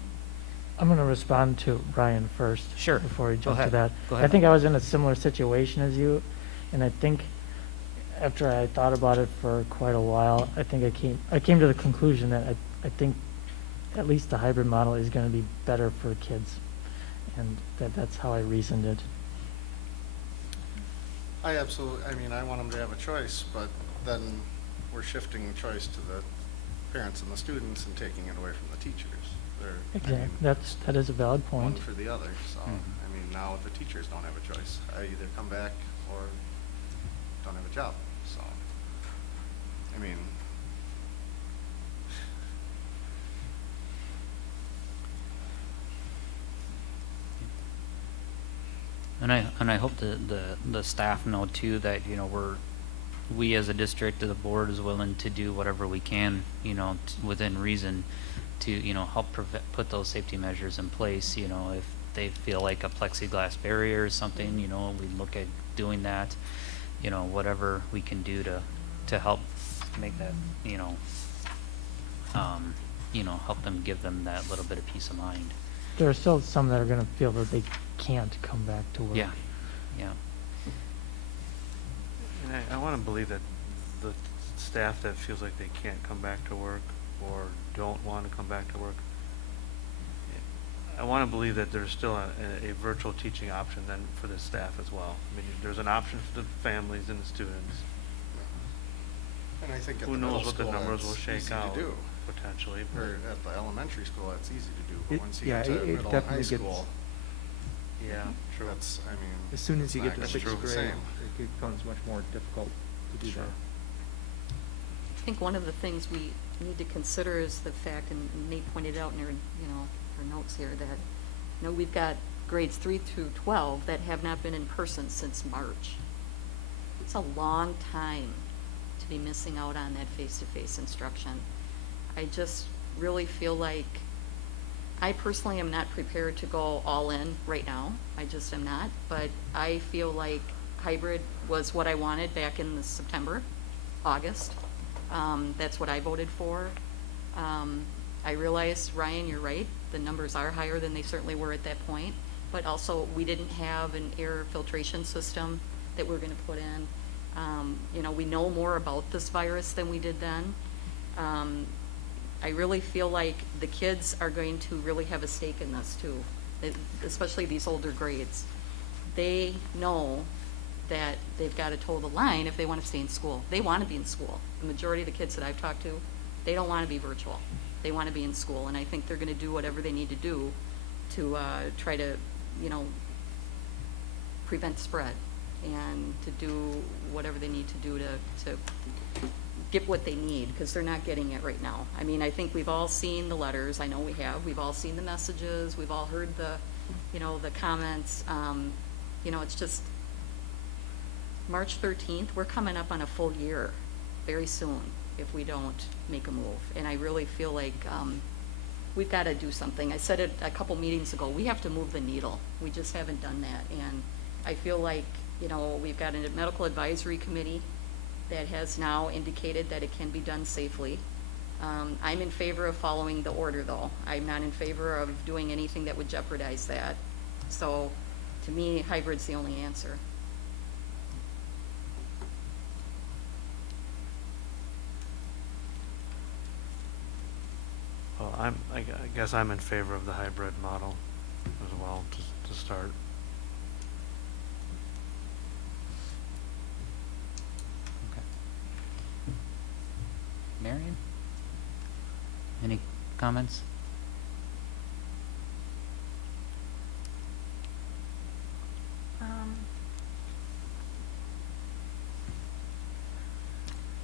I'm going to respond to Ryan first. Sure. Before we Go jump to ahead. that. Go ahead. I think I was in a similar situation as you, and I think after I thought about it for quite a while, I think I came to the conclusion that I think at least the hybrid model is going to be better for kids, and that's how I reasoned it. I mean, I want them to have a choice, but then we're shifting choice to the parents and the students and taking it away from the teachers. They're, Exactly. That is a valid one point. for the other. So, I mean, now the teachers don't have a choice. I either come back or don't have a job. So, I mean, And I hope the staff know too that, you know, we as a district, the board is willing to do whatever we can, you know, within reason to, you know, help put those safety measures in place. You know, if they feel like a plexiglass barrier or something, you know, we look at doing that, you know, whatever we can do to help make that, you know, help them, give them that little bit of peace of mind. There are still some that are going to feel that they can't come back to work. Yeah, yeah. And I want to believe that the staff that feels like they can't come back to work or don't want to come back to work, I want to believe that there's still a virtual teaching option then for the staff as well. I mean, there's an option for the families and the students. and I think at Who the knows middle what the school numbers that's will shake easy out to do. potentially. Or at the elementary school, that's easy to do. But It- once you yeah, get to it middle and high definitely gets- school, Yeah, true. that's, I mean, As soon as it's you not get to gonna sixth be the grade, same. it becomes much more difficult to do Sure. that. I think one of the things we need to consider is the fact, and Nate pointed out in her, her notes here, that, we've got grades 3 through 12 that have not been in person since March. It's a long time to be missing out on that face-to-face instruction. I just really feel like, I personally am not prepared to go all in right now. I just am not, but I feel like hybrid was what I wanted back in the September, August. That's what I voted for. I realize, Ryan, you're right, the numbers are higher than they certainly were at that point, but also we didn't have an air filtration system that we're gonna put in. We know more about this virus than we did then. I really feel like the kids are going to really have a stake in this too, especially these older grades. They know that they've got to toe the line if they want to stay in school. They want to be in school. The majority of the kids that I've talked to, they don't want to be virtual. They want to be in school, and I think they're going to do whatever they need to do to try to, prevent spread and to do whatever they need to do to get what they need, because they're not getting it right now. I mean, I think we've all seen the letters. I know we have. We've all seen the messages. We've all heard the comments. It's just March 13th, we're coming up on a full year very soon if we don't make a move. And I really feel like we've got to do something. I said it a couple meetings ago, we have to move the needle. We just haven't done that. And I feel like, we've got a medical advisory committee that has now indicated that it can be done safely. I'm in favor of following the order, though. I'm not in favor of doing anything that would jeopardize that. So, to me, hybrid's the only answer. Well, I guess I'm in favor of the hybrid model as well to start. Okay. Marion? Any comments?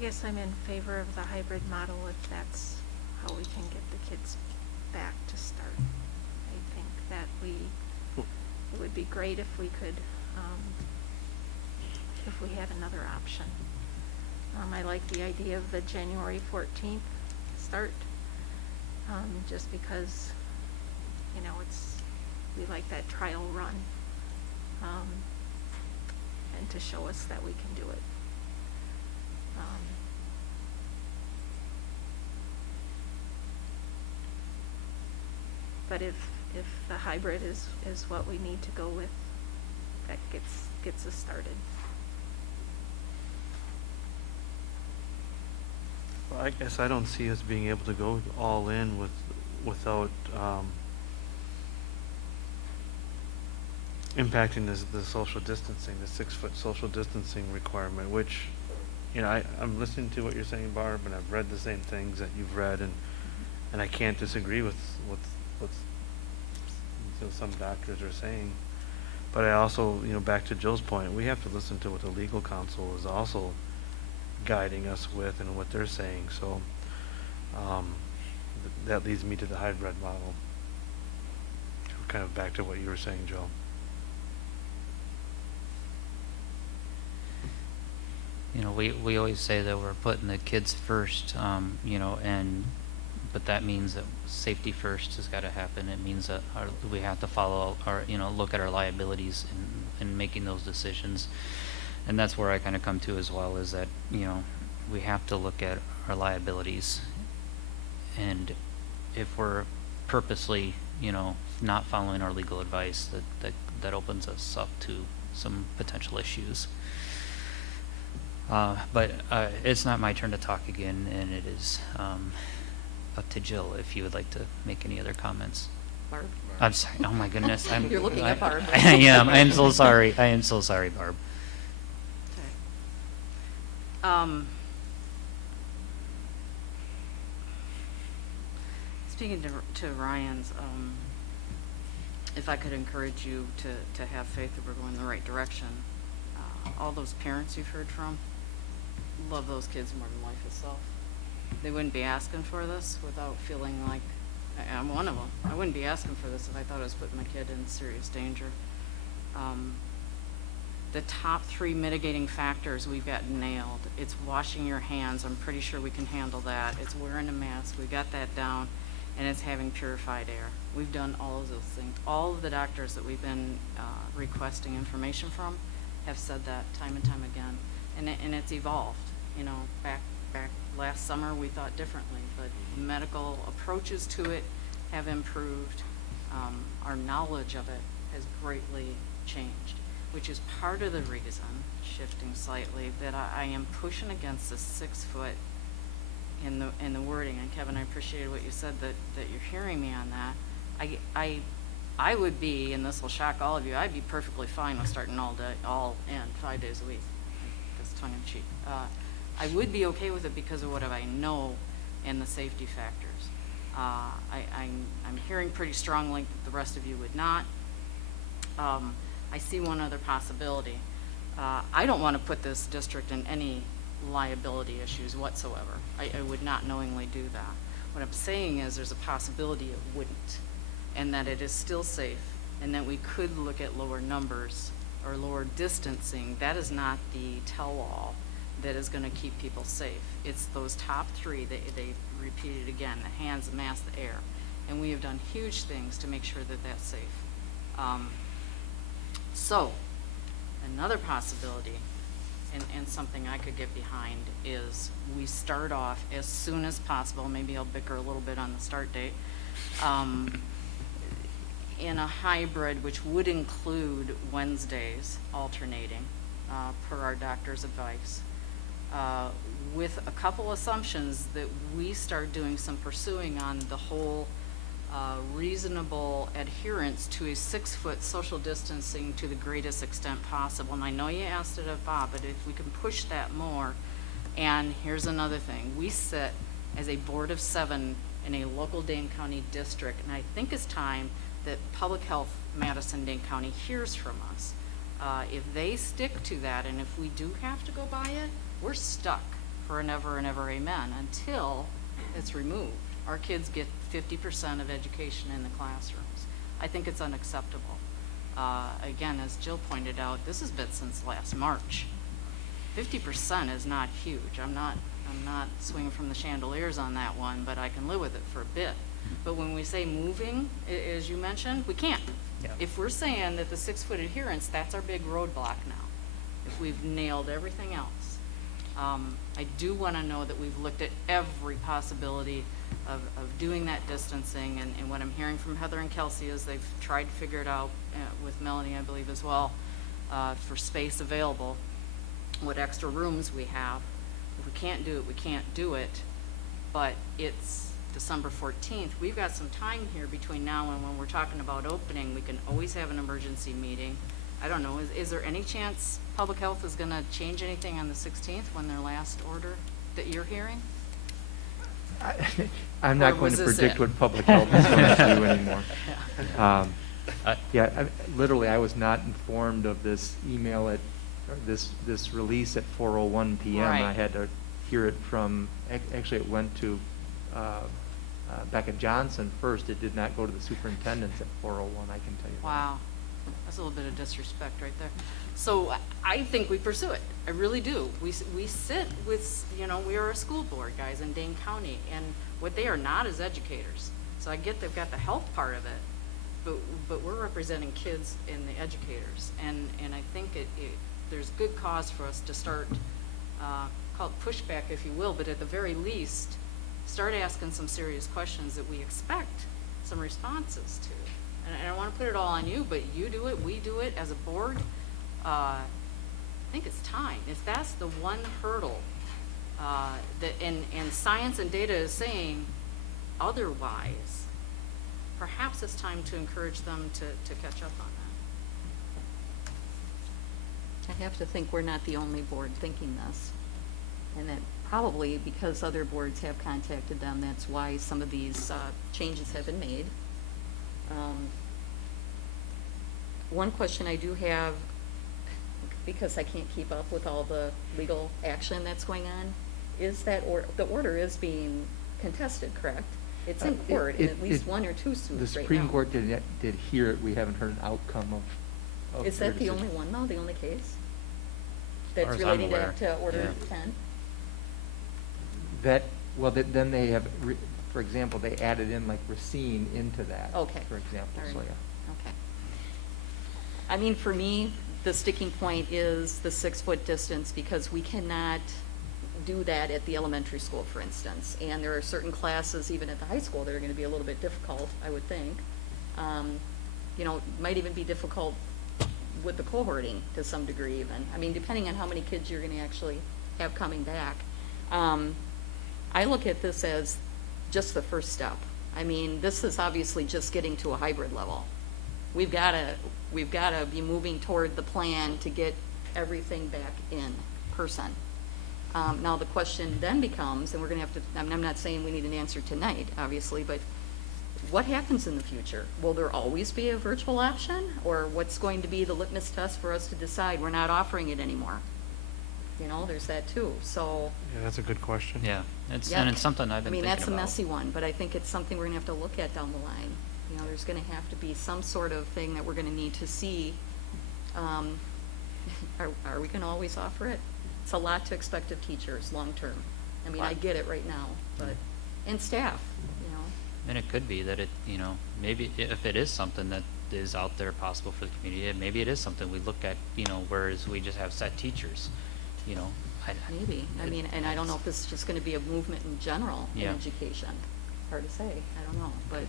Yes, I'm in favor of the hybrid model if that's how we can get the kids back to start. I think that it would be great if we could, if we had another option. I like the idea of the January 14th start, just because, we like that trial run, and to show us that we can do it. But if the hybrid is what we need to go with, that gets us started. Well, I guess I don't see us being able to go all in without impacting the social distancing, the 6-foot social distancing requirement, which you know, I'm listening to what you're saying, Barb, and I've read the same things that you've read, and I can't disagree with what some doctors are saying. But I also, you know, back to Jill's point, we have to listen to what the legal counsel is also guiding us with and what they're saying. So that leads me to the hybrid model. Kind of back to what you were saying, Joe. You know, we always say that we're putting the kids first, you know, but that means that safety first has got to happen. It means that we have to follow you know, look at our liabilities in making those decisions. And that's where I kind of come to as well, is that, you know, we have to look at our liabilities. And if we're purposely, you know, not following our legal advice, that opens us up to some potential issues. But it's not my turn to talk again, and it is up to Jill if you would like to make any other comments. Barb? I'm sorry. Oh my goodness. You're looking at Barb. I am. I am so sorry. I am so sorry, Barb. Okay. Speaking to Ryan's, if I could encourage you to have faith that we're going in the right direction. All those parents you've heard from love those kids more than life itself. They wouldn't be asking for this without feeling like, I'm one of them. I wouldn't be asking for this if I thought I was putting my kid in serious danger. The top 3 mitigating factors we've got nailed. It's washing your hands. I'm pretty sure we can handle that. It's wearing a mask. We got that down. And it's having purified air. We've done all of those things. All of the doctors that we've been requesting information from have said that time and time again. And it's evolved. You know, back last summer we thought differently, but medical approaches to it have improved. Our knowledge of it has greatly changed, which is part of the reason, shifting slightly, that I am pushing against the 6 foot in the wording. And Kevin, I appreciated what you said, that you're hearing me on that. I would be, and this will shock all of you, I'd be perfectly fine with starting all 5 days a week. That's tongue in cheek. I would be okay with it because of what I know and the safety factors. I'm hearing pretty strongly that the rest of you would not. I see one other possibility. I don't want to put this district in any liability issues whatsoever. I would not knowingly do that. What I'm saying is there's a possibility it wouldn't, and that it is still safe, and that we could look at lower numbers or lower distancing. That is not the tell-all that is going to keep people safe. It's those top 3 that they repeated again: the hands, the mask, the air. And we have done huge things to make sure that that's safe. So another possibility, and something I could get behind, is we start off as soon as possible. Maybe I'll bicker a little bit on the start date, in a hybrid, which would include Wednesdays alternating, per our doctor's advice, with a couple assumptions that we start doing some pursuing on the whole reasonable adherence to a 6 foot social distancing to the greatest extent possible. And I know you asked it of Bob, but if we can push that more. And here's another thing: we sit as a board of 7 in a local Dane County district, and I think it's time that Public Health Madison-Dane County hears from us. If they stick to that, and if we do have to go by it, we're stuck for an ever and ever amen until it's removed. Our kids get 50% of education in the classrooms. I think it's unacceptable. Again, as Jill pointed out, this has been since last March. 50% is not huge. I'm not swinging from the chandeliers on that one, but I can live with it for a bit. But when we say moving, as you mentioned, we can't. Yeah. If we're saying that the 6 foot adherence, that's our big roadblock now. If we've nailed everything else. I do want to know that we've looked at every possibility of doing that distancing, and what I'm hearing from Heather and Kelsey is they've tried to figure it out, with Melanie, I believe, as well, for space available, what extra rooms we have. If we can't do it, we can't do it, but it's December 14th. We've got some time here between now and when we're talking about opening. We can always have an emergency meeting. I don't know, is there any chance Public Health is gonna change anything on the 16th when their last order that you're hearing? I'm Or not going was to this predict it? what public health is going to do anymore. Yeah. Yeah, literally, I was not informed of this email or this release at 4:01 p.m. Right. I had to hear it from, actually it went to Becca Johnson first. It did not go to the superintendents at 4:01, I can tell you that. Wow, that's a little bit of disrespect right there. So I think we pursue it. I really do. We sit with, we are a school board, guys, in Dane County, and what they are not is educators. So I get they've got the health part of it, but we're representing kids and the educators, and I think there's good cause for us to start, call it pushback, if you will, but at the very least, start asking some serious questions that we expect some responses to. And I don't want to put it all on you, but you do it, we do it as a board. I think it's time. If that's the one hurdle, and science and data is saying otherwise, perhaps it's time to encourage them to catch up on that. I have to think we're not the only board thinking this. And that probably because other boards have contacted them, that's why some of these changes have been made. One question I do have, because I can't keep up with all the legal action that's going on, is that the order is being contested, correct? It's in court in at least one or two suits right now. The Supreme Court did hear it. We haven't heard an outcome of Is their that the decision. only one, though, the only case? Far That's as I'm relating aware, to Order yeah. 10? Then they have, for example, they added in like Racine into that. Okay. For example, All so right. yeah. Okay. I mean, for me, the sticking point is the 6-foot distance, because we cannot do that at the elementary school, for instance. And there are certain classes, even at the high school, that are gonna be a little bit difficult, I would think. Might even be difficult with the cohorting to some degree even. I mean, depending on how many kids you're gonna actually have coming back. I look at this as just the first step. I mean, this is obviously just getting to a hybrid level. We've gotta be moving toward the plan to get everything back in person. Now the question then becomes, and we're gonna have to, I'm not saying we need an answer tonight, obviously, but what happens in the future? Will there always be a virtual option? Or what's going to be the litmus test for us to decide we're not offering it anymore? There's that too, so. Yeah, that's a good question. Yeah, it's Yeah. something I've been thinking about. I mean, that's a messy one, but I think it's something we're gonna have to look at down the line. There's gonna have to be some sort of thing that we're gonna need to see. Are we gonna always offer it? It's a lot to expect of teachers, long-term. I mean, I get it right now, but, and staff, And it could be that maybe if it is something that is out there possible for the community, maybe it is something we look at, whereas we just have set teachers, Maybe. I mean, and I don't know if this is just gonna be a movement in general in Yeah. education. Hard to say, I don't know, but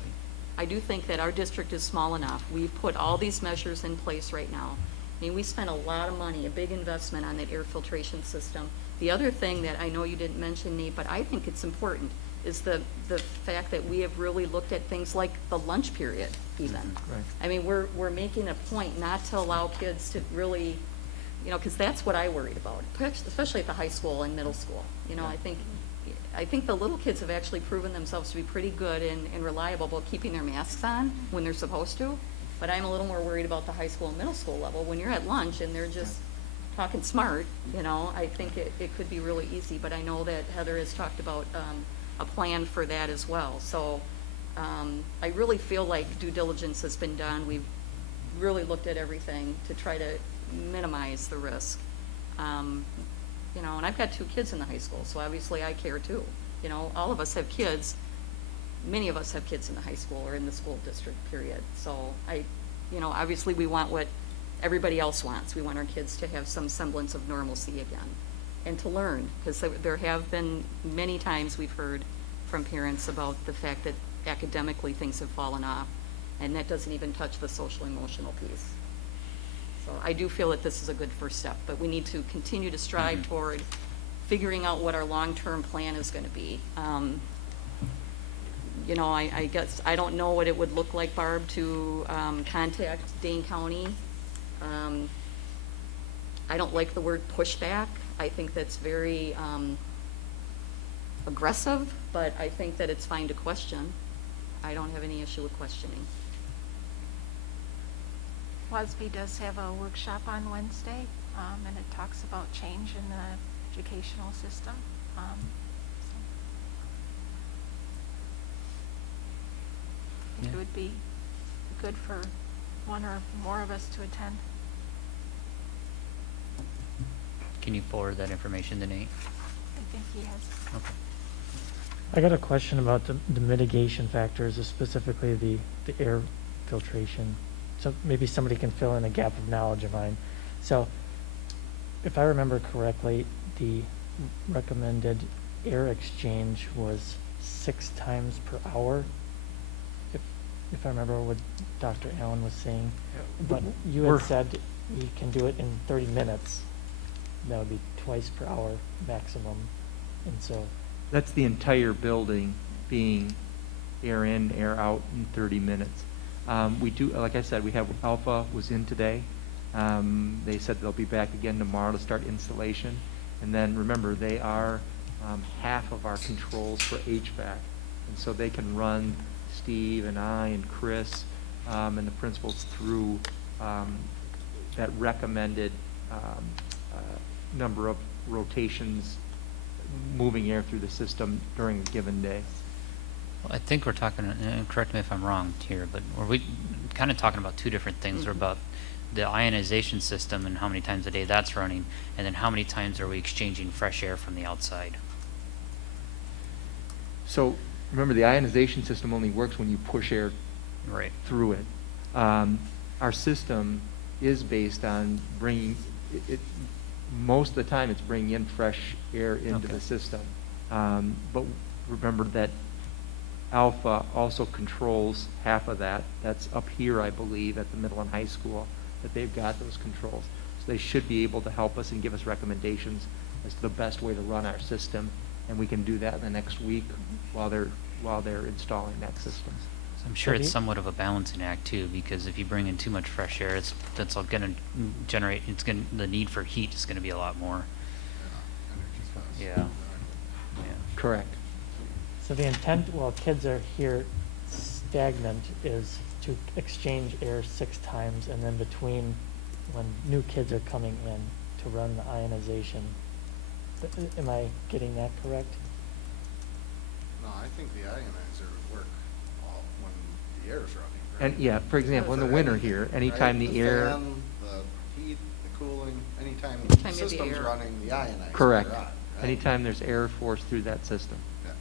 I do think that our district is small enough. We've put all these measures in place right now. I mean, we spent a lot of money, a big investment on that air filtration system. The other thing that I know you didn't mention, Nate, but I think it's important, is the fact that we have really looked at things like the lunch period even. Right. I mean, we're making a point not to allow kids to really, because that's what I worried about, especially at the high school and middle school. I think the little kids have actually proven themselves to be pretty good and reliable about keeping their masks on when they're supposed to. But I'm a little more worried about the high school and middle school level. When you're at lunch and they're just talking smart, I think it could be really easy. But I know that Heather has talked about a plan for that as well. So I really feel like due diligence has been done. We've really looked at everything to try to minimize the risk. And I've got 2 kids in the high school, so obviously I care too. All of us have kids. Many of us have kids in the high school or in the school district, period. So obviously we want what everybody else wants. We want our kids to have some semblance of normalcy again and to learn, because there have been many times we've heard from parents about the fact that academically things have fallen off, and that doesn't even touch the social emotional piece. So I do feel that this is a good first step, but we need to continue to strive toward figuring out what our long-term plan is going to be. I guess I don't know what it would look like, Barb, to contact Dane County I don't like the word pushback. I think that's very aggressive, but I think that it's fine to question. I don't have any issue with questioning. WASB does have a workshop on Wednesday, and it talks about change in the educational system. So. I think it would be good for one or more of us to attend. Can you forward that information to Nate? I think he has. Okay. I got a question about the mitigation factors, specifically the air filtration. So maybe somebody can fill in a gap of knowledge of mine. So if I remember correctly, the recommended air exchange was 6 times per hour, if I remember what Dr. Allen was saying. But you had said you can do it in 30 minutes. That would be twice per hour maximum. And so That's the entire building being air in, air out in 30 minutes. We do, like I said, we have Alpha was in today. They said they'll be back again tomorrow to start installation. And then remember, they are half of our controls for HVAC. And so they can run Steve and I and Chris and the principals through that recommended number of rotations, moving air through the system during a given day. Well, I think we're talking, and correct me if I'm wrong here, but we kind of talking about two different things. We're about the ionization system and how many times a day that's running, and then how many times are we exchanging fresh air from the outside? So remember, the ionization system only works when you push air through it. Our system is based on bringing it. Most of the time, it's bringing in fresh air into the system. But remember that Alpha also controls half of that. That's up here, I believe, at the middle and high school, that they've got those controls. So they should be able to help us and give us recommendations as to the best way to run our system, and we can do that in the next week while they're installing that system. So I'm sure it's somewhat of a balancing act too, because if you bring in too much fresh air, that's all going to generate. The need for heat is going to be a lot more. Yeah. Correct. So the intent while kids are here stagnant is to exchange air 6 times, and then between when new kids are coming in to run the ionization. Am I getting that correct? No, I think the ionizer would work when the air is running. Right? And yeah, for example, in the winter here, anytime right? the air. Fan, the heat, the cooling, anytime the the system's running, the ionizer. Correct. On, right? Anytime there's air force through that system. Yeah.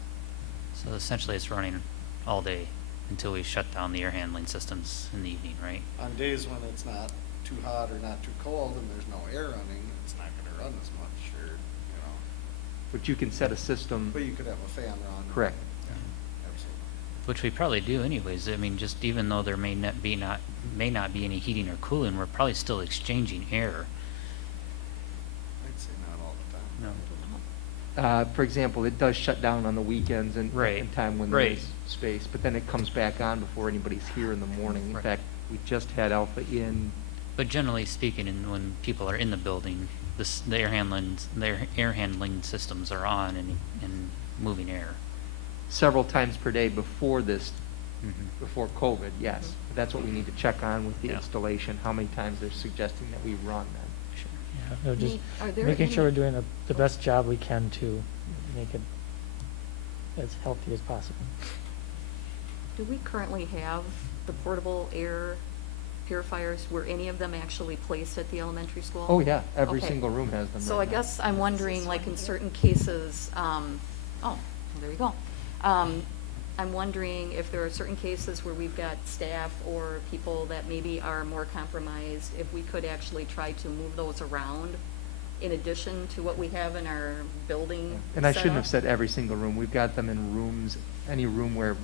So essentially, it's running all day until we shut down the air handling systems in the evening, right? On days when it's not too hot or not too cold and there's no air running, it's not going to run as much, or But you can set a system. But you could have a fan run. Correct. Yeah, absolutely. Which we probably do anyways. I mean, just even though there may not be any heating or cooling, we're probably still exchanging air. I'd say not all the time. No. For example, it does shut down on the weekends and in time when there's space, but then it comes back on before anybody's here in the morning. In fact, we just had Alpha in. But generally speaking, when people are in the building, the air handling systems are on and moving air. Several times per day before this, before COVID, yes. But that's what we need to check on with the installation, how many times they're suggesting that we run them. Yeah, no, just making sure we're doing the best job we can to make it as healthy as possible. Do we currently have the portable air purifiers? Were any of them actually placed at the elementary school? Oh yeah, every single room has them. So right I now. guess I'm wondering, like in certain cases, oh, there you go. I'm wondering if there are certain cases where we've got staff or people that maybe are more compromised, if we could actually try to move those around in addition to what we have in our building. And I shouldn't setup. have said every single room. We've got them in rooms, any room where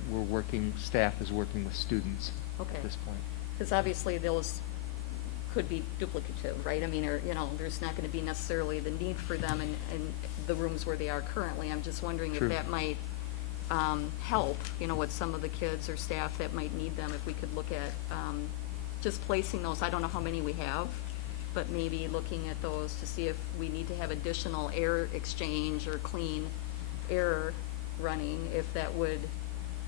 staff is working with students at this point. Because obviously those could be duplicative, right? I mean, or, there's not going to be necessarily the need for them in the rooms where they are currently. I'm just wondering True. if that might help, with some of the kids or staff that might need them, if we could look at just placing those. I don't know how many we have, but maybe looking at those to see if we need to have additional air exchange or clean air running, if that would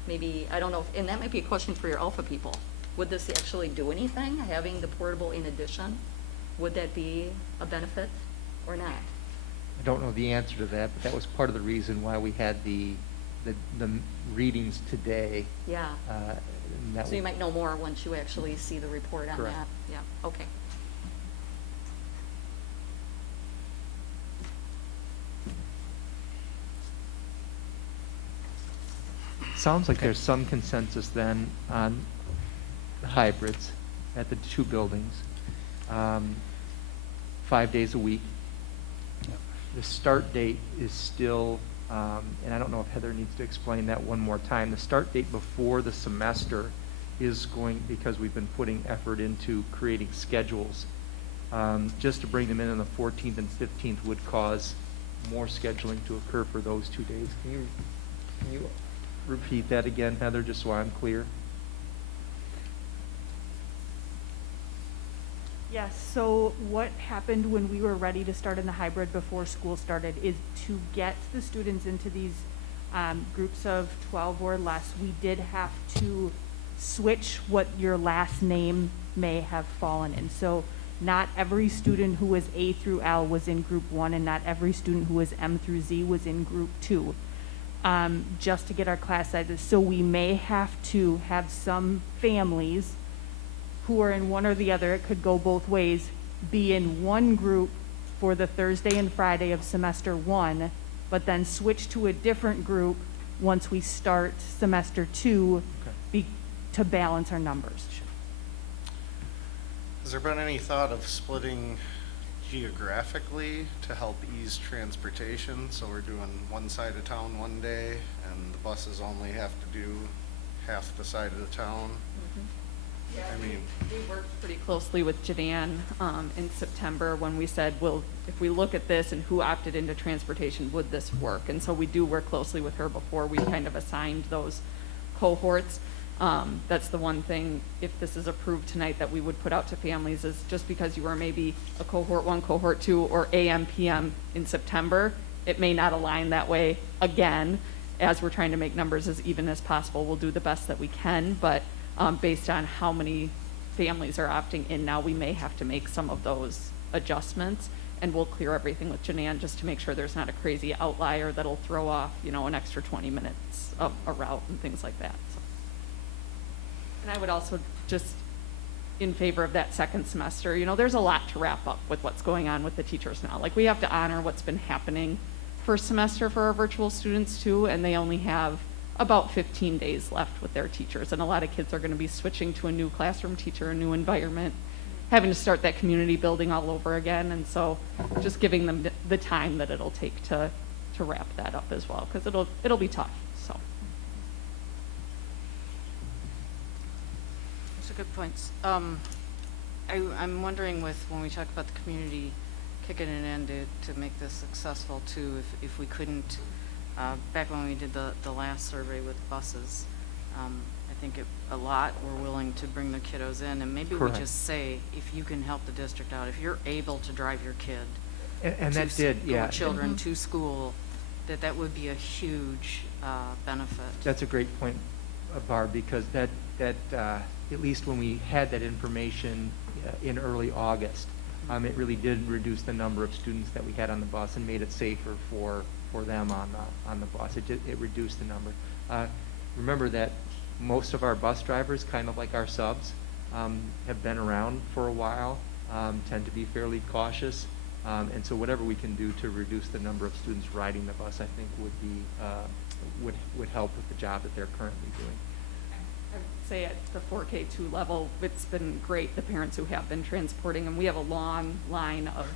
maybe, I don't know, and that might be a question for your alpha people. Would this actually do anything, having the portable in addition? Would that be a benefit or not? I don't know the answer to that, but that was part of the reason why we had the readings today. Yeah. And that So you might know more once you actually see the report on Correct. that. Yeah, okay. Sounds like there's some consensus then on the hybrids at the two buildings. 5 days a week. The start date is still, and I don't know if Heather needs to explain that one more time. The start date before the semester is going, because we've been putting effort into creating schedules, just to bring them in on the 14th and 15th would cause more scheduling to occur for those 2 days. Can you repeat that again, Heather, just so I'm clear? Yes, so what happened when we were ready to start in the hybrid before school started is to get the students into these groups of 12 or less, we did have to switch what your last name may have fallen in. So not every student who was A through L was in group 1, and not every student who was M through Z was in group 2, just to get our class sizes. So we may have to have some families who are in one or the other, it could go both ways, be in one group for the Thursday and Friday of semester 1, but then switch to a different group once we start semester 2 to balance our numbers. Has there been any thought of splitting geographically to help ease transportation? So we're doing one side of town one day and the buses only have to do half the side of the town? Yeah, I mean, we worked pretty closely with Janann in September when we said, well, if we look at this and who opted into transportation, would this work? And so we do work closely with her before we kind of assigned those cohorts. That's the one thing, if this is approved tonight, that we would put out to families is just because you are maybe a cohort 1, cohort 2, or AM, PM in September, it may not align that way again. As we're trying to make numbers as even as possible, we'll do the best that we can, but based on how many families are opting in now, we may have to make some of those adjustments, and we'll clear everything with Janann just to make sure there's not a crazy outlier that'll throw off, an extra 20 minutes of a route and things like that. So. And I would also just, in favor of that second semester, there's a lot to wrap up with what's going on with the teachers now. Like, we have to honor what's been happening first semester for our virtual students too, and they only have about 15 days left with their teachers, and a lot of kids are going to be switching to a new classroom teacher, a new environment, having to start that community building all over again, and so just giving them the time that it'll take to wrap that up as well, because it'll be tough. So Those are good points. I'm wondering when we talk about the community kicking it in to make this successful too, if we couldn't, back when we did the last survey with buses, I think a lot were willing to bring their kiddos in, and maybe Correct. we just say, if you can help the district out, if you're able to drive your kid And that did, yeah. children to school, that would be a huge benefit. That's a great point, Barb, because that at least when we had that information in early August, it really did reduce the number of students that we had on the bus and made it safer for them on the bus. It reduced the number. Remember that most of our bus drivers, kind of like our subs, have been around for a while, tend to be fairly cautious, and so whatever we can do to reduce the number of students riding the bus, I think would help with the job that they're currently doing. I would say at the 4K2 level, it's been great, the parents who have been transporting, and we have a long line of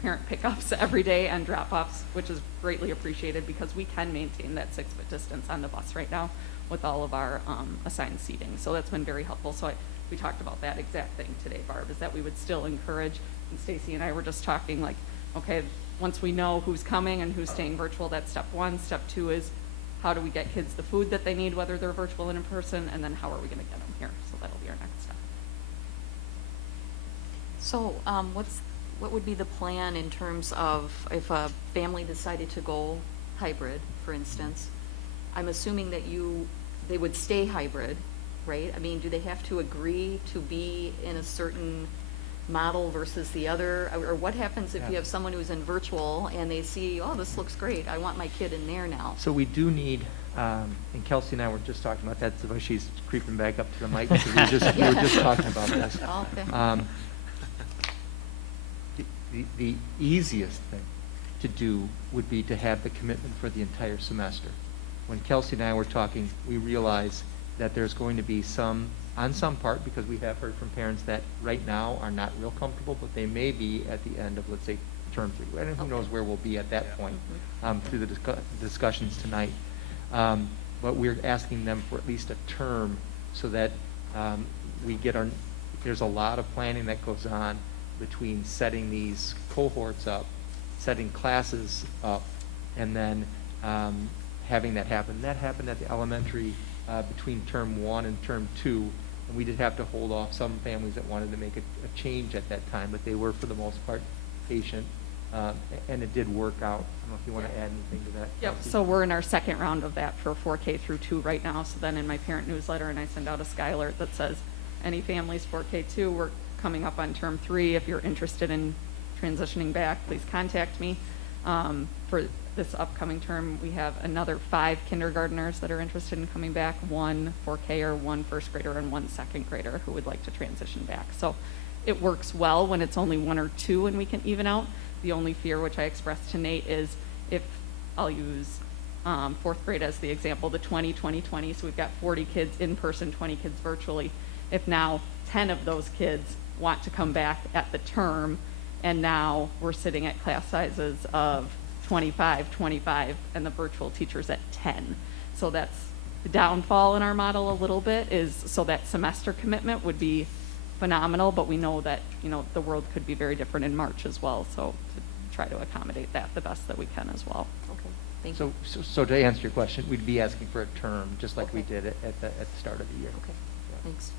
parent pickups every day and drop-offs, which is greatly appreciated because we can maintain that 6-foot distance on the bus right now with all of our assigned seating. So that's been very helpful. So we talked about that exact thing today, Barb, is that we would still encourage, and Stacy and I were just talking like, okay, once we know who's coming and who's staying virtual, that's step 1. Step 2 is how do we get kids the food that they need, whether they're virtual and in person, and then how are we going to get them here? So that'll be our next step. So, what would be the plan in terms of if a family decided to go hybrid, for instance? I'm assuming that they would stay hybrid, right? I mean, do they have to agree to be in a certain model versus the other? Or what happens if you have someone who's in virtual and they see, oh, this looks great, I want my kid in there now? So we do need, and Kelsey and I were just talking about that, so she's creeping back up to the mic, because we were just talking about this. Okay. The easiest thing to do would be to have the commitment for the entire semester. When Kelsey and I were talking, we realized that there's going to be some, on some part, because we have heard from parents that right now are not real comfortable, but they may be at the end of, let's say, term 3. And who knows where we'll be at that point through the discussions tonight. But we're asking them for at least a term so that we get there's a lot of planning that goes on between setting these cohorts up, setting classes up, and then having that happen. That happened at the elementary between term 1 and term 2, and we did have to hold off some families that wanted to make a change at that time, but they were, for the most part, patient, and it did work out. I don't know if you want to add anything to that. Yep, Kelsey? so we're in our second round of that for 4K through 2 right now. So then in my parent newsletter, and I send out a sky alert that says, any families 4K2, we're coming up on term 3. If you're interested in transitioning back, please contact me. For this upcoming term, we have another 5 kindergartners that are interested in coming back, 1 4K-er, 1 first grader, and 1 second grader who would like to transition back. So it works well when it's only 1 or 2 and we can even out. The only fear, which I expressed to Nate, is if I'll use 4th grade as the example, the 20-20-20, so we've got 40 kids in person, 20 kids virtually. If now 10 of those kids want to come back at the term, and now we're sitting at class sizes of 25, and the virtual teachers at 10. So that's the downfall in our model a little bit, is so that semester commitment would be phenomenal, but we know that, the world could be very different in March as well, so to try to accommodate that the best that we can as well. Okay, thank you. So to answer your question, we'd be asking for a term, just like we did at the start of the year. Okay, thanks.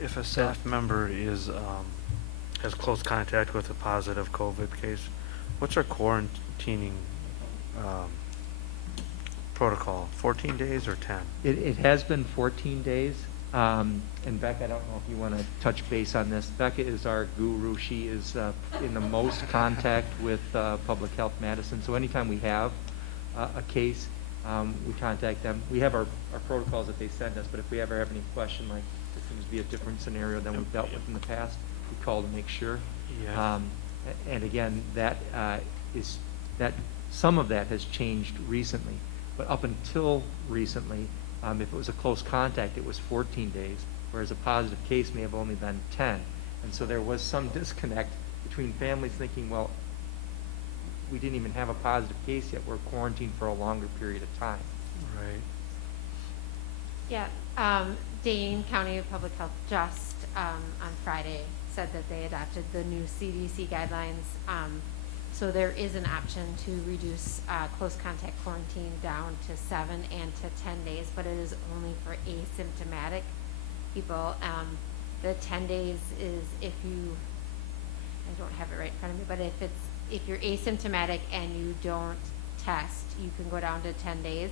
If a staff member has close contact with a positive COVID case, what's our quarantining protocol? 14 days or 10? It has been 14 days. And Becca, I don't know if you want to touch base on this. Becca is our guru. She is in the most contact with Public Health Madison. So anytime we have a case, we contact them. We have our protocols that they send us, but if we ever have any question, like this seems to be a different scenario than we've dealt with in the past, we call to make sure. Yeah. And again, that some of that has changed recently. But up until recently, if it was a close contact, it was 14 days, whereas a positive case may have only been 10. And so there was some disconnect between families thinking, well, we didn't even have a positive case yet. We're quarantined for a longer period of time. Right. Yeah, Dane County Public Health just on Friday said that they adopted the new CDC guidelines. So there is an option to reduce close contact quarantine down to 7 and to 10 days, but it is only for asymptomatic people. The 10 days is if you, I don't have it right in front of me, but if you're asymptomatic and you don't test, you can go down to 10 days.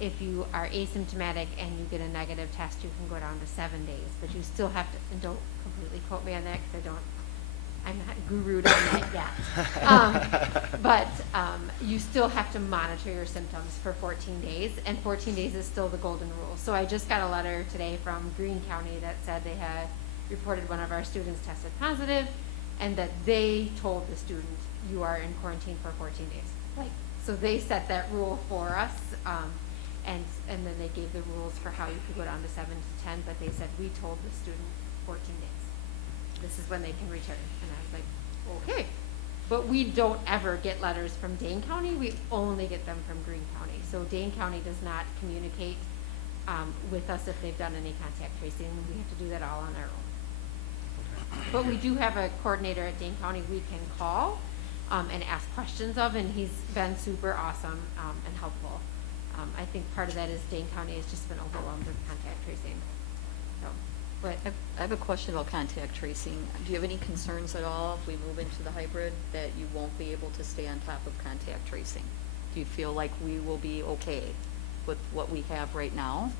If you are asymptomatic and you get a negative test, you can go down to 7 days, but you still have to, and don't completely quote me on that because I'm not guru'd on that yet. But you still have to monitor your symptoms for 14 days, and 14 days is still the golden rule. So I just got a letter today from Greene County that said they had reported one of our students tested positive, and that they told the student, you are in quarantine for 14 days. So they set that rule for us, and then they gave the rules for how you could go down to 7 to 10, but they said, we told the student 14 days. This is when they can return. And I was like, okay. But we don't ever get letters from Dane County. We only get them from Greene County. So Dane County does not communicate with us if they've done any contact tracing. We have to do that all on our own. But we do have a coordinator at Dane County we can call and ask questions of, and he's been super awesome and helpful. I think part of that is Dane County has just been overwhelmed with contact tracing. So, but I have a question about contact tracing. Do you have any concerns at all if we move into the hybrid that you won't be able to stay on top of contact tracing? Do you feel like we will be okay with what we have right now?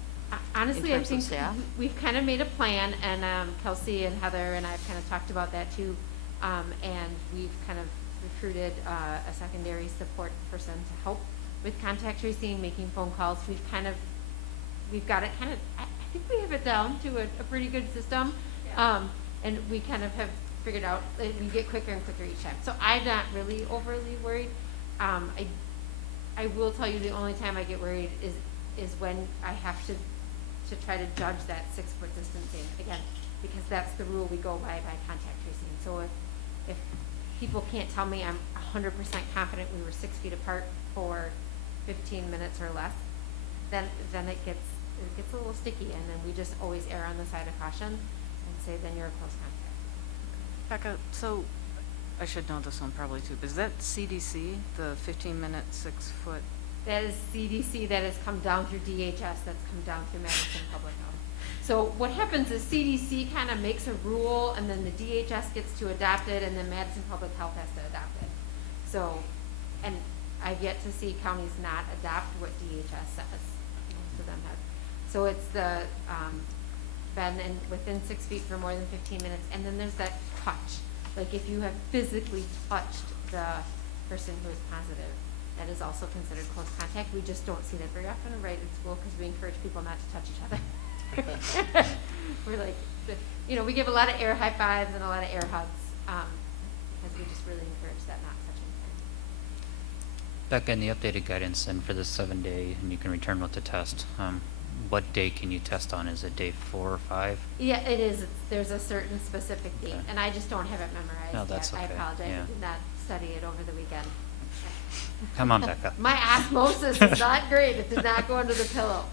Honestly, in I terms think of staff? we've kind of made a plan, and Kelsey and Heather and I've kind of talked about that too. And we've kind of recruited a secondary support person to help with contact tracing, making phone calls. We've got it kind of, I think we have it down to a pretty good system. And we kind of have figured out that we get quicker and quicker each time. So I'm not really overly worried. I will tell you the only time I get worried is when I have to try to judge that 6-foot distancing again, because that's the rule we go by contact tracing. So if people can't tell me I'm 100% confident we were 6 feet apart for 15 minutes or less, then it gets a little sticky, and then we just always err on the side of caution and say then you're a close contact. Becca, so I should know this one probably too, but is that CDC, the 15-minute 6-foot? That is CDC that has come down through DHS, that's come down through Madison Public Health. So what happens is CDC kind of makes a rule, and then the DHS gets to adopt it, and then Madison Public Health has to adopt it. So, and I've yet to see counties not adopt what DHS says. Most of them have. So it's the been within 6 feet for more than 15 minutes, and then there's that touch. Like if you have physically touched the person who is positive, that is also considered close contact. We just don't see that very often, right, in school, because we encourage people not to touch each other. We're like, we give a lot of air high fives and a lot of air hugs, because we just really encourage that not touching thing. Becca, in the updated guidance and for the 7-day, and you can return with the test, what day can you test on? Is it day 4 or 5? Yeah, it is. There's a certain specific date, and I just don't have it memorized No, that's yet. okay. I apologize. Yeah. I did not study it over the weekend. Come on, Becca. My osmosis is not great. It did not go under the pillow.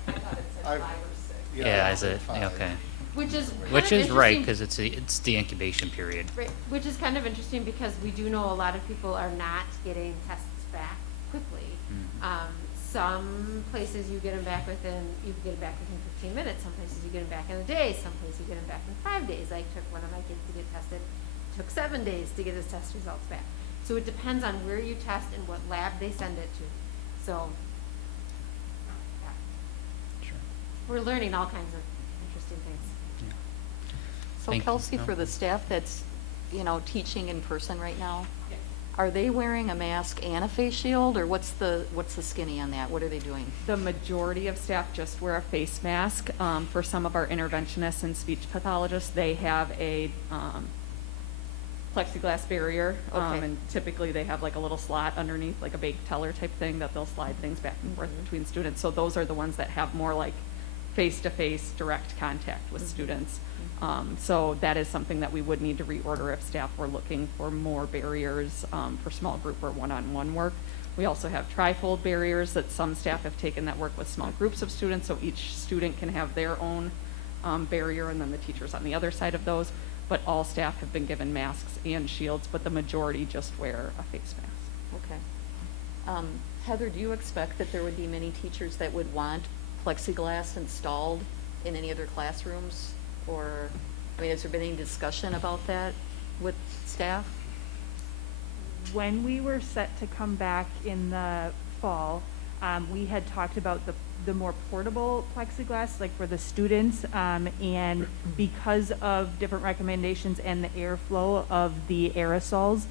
Yeah, is it? Five. Okay. Which is Which kind is of right, interesting. because it's the incubation period. Right, which is kind of interesting because we do know a lot of people are not getting tests back quickly. Some places you get them back within 15 minutes. Some places you get them back in a day. Some places you get them back in 5 days. I took one of my kids to get tested. It took 7 days to get his test results back. So it depends on where you test and what lab they send it to. So yeah. Sure. We're learning all kinds of interesting things. Yeah. So Thank you. Kelsey, No. for the staff that's, teaching in person right now, are they wearing a mask and a face shield, or what's the skinny on that? What are they doing? The majority of staff just wear a face mask. For some of our interventionists and speech pathologists, they have a plexiglass barrier. Okay. And typically they have like a little slot underneath, like a baked teller type thing that they'll slide things back and forth between students. So those are the ones that have more like face-to-face direct contact with students. So that is something that we would need to reorder if staff were looking for more barriers for small group or one-on-one work. We also have trifold barriers that some staff have taken that work with small groups of students, so each student can have their own barrier, and then the teachers on the other side of those. But all staff have been given masks and shields, but the majority just wear a face mask. Okay. Heather, do you expect that there would be many teachers that would want plexiglass installed in any other classrooms? Or, has there been any discussion about that with staff? When we were set to come back in the fall, we had talked about the more portable plexiglass, like for the students, and because of different recommendations and the airflow of the aerosols,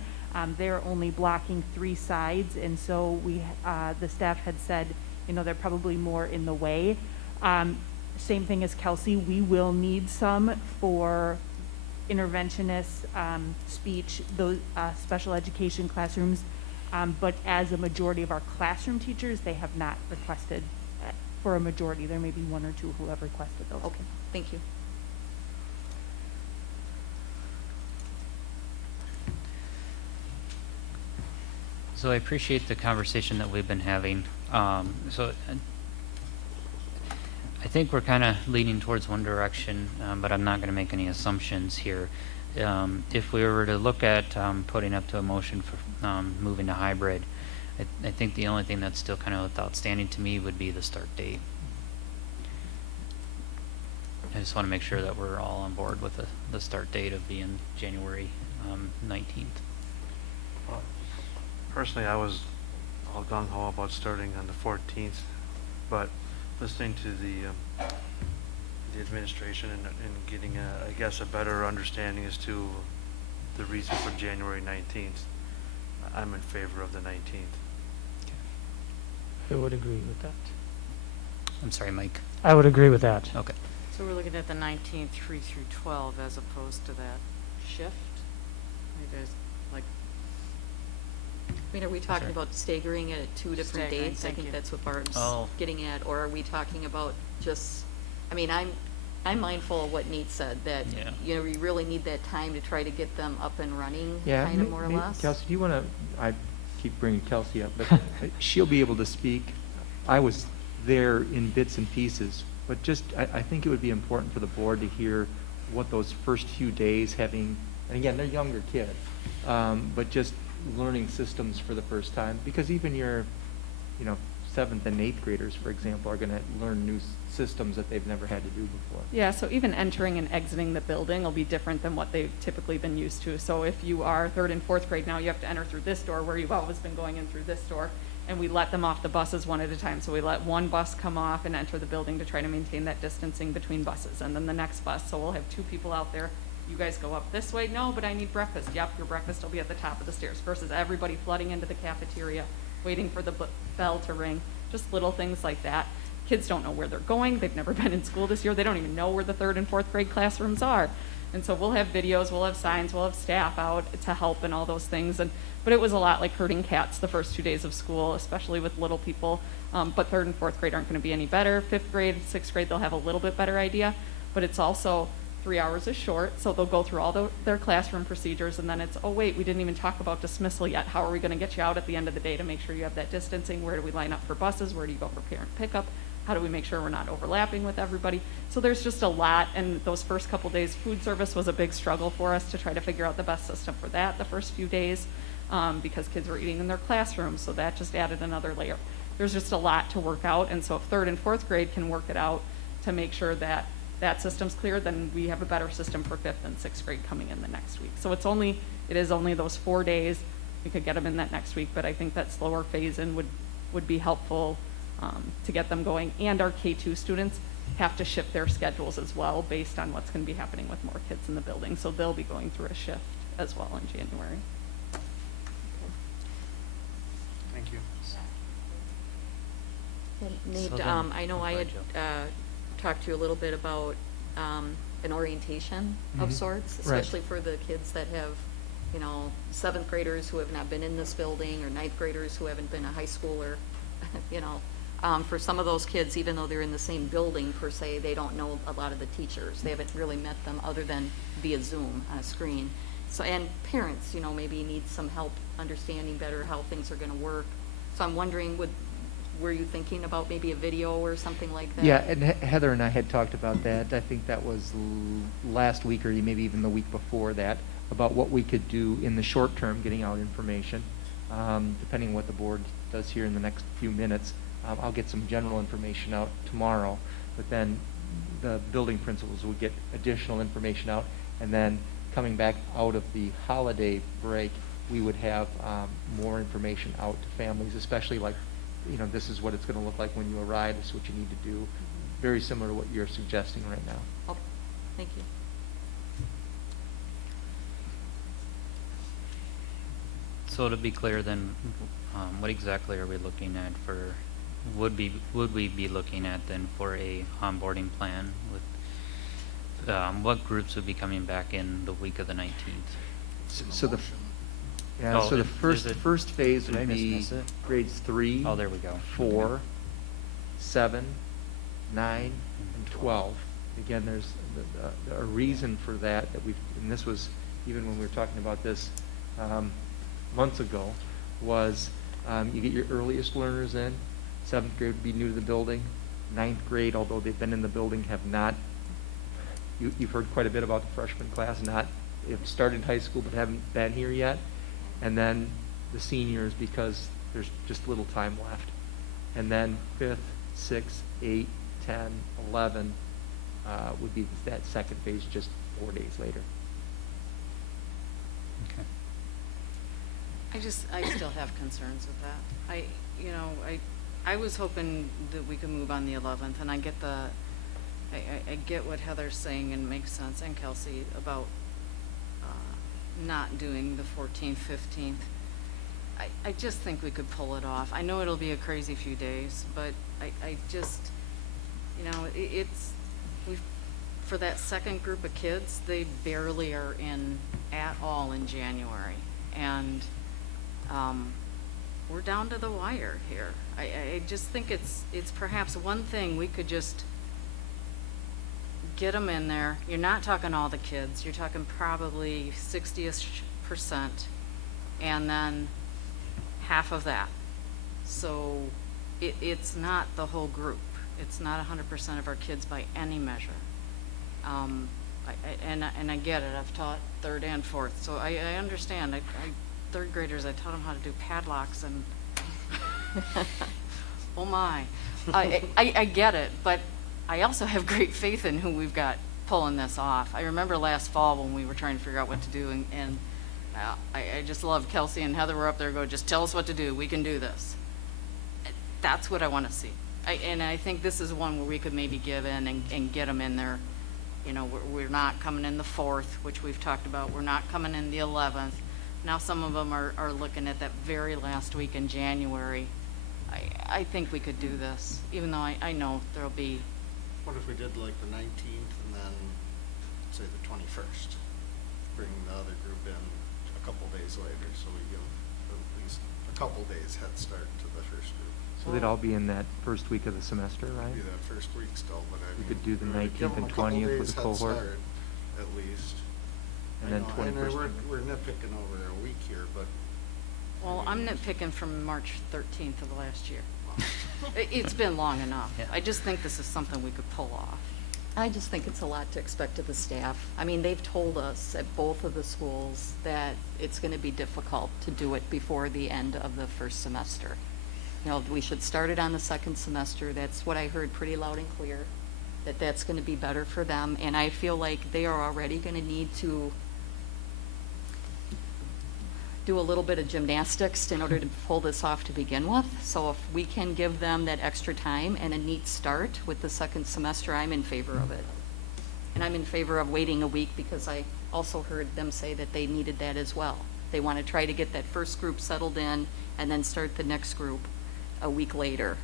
they're only blocking 3 sides, and so the staff had said, they're probably more in the way. Same thing as Kelsey, we will need some for interventionists, speech, those special education classrooms, but as a majority of our classroom teachers, they have not requested. For a majority, there may be 1 or 2 who have requested those. Okay, thank you. So I appreciate the conversation that we've been having. I think we're kind of leaning towards one direction, but I'm not going to make any assumptions here. If we were to look at putting up to a motion for moving to hybrid, I think the only thing that's still kind of outstanding to me would be the start date. I just want to make sure that we're all on board with the start date of being January 19th. Personally, I was all gung-ho about starting on the 14th, but listening to the administration and getting, I guess, a better understanding as to the reason for January 19th, I'm in favor of the 19th. I would agree with that. I'm sorry, Mike. I would agree with that. Okay. So we're looking at the 19th, 3 through 12, as opposed to that shift? Maybe there's, like, I mean, are we talking about staggering it at 2 different Staggering, dates? I thank think you. that's what Bart's Oh. getting at. Or are we talking about just, I mean, I'm mindful of what Nate said, that, Yeah. you know, we really need that time to try to get them up and running, Yeah, kind of more or less. Kelsey, do you want to, I keep bringing Kelsey up, but she'll be able to speak. I was there in bits and pieces, but just, I think it would be important for the board to hear what those first few days having, and again, they're younger kids, but just learning systems for the first time, because even your, 7th and 8th graders, for example, are going to learn new systems that they've never had to do before. Yeah, so even entering and exiting the building will be different than what they've typically been used to. So if you are 3rd and 4th grade now, you have to enter through this door where you've always been going in through this door. And we let them off the buses one at a time. So we let one bus come off and enter the building to try to maintain that distancing between buses. And then the next bus, so we'll have 2 people out there. You guys go up this way? No, but I need breakfast. Yep, your breakfast will be at the top of the stairs, versus everybody flooding into the cafeteria, waiting for the bell to ring. Just little things like that. Kids don't know where they're going. They've never been in school this year. They don't even know where the 3rd and 4th grade classrooms are. And so we'll have videos, we'll have signs, we'll have staff out to help and all those things. But it was a lot like herding cats the first 2 days of school, especially with little people. But 3rd and 4th grade aren't going to be any better. 5th grade, 6th grade, they'll have a little bit better idea. But it's also 3 hours is short, so they'll go through all their classroom procedures, and then it's, oh wait, we didn't even talk about dismissal yet. How are we going to get you out at the end of the day to make sure you have that distancing? Where do we line up for buses? Where do you go for parent pickup? How do we make sure we're not overlapping with everybody? So there's just a lot, and those first couple days, food service was a big struggle for us to try to figure out the best system for that the first few days, because kids were eating in their classrooms, so that just added another layer. There's just a lot to work out, and so if 3rd and 4th grade can work it out to make sure that that system's clear, then we have a better system for 5th and 6th grade coming in the next week. So it is only those 4 days. We could get them in that next week, but I think that slower phase-in would be helpful to get them going. And our K2 students have to shift their schedules as well based on what's going to be happening with more kids in the building. So they'll be going through a shift as well in January. Thank you. And Nate, So then- I know I had talked to you a little bit about an orientation of Mhm. sorts, Right. especially for the kids that have, 7th graders who have not been in this building, or 9th graders who haven't been a high schooler. For some of those kids, even though they're in the same building per se, they don't know a lot of the teachers. They haven't really met them other than via Zoom on a screen. So, and parents, maybe need some help understanding better how things are going to work. So I'm wondering, were you thinking about maybe a video or something like that? Yeah, and Heather and I had talked about that. I think that was last week, or maybe even the week before that, about what we could do in the short term, getting out information. Depending on what the board does here in the next few minutes, I'll get some general information out tomorrow, but then the building principals will get additional information out, and then coming back out of the holiday break, we would have more information out to families, especially like, this is what it's going to look like when you arrive, this is what you need to do. Very similar to what you're suggesting right now. Oh, thank you. So to be clear then, what exactly are we looking at would we be looking at then for a onboarding plan with, what groups would be coming back in the week of the 19th? So the Oh, first phase did I would be miss it? grades 3, Oh, there we go. 4, 7, 9, and 12. Again, there's a reason for that and this was even when we were talking about this months ago, was you get your earliest learners in. 7th grade would be new to the building. 9th grade, although they've been in the building, have not. You've heard quite a bit about the freshman class, have started high school but haven't been here yet. And then the seniors, because there's just little time left. And then 5th, 6th, 8, 10, 11 would be that second phase just 4 days later. Okay. I still have concerns with that. I was hoping that we could move on the 11th, and I get what Heather's saying and makes sense, and Kelsey, about not doing the 14th, 15th. I just think we could pull it off. I know it'll be a crazy few days, but I just, for that second group of kids, they barely are in at all in January. And we're down to the wire here. I just think it's perhaps one thing we could just get them in there. You're not talking all the kids. You're talking probably 60%, and then half of that. So it's not the whole group. It's not 100% of our kids by any measure. And I get it. I've taught 3rd and 4th, so I understand. Third graders, I taught them how to do padlocks and oh my. I get it, but I also have great faith in who we've got pulling this off. I remember last fall when we were trying to figure out what to do, and I just love Kelsey and Heather were up there going, just tell us what to do. We can do this. That's what I want to see. And I think this is one where we could maybe give in and get them in there. We're not coming in the 4th, which we've talked about. We're not coming in the 11th. Now some of them are looking at that very last week in January. I think we could do this, even though I know there'll be. What if we did like the 19th and then say the 21st? Bring the other group in a couple days later, so we give at least a couple days head start to the first group. So they'd all be in that first week of the semester, right? Be that first week still, but I We mean, could do the we would give 19th them and a couple 20th with days the head cohort. start, at least. And I then know, 21st. we're nitpicking over a week here, but. Well, I'm nitpicking from March 13th of last year. It's been long enough. Yeah. I just think this is something we could pull off. I just think it's a lot to expect of the staff. I mean, they've told us at both of the schools that it's going to be difficult to do it before the end of the first semester. We should start it on the second semester. That's what I heard pretty loud and clear, that that's going to be better for them. And I feel like they are already going to need to do a little bit of gymnastics in order to pull this off to begin with. So if we can give them that extra time and a neat start with the second semester, I'm in favor of it. And I'm in favor of waiting a week because I also heard them say that they needed that as well. They want to try to get that first group settled in and then start the next group a week later.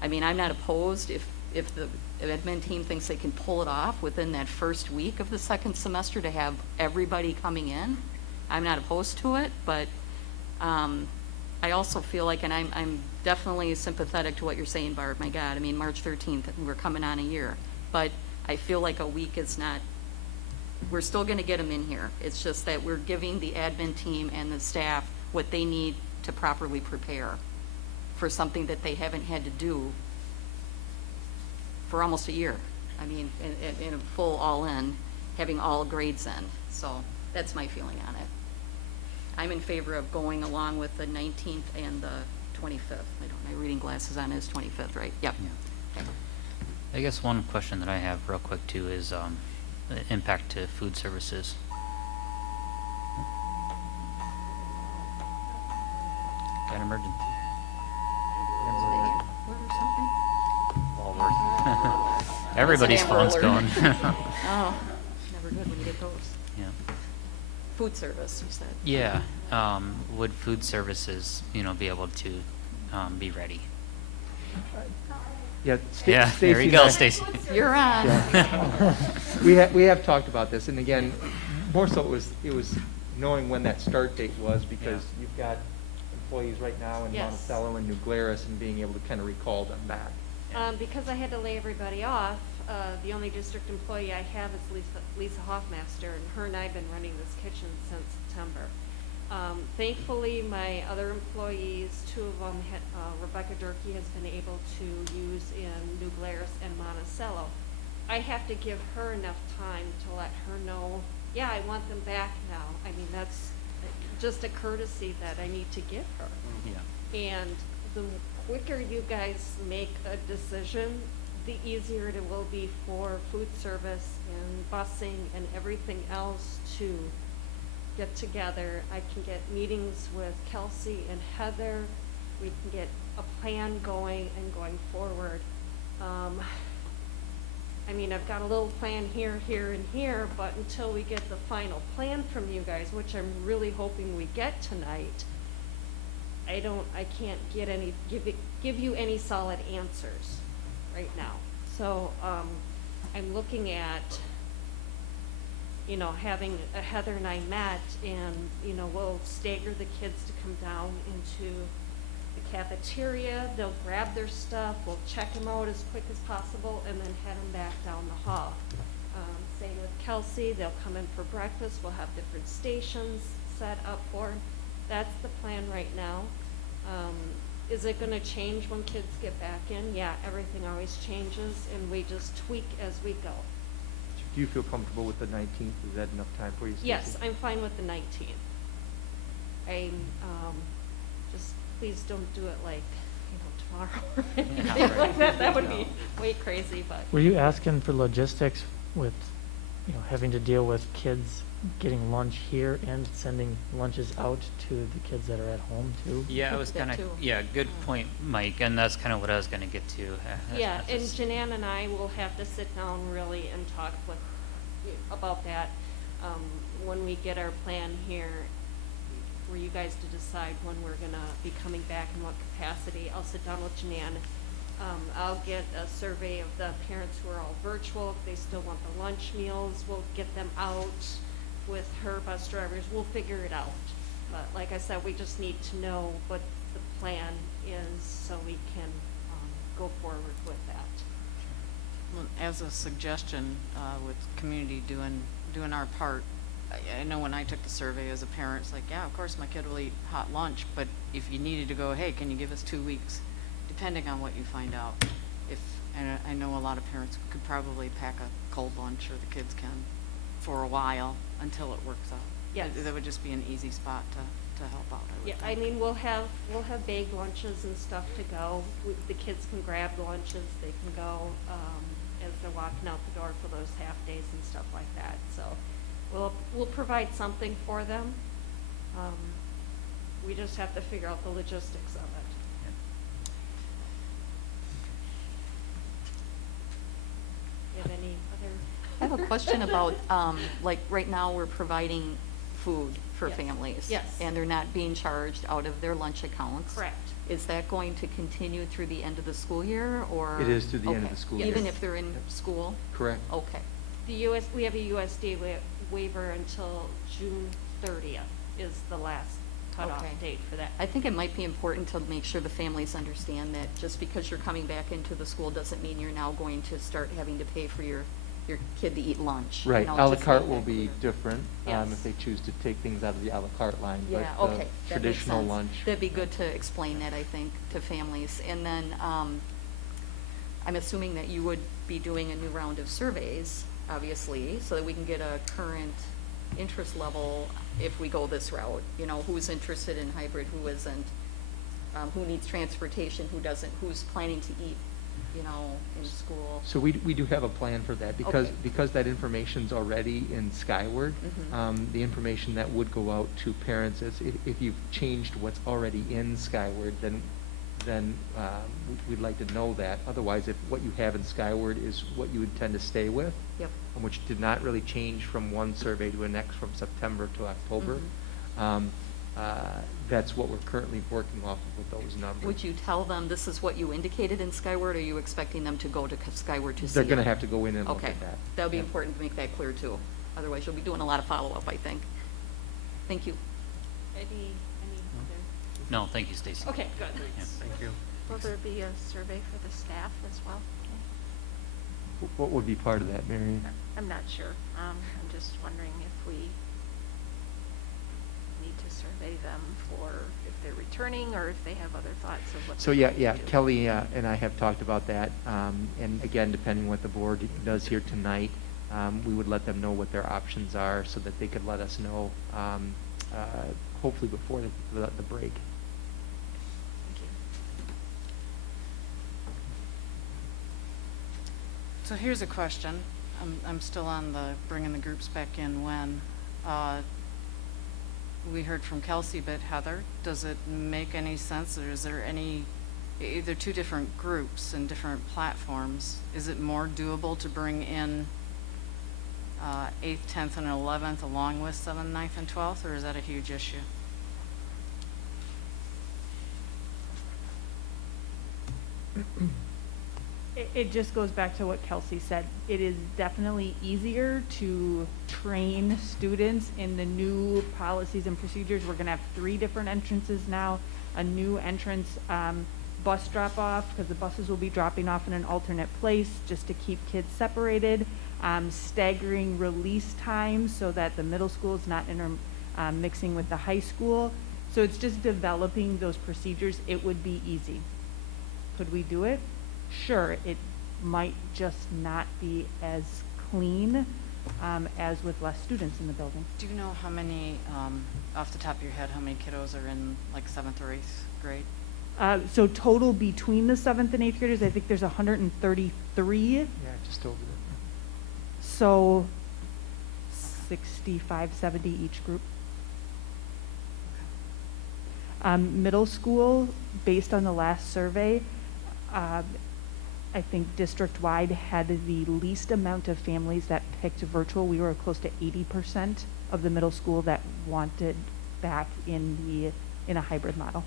I mean, I'm not opposed if the admin team thinks they can pull it off within that first week of the second semester to have everybody coming in. I'm not opposed to it, but I also feel like, and I'm definitely sympathetic to what you're saying, Barb. My God, I mean, March 13th, we're coming on a year. But I feel like a week is not, we're still going to get them in here. It's just that we're giving the admin team and the staff what they need to properly prepare for something that they haven't had to do for almost a year. I mean, in a full all-in, having all grades in. So that's my feeling on it. I'm in favor of going along with the 19th and the 25th. My reading glasses on is 25th, right? Yep. Yeah. Okay. I guess one question that I have real quick too is the impact to food services. Got an emergency. Everybody's phone's going. Oh, never good when you get those. Yeah. Food service, you said. Yeah. Would food services, be able to be ready? Yeah, Yeah, there you go, Stacy. You're on. Yeah. we have talked about this, and again, more so it was knowing when that start date was, because you've got employees right now in Yes. Monticello and New Glarus, and being able to kind of recall them back. Because I had to lay everybody off, the only district employee I have is Lisa Hoffmaster, and her and I have been running this kitchen since September. Thankfully, my other employees, two of them, Rebecca Durkee has been able to use in New Glarus and Monticello. I have to give her enough time to let her know, yeah, I want them back now. I mean, just a courtesy that I need to give her. Yeah. And the quicker you guys make a decision, the easier it will be for food service and busing and everything else to get together. I can get meetings with Kelsey and Heather. We can get a plan going and going forward. I mean, I've got a little plan here, here, and here, but until we get the final plan from you guys, which I'm really hoping we get tonight, I can't get give you any solid answers right now. So, I'm looking at, you know, having Heather and I met, and, you know, we'll stagger the kids to come down into the cafeteria. They'll grab their stuff, we'll check them out as quick as possible, and then head them back down the hall. Same with Kelsey, they'll come in for breakfast, we'll have different stations set up for them. That's the plan right now. Is it gonna change when kids get back in? Yeah, everything always changes, and we just tweak as we go. Do you feel comfortable with the 19th? Is that enough time for you, Stacy? Yes, I'm fine with the 19th. Just please don't do it like, you know, tomorrow or anything like that. That would be way crazy, but. Were you asking for logistics with, you know, having to deal with kids getting lunch here and sending lunches out to the kids that are at home too? Yeah, I was That kind of, too. yeah, good point, Mike, and that's kind of what I was gonna get to. Yeah, and Janan and I will have to sit down really and talk with, about that, when we get our plan here, for you guys to decide when we're gonna be coming back in what capacity. I'll sit down with Janan. I'll get a survey of the parents who are all virtual. If they still want the lunch meals, we'll get them out with her bus drivers. We'll figure it out. But like I said, we just need to know what the plan is so we can go forward with that. Well, as a suggestion, with community doing our part, I know when I took the survey as a parent, it's like, yeah, of course my kid will eat hot lunch, but if you needed to go, hey, can you give us 2 weeks, depending on what you find out. And I know a lot of parents could probably pack a cold lunch, or the kids can, for a while until it works out. Yes. That would just be an easy spot to help out, I would Yeah, think. I mean, we'll have bag lunches and stuff to go. The kids can grab lunches, they can go, as they're walking out the door for those half days and stuff like that. So we'll provide something for them. We just have to figure out the logistics of it. You have any other? I have a question about, like, right now we're providing food for Yes. families. Yes. And they're not being charged out of their lunch accounts. Correct. Is that going to continue through the end of the school year, or? It is through the end of Okay. the school year. Even if they're in school? Correct. Okay. We have a USD waiver until June 30th is the last cutoff Okay. date for that. I think it might be important to make sure the families understand that just because you're coming back into the school doesn't mean you're now going to start having to pay for your kid to eat lunch. you Right, know, à la just carte make will that be clear. different, Yes. if they choose to take things out of the à la carte line, but Yeah, the okay, that makes traditional sense. lunch. That'd be good to explain that, I think, to families. And then, I'm assuming that you would be doing a new round of surveys, obviously, so that we can get a current interest level if we go this route. You know, who's interested in hybrid, who isn't, who needs transportation, who doesn't, who's planning to eat, you know, in school. So we do have a plan for that, because, Okay. because that information's already in Skyward. Mhm. The information that would go out to parents is, if you've changed what's already in Skyward, then we'd like to know that. Otherwise, if what you have in Skyward is what you intend to stay with, Yep. which did not really change from one survey to the next, from September to October, that's what we're currently working off of with those numbers. Would you tell them this is what you indicated in Skyward, or are you expecting them to go to Skyward to see They're it? gonna have to go in and look Okay. at that. That would be Yeah. important to make that clear too. Otherwise, you'll be doing a lot of follow-up, I think. Thank you. Any other? No, thank you, Stacy. Okay, good. Yeah. Thank you. Will there be a survey for the staff as well? What would be part of that, Mary? I'm not sure. I'm just wondering if we need to survey them for if they're returning or if they have other thoughts of what. So they're yeah, going to yeah, do. Kelly and I have talked about that, and again, depending what the board does here tonight, we would let them know what their options are so that they could let us know, hopefully before the break. Thank you. So here's a question. I'm still on the bringing the groups back in when. We heard from Kelsey, but Heather, does it make any sense, or is there any, they're two different groups and different platforms. Is it more doable to bring in 8th, 10th, and 11th along with 7th, 9th, and 12th, or is that a huge issue? It just goes back to what Kelsey said. It is definitely easier to train students in the new policies and procedures. We're gonna have 3 different entrances now, a new entrance, bus drop off, because the buses will be dropping off in an alternate place just to keep kids separated, staggering release times so that the middle school is not mixing with the high school. So it's just developing those procedures. It would be easy. Could we do it? Sure, it might just not be as clean as with less students in the building. Do you know how many, off the top of your head, how many kiddos are in like 7th or 8th grade? So total between the 7th and 8th graders, I think there's 133. Yeah, just over there. So 65, 70 each group. Middle school, based on the last survey, I think district-wide had the least amount of families that picked virtual. We were close to 80% of the middle school that wanted back in a hybrid model.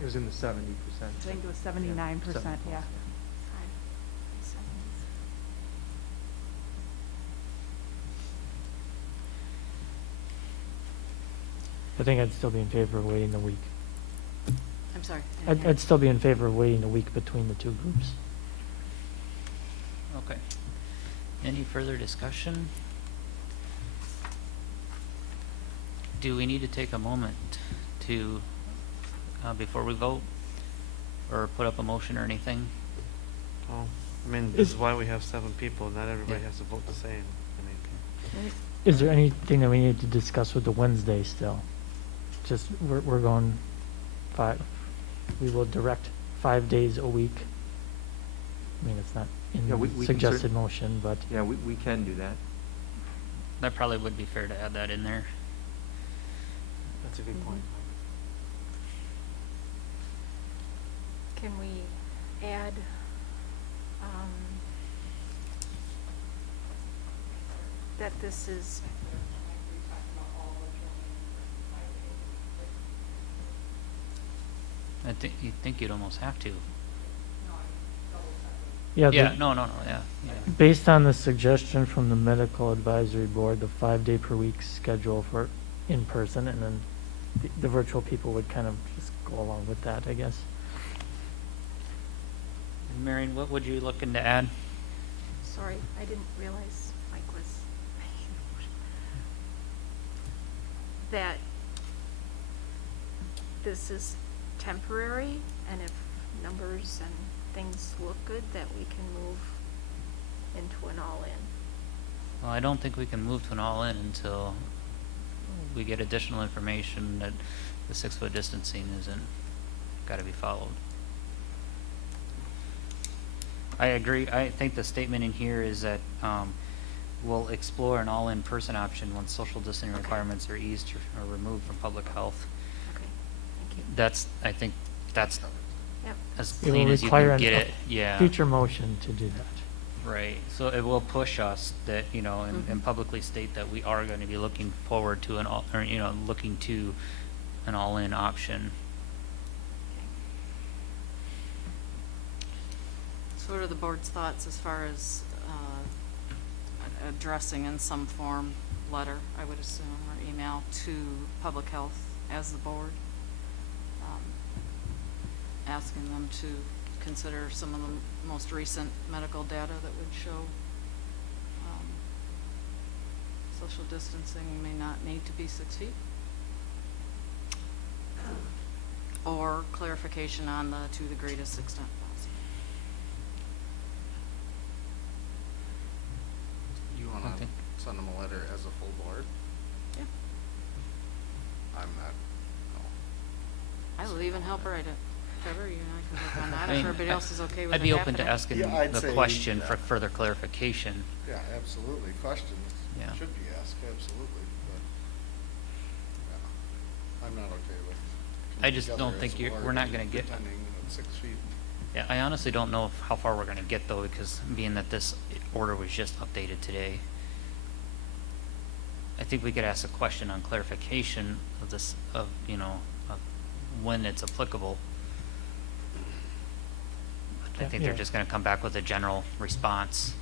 It was in the 70%. I think it was 79%, yeah. I think I'd still be in favor of waiting a week. I'm sorry. I'd still be in favor of waiting a week between the two groups. Okay. Any further discussion? Do we need to take a moment to, before we vote, or put up a motion or anything? Oh, I mean, this is why we have 7 people. Not everybody has to vote the same. I mean, Is there anything that we need to discuss with the Wednesday still? Just, we're going 5, we will direct 5 days a week. I mean, it's not in Yeah, we the can suggested motion, but. Yeah, we can do that. That probably would be fair to add that in there. that's a good point. Can we add, that this is, I think you'd almost have to. Yeah, Yeah, no, yeah. based on the suggestion from the medical advisory board, the 5-day per week schedule for in-person, and then the virtual people would kind of just go along with that, I guess. Marion, what would you looking to add? sorry, I didn't realize Mike was making the motion. That this is temporary, and if numbers and things look good, that we can move into an all-in. Well, I don't think we can move to an all-in until we get additional information that the 6-foot distancing isn't gotta be followed. I agree. I think the statement in here is that we'll explore an all-in person option once social distancing requirements are eased or removed from public health. Okay, thank you. That's, I think that's Yep. as It will clean as you require can get a it, yeah. future motion to do that. Right, so it will push us that, you know, and publicly state that we are gonna be looking forward to an all, or, you know, looking to an all-in option. So what are the board's thoughts as far as addressing in some form, letter, I would assume, or email to public health as the board? Asking them to consider some of the most recent medical data that would show social distancing may not need to be 6 feet? Or clarification on the to the greatest extent possible. You wanna send them a letter as a full board? Yeah. I'm not even help write it. Trevor, you and I can work on that, I if mean, everybody else is okay with it I'd be open to happening. asking Yeah, I'd the say, question for yeah. further clarification. Yeah, absolutely. Questions Yeah. should be asked, absolutely, but, yeah, I'm not okay with. I just coming don't together think as a board we're not and gonna get- pretending that 6 feet. Yeah, I honestly don't know how far we're gonna get though, because being that this order was just updated today. I think we could ask a question on clarification of this, of when it's applicable. But I Yeah, think they're yeah. just gonna come back with a general response.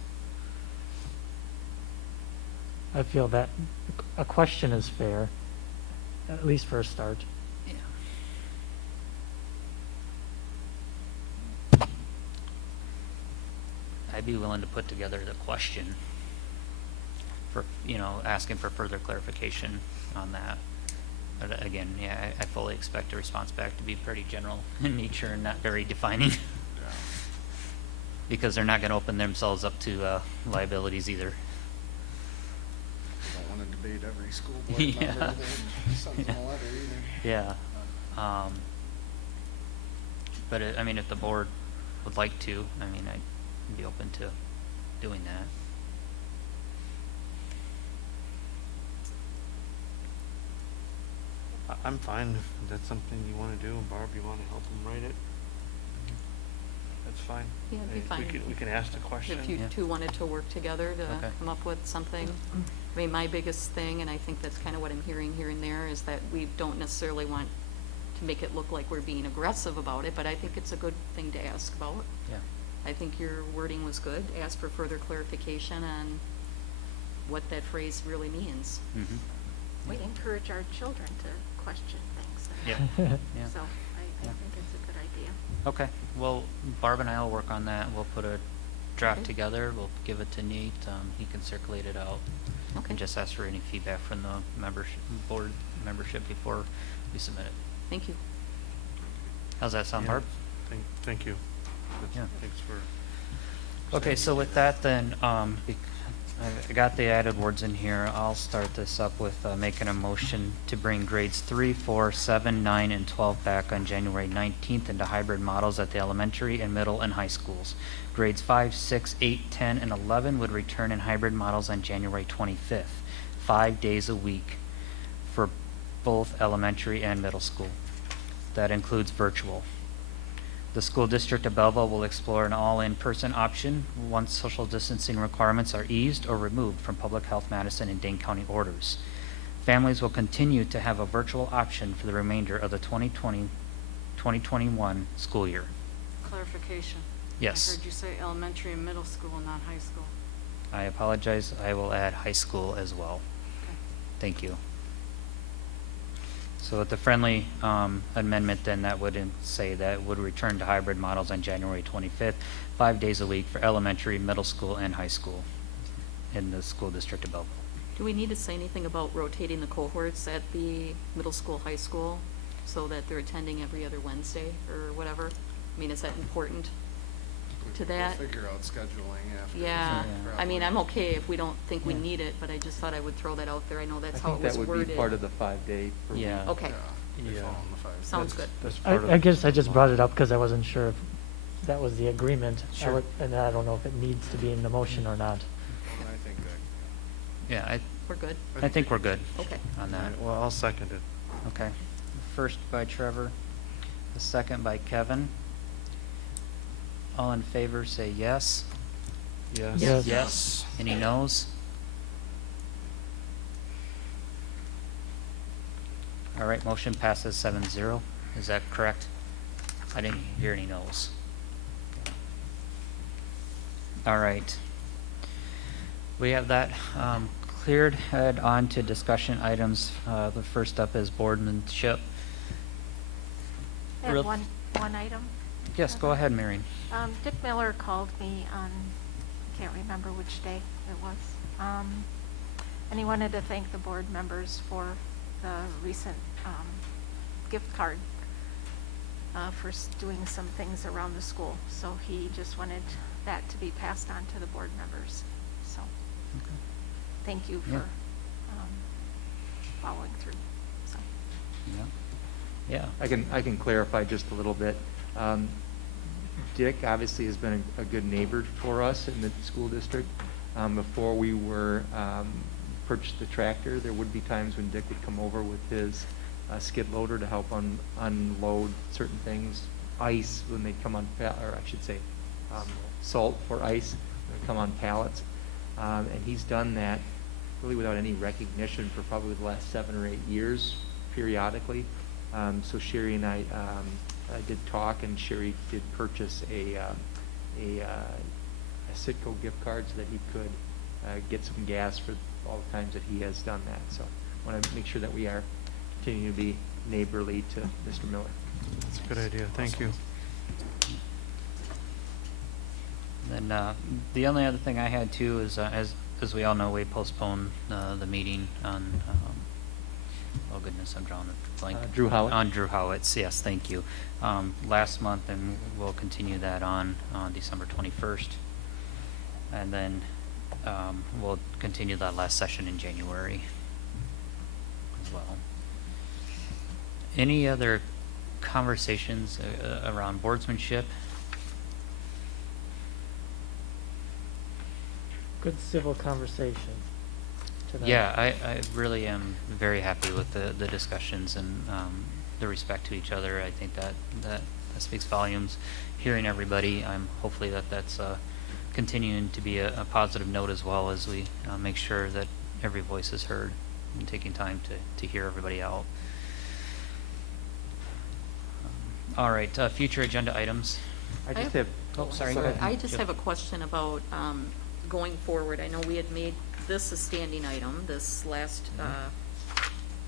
I feel that a question is fair, at least for a start. Yeah. I'd be willing to put together the question for, asking for further clarification on that. But again, yeah, I fully expect a response back to be pretty general in nature and not very defining. Yeah. Because they're not gonna open themselves up to, liabilities either. I don't wanna debate every school board Yeah. member that sends them a letter either. Yeah, but if the board would like to, I'd be open to doing that. I'm fine if that's something you wanna do, and Barb, you wanna help them write it? That's fine. Yeah, it'd be fine. We can ask the question. If you Yeah. two wanted to work together to Okay. come up with something. I mean, my biggest thing, and I think that's kind of what I'm hearing here and there, is that we don't necessarily want to make it look like we're being aggressive about it, but I think it's a good thing to ask about. Yeah. I think your wording was good. Ask for further clarification on what that phrase really means. Mm-hmm. We encourage our children to question things. Yeah, yeah. So I Yeah. think it's a good idea. Okay, well, Barb and I will work on that. We'll put a draft Okay. together. We'll give it to Nate. He can circulate it out. Okay. And just ask for any feedback from the board membership before we submit it. Thank you. How's that sound, Yeah. Barb? Thank you. Yeah. Thanks for. Okay, so with that then, I got the added words in here. I'll start this up with making a motion to bring grades 3, 4, 7, 9, and 12 back on January 19th into hybrid models at the elementary and middle and high schools. Grades 5, 6, 8, 10, and 11 would return in hybrid models on January 25th, 5 days a week for both elementary and middle school. That includes virtual. The school district of Belleville will explore an all-in-person option once social distancing requirements are eased or removed from Public Health Madison and Dane County orders. Families will continue to have a virtual option for the remainder of the 2020-2021 school year. Clarification. Yes. I heard you say elementary and middle school, not high school. I apologize. I will add high school as well. Okay. Thank you. So with the friendly amendment, then that would say that would return to hybrid models on January 25th, 5 days a week for elementary, middle school, and high school in the school district of Belleville. Do we need to say anything about rotating the cohorts at the middle school, high school, so that they're attending every other Wednesday or whatever? I mean, is that important to that? We'll figure out scheduling after. Yeah, Yeah. I mean, I'm okay if we don't think we Yeah. need it, but I just thought I would throw that out there. I know that's I how it think was that worded. would be part of the 5-day per week. Yeah. Okay, Yeah, they Yeah. fall in the 5. sounds good. That's part of I guess I just brought it up because I wasn't sure if that was the agreement. Sure. And I don't know if it needs to be in the motion or not. And I think that, Yeah, We're good? I think we're good Okay. on that. Alright, well, I'll second it. Okay. First by Trevor, the second by Kevin. All in favor, say yes. Yes. Yes. Yes. Any noes? All right, motion passes 7-0. Is that correct? I didn't hear any noes. All right. We have that cleared. Head on to discussion items. The first up is boardmanship. I Real- have one item. Yes, go ahead, Marion. Dick Miller called me on, can't remember which day it was. And he wanted to thank the board members for the recent, gift card, for doing some things around the school. So he just wanted that to be passed on to the board members. So, thank you Yeah. for, following through, so. Yeah. Yeah. I can clarify just a little bit. Dick obviously has been a good neighbor for us in the school district. Before we were purchased the tractor, there would be times when Dick would come over with his skid loader to help unload certain things, ice when they come on, or I should say, salt for ice when they come on pallets. And he's done that really without any recognition for probably the last 7 or 8 years, periodically. So Sherry and I did talk, and Sherry did purchase a Citgo gift card so that he could get some gas for all the times that he has done that. So I want to make sure that we are continuing to be neighborly to Mr. Miller. That's a good idea. Thank you. Then the only other thing I had too is, as we all know, we postponed the meeting on, oh goodness, I'm drawing a blank. Drew Howitt. On Drew Howitz, yes, thank you. Last month, and we'll continue that on December 21st. And then we'll continue that last session in January as well. Any other conversations around boardsmanship? Good civil conversation tonight. Yeah, I really am very happy with the discussions and the respect to each other. I think that speaks volumes. Hearing everybody, I'm hopefully that's continuing to be a positive note, as well as we make sure that every voice is heard and taking time to hear everybody out. All right, future agenda items. I just have. Oh, sorry. Go ahead. I just have a question about going forward. I know we had made this a standing item, this last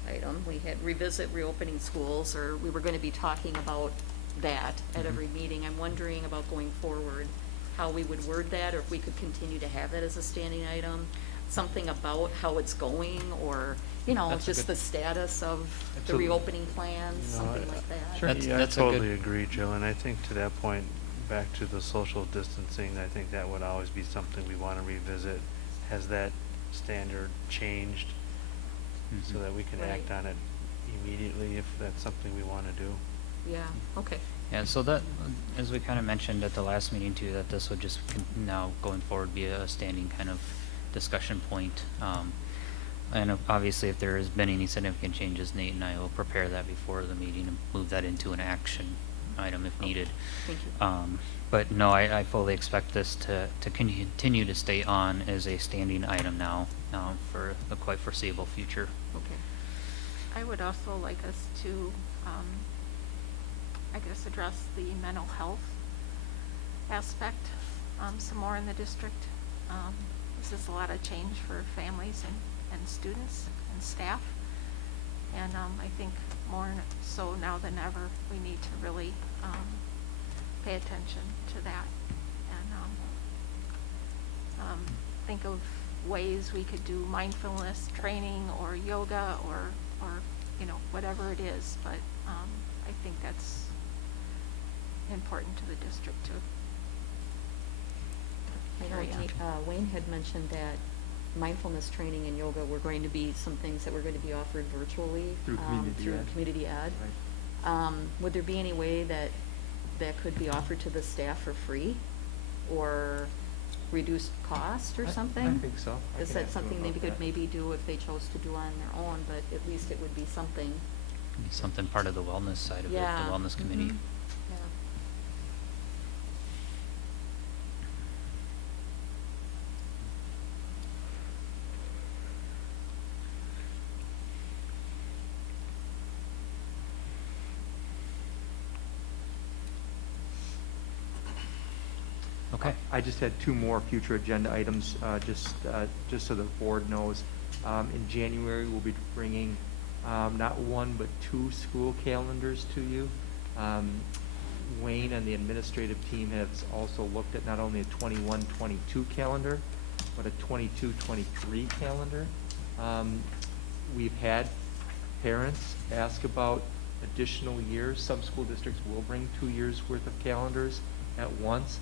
item. We had revisit reopening schools, or we were going to be talking about that at every meeting. I'm wondering about going forward, how we would word that, or if we could continue to have it as a standing item, something about how it's going, or, you know, That's just the status of the Absolutely. reopening plans, You know, something like that. Sure. Yeah, That's I a good- totally agree, Jill, and I think to that point, back to the social distancing, I think that would always be something we want to revisit. Has that standard changed so that we can act on it immediately if that's something we want to do? Yeah, okay. Yeah, so that, as we kind of mentioned at the last meeting too, that this would just now going forward be a standing kind of discussion point. And obviously, if there has been any significant changes, Nate and I will prepare that before the meeting and move that into an action item if needed. Thank you. But no, I fully expect this to continue to stay on as a standing item now for the quite foreseeable future. Okay. I would also like us to, I guess, address the mental health aspect some more in the district. This is a lot of change for families and students and staff. And I think more so now than ever, we need to really pay attention to that and think of ways we could do mindfulness training or yoga or you know, whatever it is. But I think that's important to the district too. I know Wayne had mentioned that mindfulness training and yoga were going to be some things that were going to be offered virtually Through community ed. Right. Would there be any way that could be offered to the staff for free or reduced cost or something? I think so. Is that something they could maybe do if they chose to do on their own, but at least it would be something. Be something part of the wellness side of it, Yeah. the wellness committee. Yeah. Okay. I just had 2 more future agenda items, just so the board knows. In January, we'll be bringing not 1 but 2 school calendars to you. Wayne and the administrative team has also looked at not only a 21-22 calendar, but a 22-23 calendar. We've had parents ask about additional years. Some school districts will bring 2 years worth of calendars at once.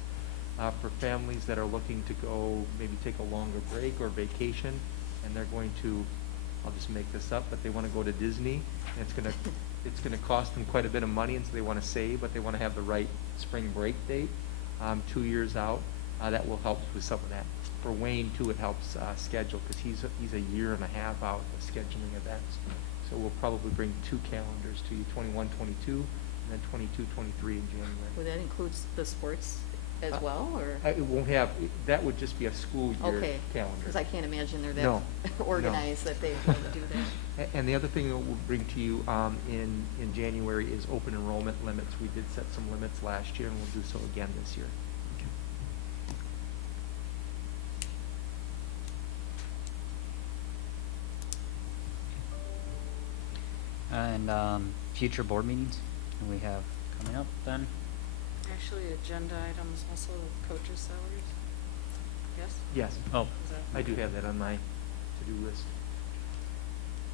For families that are looking to go maybe take a longer break or vacation, and they're going to I'll just make this up, but they want to go to Disney, and it's gonna cost them quite a bit of money, and so they want to save, but they want to have the right spring break date, 2 years out. That will help with some of that. For Wayne too, it helps schedule, because he's a year and a half out of scheduling events. So we'll probably bring 2 calendars to you, 21, 22, and then 22, 23 in January. Well, that includes the sports as well, or? It won't have, that would just be a school year Okay, calendar. because I can't imagine they're No, that organized that they want to do that. And the other thing that we'll bring to you in January is open enrollment limits. We did set some limits last year, and we'll do so again this year. And future board meetings we have coming up then. Actually, agenda items, also coaches' salaries? Yes? Yes. Oh, Is that? I do have that on my to-do list.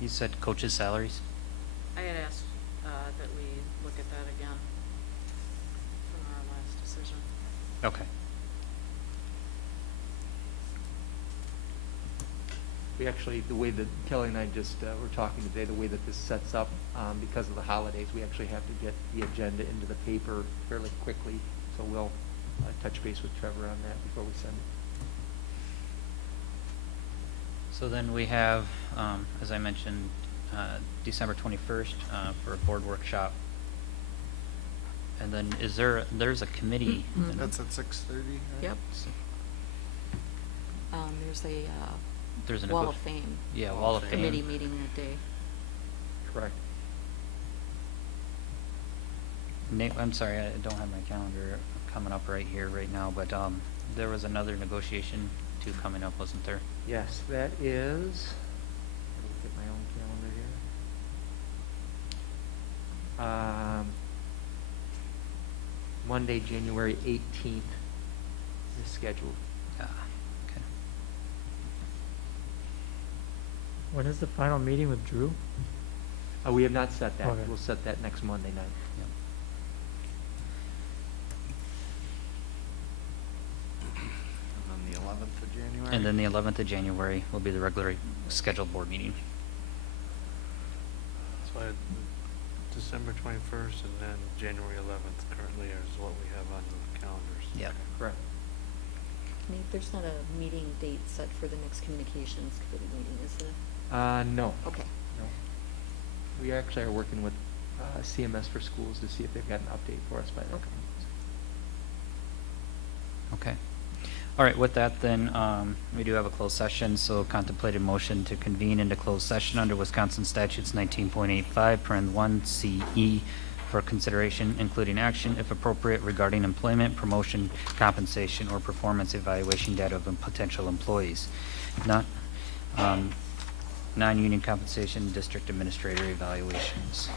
you said coaches' salaries? I had asked that we look at that again from our last decision. Okay. We actually, the way that Kelly and I just were talking today, the way that this sets up, because of the holidays, we actually have to get the agenda into the paper fairly quickly. So we'll touch base with Trevor on that before we send it. So then we have, as I mentioned, December 21st for a board workshop. And then there's a committee. That's at 6:30, right? Yep. There's a There's an Wall of Fame. Yeah, Wall of Fame. Committee meeting that day. Correct. Nate, I'm sorry, I don't have my calendar coming up right here, right now, but there was another negotiation too coming up, wasn't there? Yes, that is, let me look at my own calendar here. Monday, January 18th is scheduled. Yeah, okay. When is the final meeting with Drew? We have not set that. Okay. We'll set that next Monday night. Yep. And then the 11th of January. And then the 11th of January will be the regularly scheduled board meeting. So I had December 21st and then January 11th currently is what we have on the calendars. Yeah. Correct. Nate, there's not a meeting date set for the next communications committee meeting, is there? No. Okay. No. We actually are working with CMS for schools to see if they've got an update for us by that time. Okay. All right, with that then, we do have a closed session, so contemplated motion to convene into closed session under Wisconsin statutes 19.85, parent 1 CE, for consideration, including action, if appropriate, regarding employment, promotion, compensation, or performance evaluation data of potential employees. Non-union compensation, district administrator evaluations.